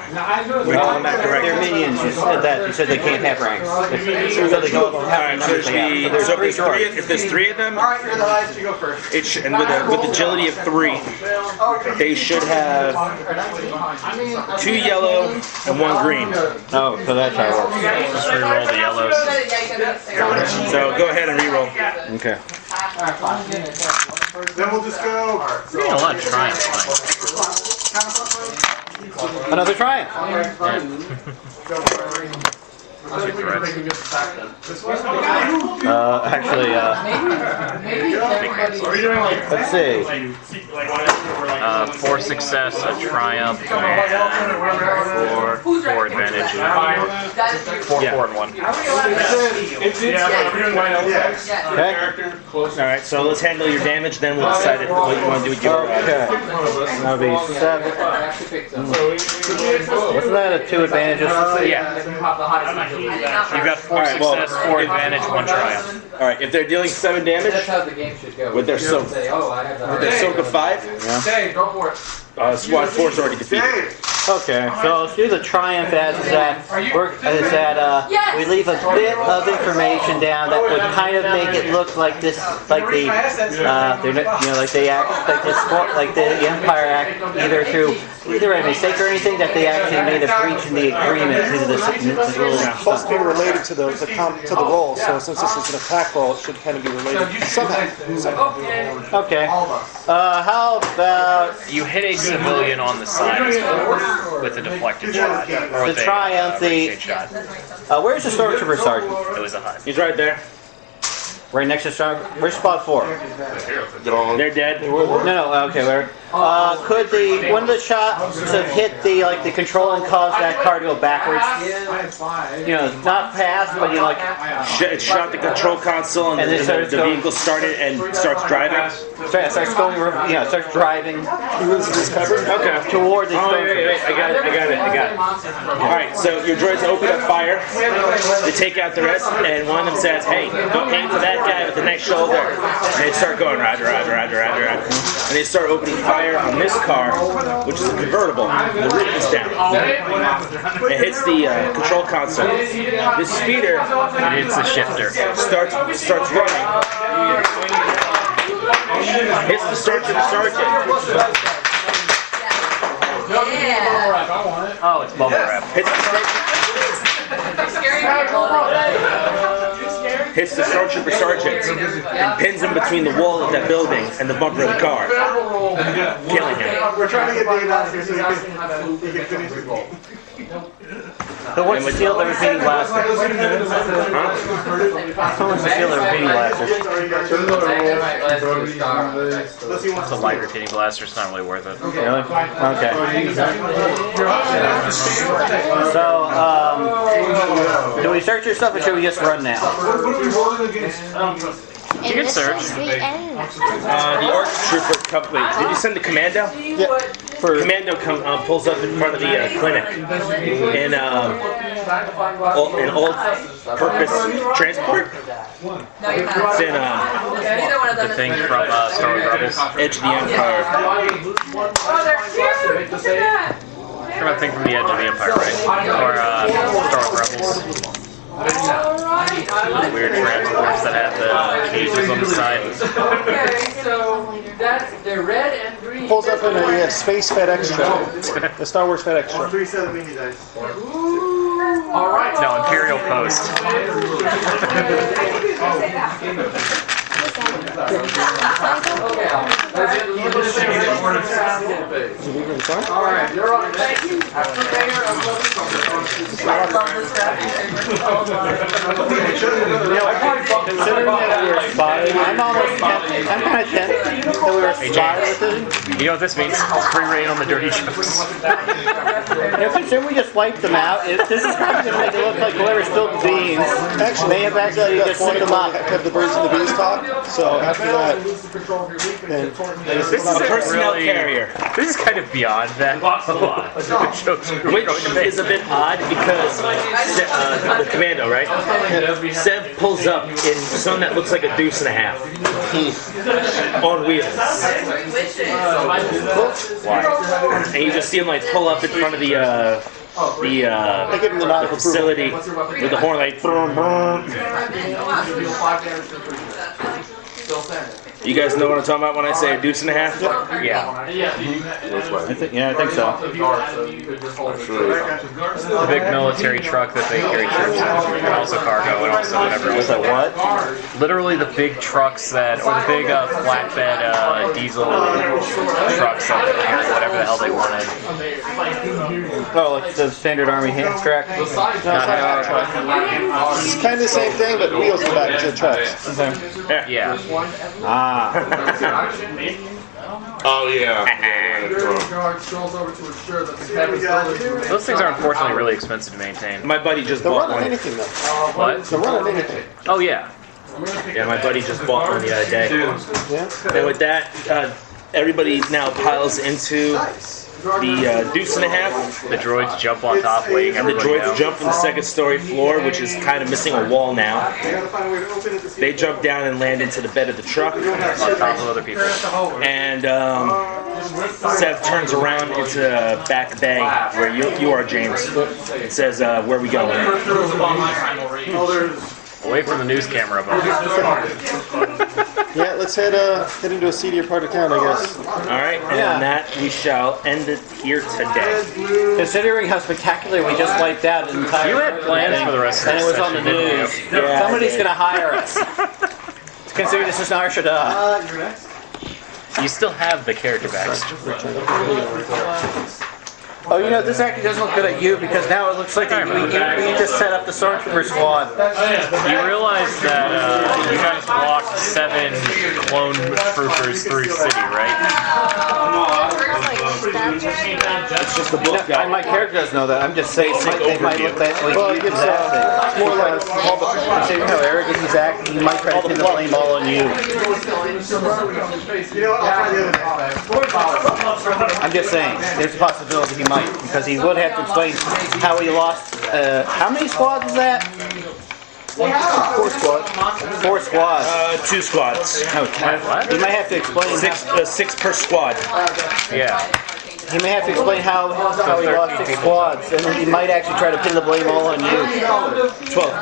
We're going back They're directly. minions. You said that. You said they can't have ranks. So they go up how many numbers they have. So there's 3 droids. If there's 3 of them, Alright, you're the highest, you go first. it should, and with agility of 3, they should have 2 yellow and 1 green. Oh, so that's how it works. Just re-roll the yellows. So go ahead and reroll. Okay. Then we'll just go. We're getting a lot of triumphs tonight. Another triumph. Actually, let's see. 4 success, a triumph, and 4 advantage. 4, 4, and 1. Okay. Alright, so let's handle your damage, then we'll decide what you want to do with your... Okay. That'll be 7. Wasn't that a 2 advantages? Yeah. You've got 4 success, 4 advantage, 1 triumph. Alright, if they're dealing 7 damage, That's how the game should go. with their soak, of 5, Hey, go for it. Squad 4's already defeated. Okay, so let's do the triumph as we leave a bit of information down that would kind of make it look like this, like the, like they act, like this, like the Empire act, either a mistake or anything that they actually made a breach in the agreement to this little It's supposed to be related to the roll, so since this is an attack roll, it should kind of be related somehow. Okay. How about You hit a civilian on the side as well with a deflected shot. Or the with triumph? ricochet shot. Where's the stormtrooper sergeant? It was a HUD. He's right there. Right next to Strong. Where's spot 4? They're dead. No, okay, where? Could one of the shots to hit the control and cause that car to go backwards? Not past, but like. It shot the control console and the vehicle started and starts driving. Starts going, starts driving. He loses his cover? Okay. Toward the. Wait, I got it. Alright, so your droids open up fire. They take out the rest, and one of them says, "Hey, go aim for that guy with the next shoulder." And they start going, roger. And they start opening fire on this car, which is a convertible. The roof is down. It hits the control console. This speeder It's a shifter. starts running. Hits the sergeant. Oh, it's bubble wrap. Hits the stormtrooper sergeant and pins him between the wall of that building and the bumper of the car, killing him. We're trying to get Dave out here so he can finish his goal. Who wants to steal the repeating blaster? Who wants to steal the repeating blaster? It's a light repeating blaster. It's not really worth it. Really? Okay. So, do we search your stuff or should we just run now? You can search. The end. The ARC trooper company. Did you send the commando? Yeah. Commando pulls up in front of the clinic in an all-purpose transport. It's in The thing from Star Wars Rebels. Edge of the Empire. Oh, they're cute! Look at that! Talking about the thing from the Edge of the Empire, right? Or Star Wars Rebels. The weird transports that have the cages on the side. Okay, so that's the red and green. Pulls up in a Space FedEx truck. The Star Wars FedEx truck. 3-7 mini dice. All right. No, Imperial Post. Okay. Alright, you're on. Thank you. Considering that we were spotted, I'm almost tempted. I'm kind of tempted that we were spotted with it. You know what this means? Free reign on the dirty jokes. Considering we just wiped them out, this is probably going to make it look like whoever spilled the beans may have actually just slipped them up. Have the birds and the bees talk. So after that, then This is a personnel really, carrier. This is kind of beyond that. Which is a bit odd because the commando, right? Sev pulls up in something that looks like a deuce and a half on wheels. Why? And you just see him like pull up in front of the facility with the horn like. You guys know what I'm talking about when I say a deuce and a half? Yeah. I think so. The big military truck that they carry troops in, and also cargo, and also whatever else. Like what? Literally the big trucks that, or the big flatbed diesel trucks that they carry whatever the hell they wanted. Oh, like the standard army hand track? it's kind of the same thing, but wheels in the back instead of trucks. Yeah. Oh yeah. Those things are unfortunately really expensive to maintain. My buddy just They'll bought run on one. anything though. What? They'll run on anything. Oh yeah. Yeah, my buddy just bought one the other day. Yeah. And with that, everybody now piles into the deuce and a half. The droids jump on top, weighing And the everybody droids down. jump from the second story floor, which is kind of missing a wall now. They jump down and land into the bed of the truck. On top of other people. And Sev turns around into back bay where you are, James. It says, where are we going? Away from the news camera above. Yeah, let's head into a seedier part of town, I guess. Alright, and on that we shall end it here today. Considering how spectacular we just wiped out an entire... You had plans for the rest of and it this was on the session, didn't news. you? Yeah, Somebody's going to hire us. Considering this is Narshada. You still have the character backs. Oh, you know, this actually doesn't look good at you because now it looks like we just set up the Stormtrooper squad. You realize that you guys blocked 7 clone troopers through city, right? It's just the book guy. My character doesn't know that. I'm just saying they might look that like Well, he's it's acting. more like all the Considering how arrogant he's acting, he might try to pin the blame all on you. I'm just saying, there's a possibility he might, because he would have to explain how he lost. How many squads is that? 4 squads. 4 squads. 2 squads. No, 10. He might have to explain. 6 per squad. Yeah. He may have to explain how he lost 6 squads, and then he might actually try to pin the blame all on you. 12.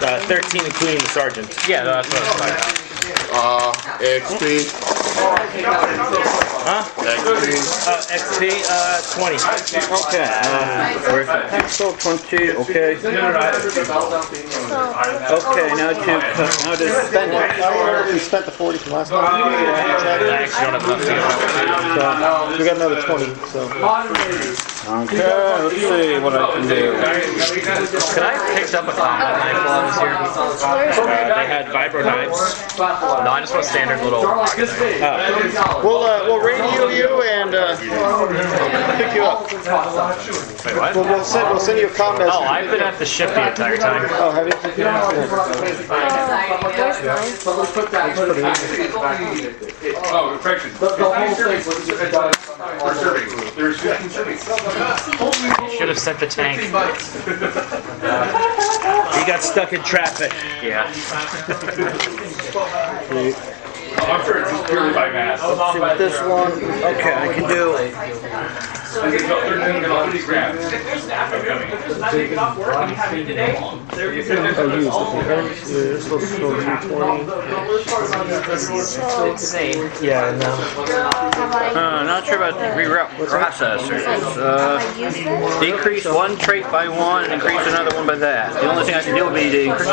13 including the sergeant. Yeah, no, that's what I was talking about. XP. Huh? XP, 20. Okay. Where's that? So 20. Okay. Okay. Now to spend it. We spent the 40 from last time. I actually don't have enough to So we got another 20. So Okay. Let's see what I can do. Could I have picked up a combat knife while I was here? They had vibro knives. No, I just want a standard little pocket knife. we'll radio you and pick you up. Wait, what? We'll send you a comm message. Oh, I've been at the ship the entire time. Oh, have you? Oh, infection. You should have sent the tank. He got stuck in traffic. Yeah. I'm sure it's purely by mass. Let's see what this one. Okay, I can do. It's about 30 grams. Insane. Yeah, no. Not sure about the reroute processors. Decrease one trait by 1 and increase another one by that. The only thing I can do would be to increase.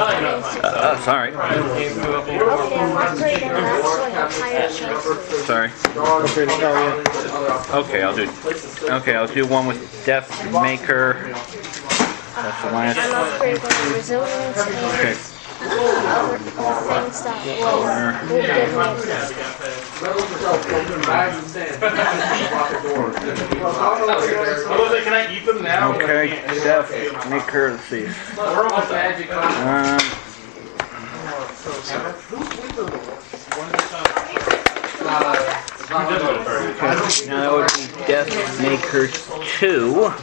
Sorry. higher chance. Sorry. Okay, I'll do one with Death Maker. That's the minus. And upgrade the resilience and Okay. other things that will give me Can I eat them now? Okay, Death Maker, let's see. Now that would be Death Maker 2.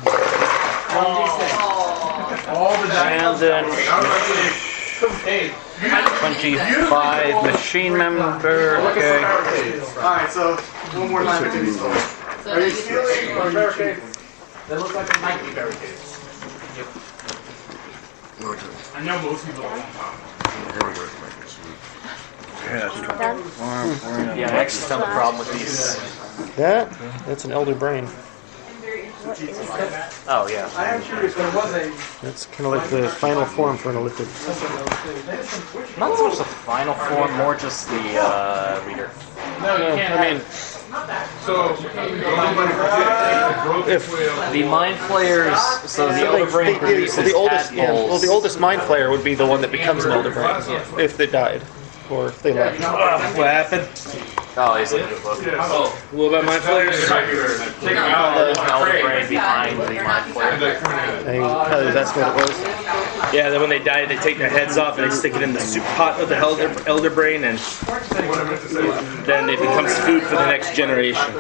And then 25 machine member. Okay. Alright, so one more time. Are you sure? Barricade? They look like they might be barricades. I know most people don't Yeah, I actually found the problem with these. That's an elder brain. Oh, yeah. I am curious, there was a... That's kind of like the final form for an elliptic. Not so much the final form, more just the reader. No, you can't. I mean, So, if the mind flayers, so the elder brain produces the oldest, tadpoles. well, the oldest mind flayer would be the one that becomes an elder brain if they died or if they left. What happened? Oh, is it? What about my players? The elder brain behind the mind flayer. That's what it was. Yeah, then when they die, they take their heads off and they stick it in the soup pot of the elder brain, and then it becomes food for the next generation.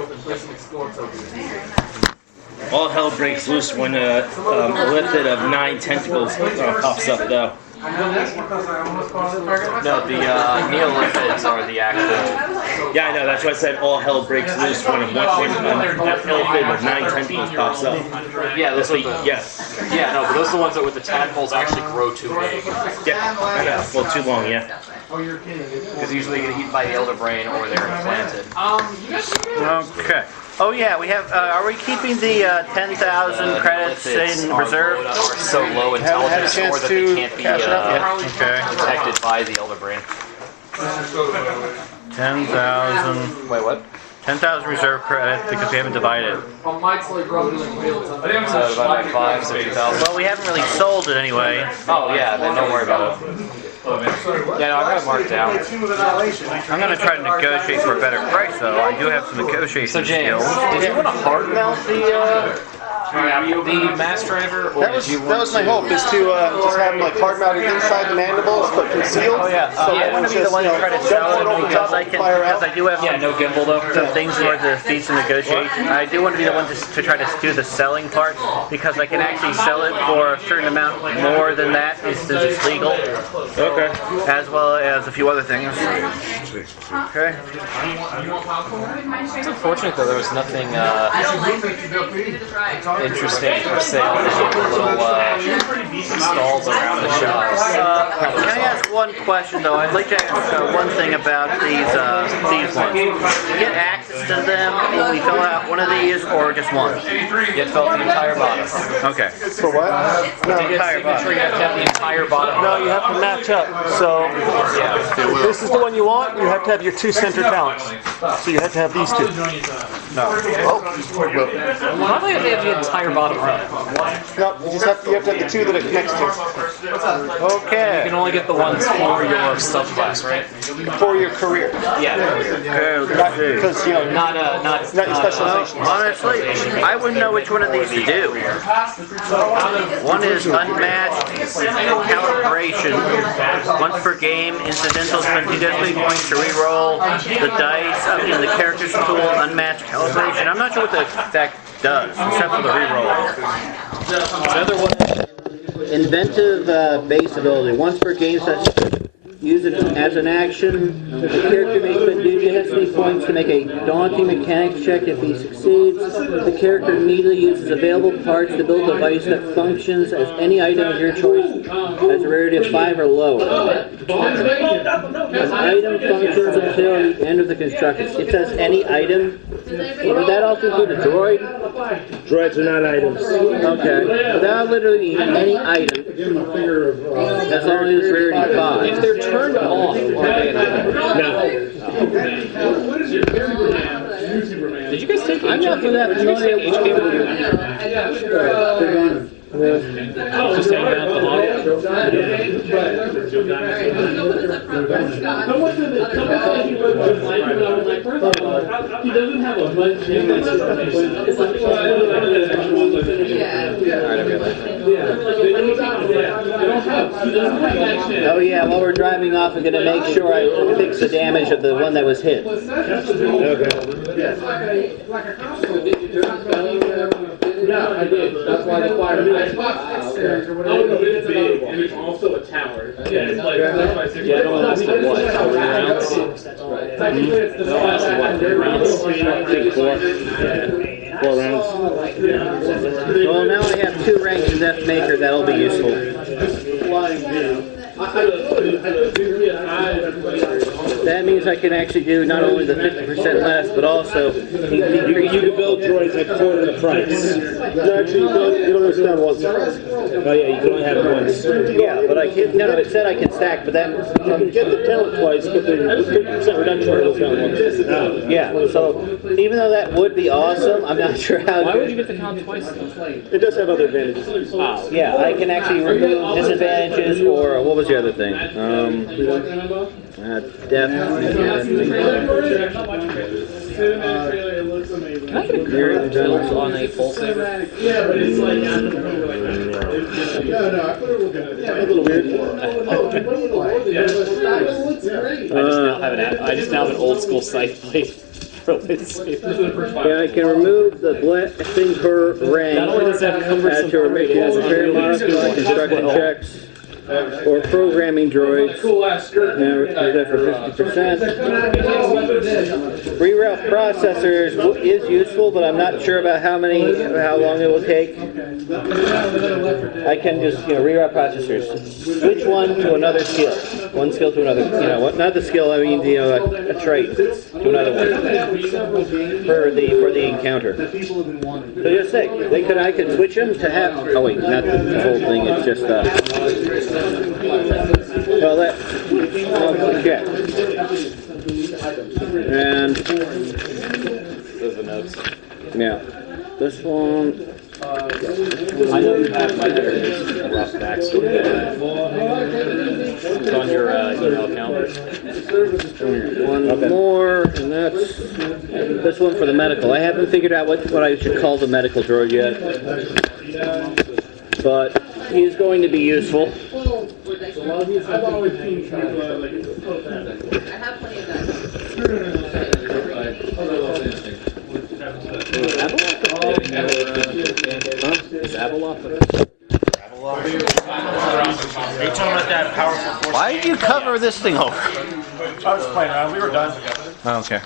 All hell breaks loose when a elliptid of 9 tentacles pops up, though. No, the neolithids are the actual. Yeah, I know. That's why I said all hell breaks loose when an ellipid with 9 tentacles pops up. Yeah, those are the. Yes. Yeah, no, but those are the ones that with the tadpoles actually grow too big. Yeah. Well, too long. Yeah. Because usually they get eaten by the elder brain or they're implanted. Okay. Oh yeah, we have. Are we keeping the 10,000 credits in reserve? Are so low intelligence or that they can't be detected by the elder brain. 10,000. Wait, what? 10,000 reserve credits because we haven't divided. So divided by 5, so 2,000. Well, we haven't really sold it anyway. Oh yeah, then don't worry about it. Yeah, no, I got it marked down. I'm going to try to negotiate for a better price, though. I do have some negotiation So James, skills. did you want to hard mount the mass driver, or That was my hope, is to just have them like hard mounted inside the mandibles, but concealed. Oh yeah, So I want to be the one to try to sell it because I can. Because I do have no gimbal though. some things for the feats of negotiation. I do want to be the one to try to do the selling part because I can actually sell it for a certain amount more than that since it's legal. Okay. As well as a few other things. Okay. It's unfortunate though there was nothing interesting for sale. Little stalls around the shops. Can I ask one question though? I'd like to ask one thing about these ones. Do you get access to them when we fill out one of these, or just one? You have to fill out the entire bottom. Okay. For what? No, to get signature, you have to have the entire bottom. No, you have to match up. So if this is the one you want, you have to have your 2 center talents. So you have to have these 2. No. Probably they have the entire bottom row. No, you have to have the 2 that it connects to. Okay. You can only get the ones for your subclass, right? For your career. Yeah. Because, you know, not your specialization. Honestly, I wouldn't know which one of these to do. One is unmatched calibration. Once per game, incidentals spend 2 destiny points to re-roll the dice in the character's pool. Unmatched calibration. I'm not sure what the effect does, except for the re-roll. Another one. Inventive base ability. Once per game session. Use it as an action. The character may spend 2 destiny points to make a daunting mechanics check. If he succeeds, the character immediately uses available parts to build a device that functions as any item of your choice, has a rarity of 5 or lower. An item functions until the end of the construction. It says any item. Would that also include a droid? Droids are not items. Okay. That literally means any item. As long as it's rarity 5. If they're turned off, are they an item? No. you guys take? I'm not for that. But you guys take HK with you? Just hanging out the hall. He doesn't have a bunch. Oh yeah, while we're driving off, I'm going to make sure I fix the damage of the one that was hit. Yeah, I did. That's why the fire. Oh, it's big, and it's also a tower. Yeah, it's like 6x6. Yeah, it'll last what? 4 rounds? Technically, it's the last 3 rounds. I think 4. Yeah. 4 rounds. Well, now I have 2 ranks in Death Maker. That'll be useful. That means I can actually do not only the 50% less, but also you can build droids at quarter the price. No, actually, you don't understand once. Oh yeah, you can only have it once. Yeah, but I can. No, it said I can stack, but then you can get the talent twice, but the 50% reduction goes down once. Yeah, so even though that would be awesome, I'm not sure how. Why would you get the talent twice? It does have other advantages. Oh. Yeah, I can actually remove disadvantages, or what was the other thing? Death. Can I get a current build on a full saber? Yeah, but it's like a little weird. I just now have an old school sight blade. Yeah, I can remove the thing per rank. Not only does that cover some repair modifier construction checks. Or programming droids. Now we're that for 50%. Reroute processors is useful, but I'm not sure about how long it will take. I can just reroute processors. Switch one to another skill. One skill to another. Not the skill. I mean a trait to another one for the encounter. So just say I could switch them to have. Oh wait, not the whole thing. It's just. Well, okay. And those are the notes. Yeah, this one. I know you have my rough backstory. It's on your email account. One more, and that's this one for the medical. I haven't figured out what I should call the medical droid yet, but he's going to be useful. I've always seen I have plenty of that. Are you talking about that powerful force? Why did you cover this thing over? I was just playing around. We were done together. Oh, okay.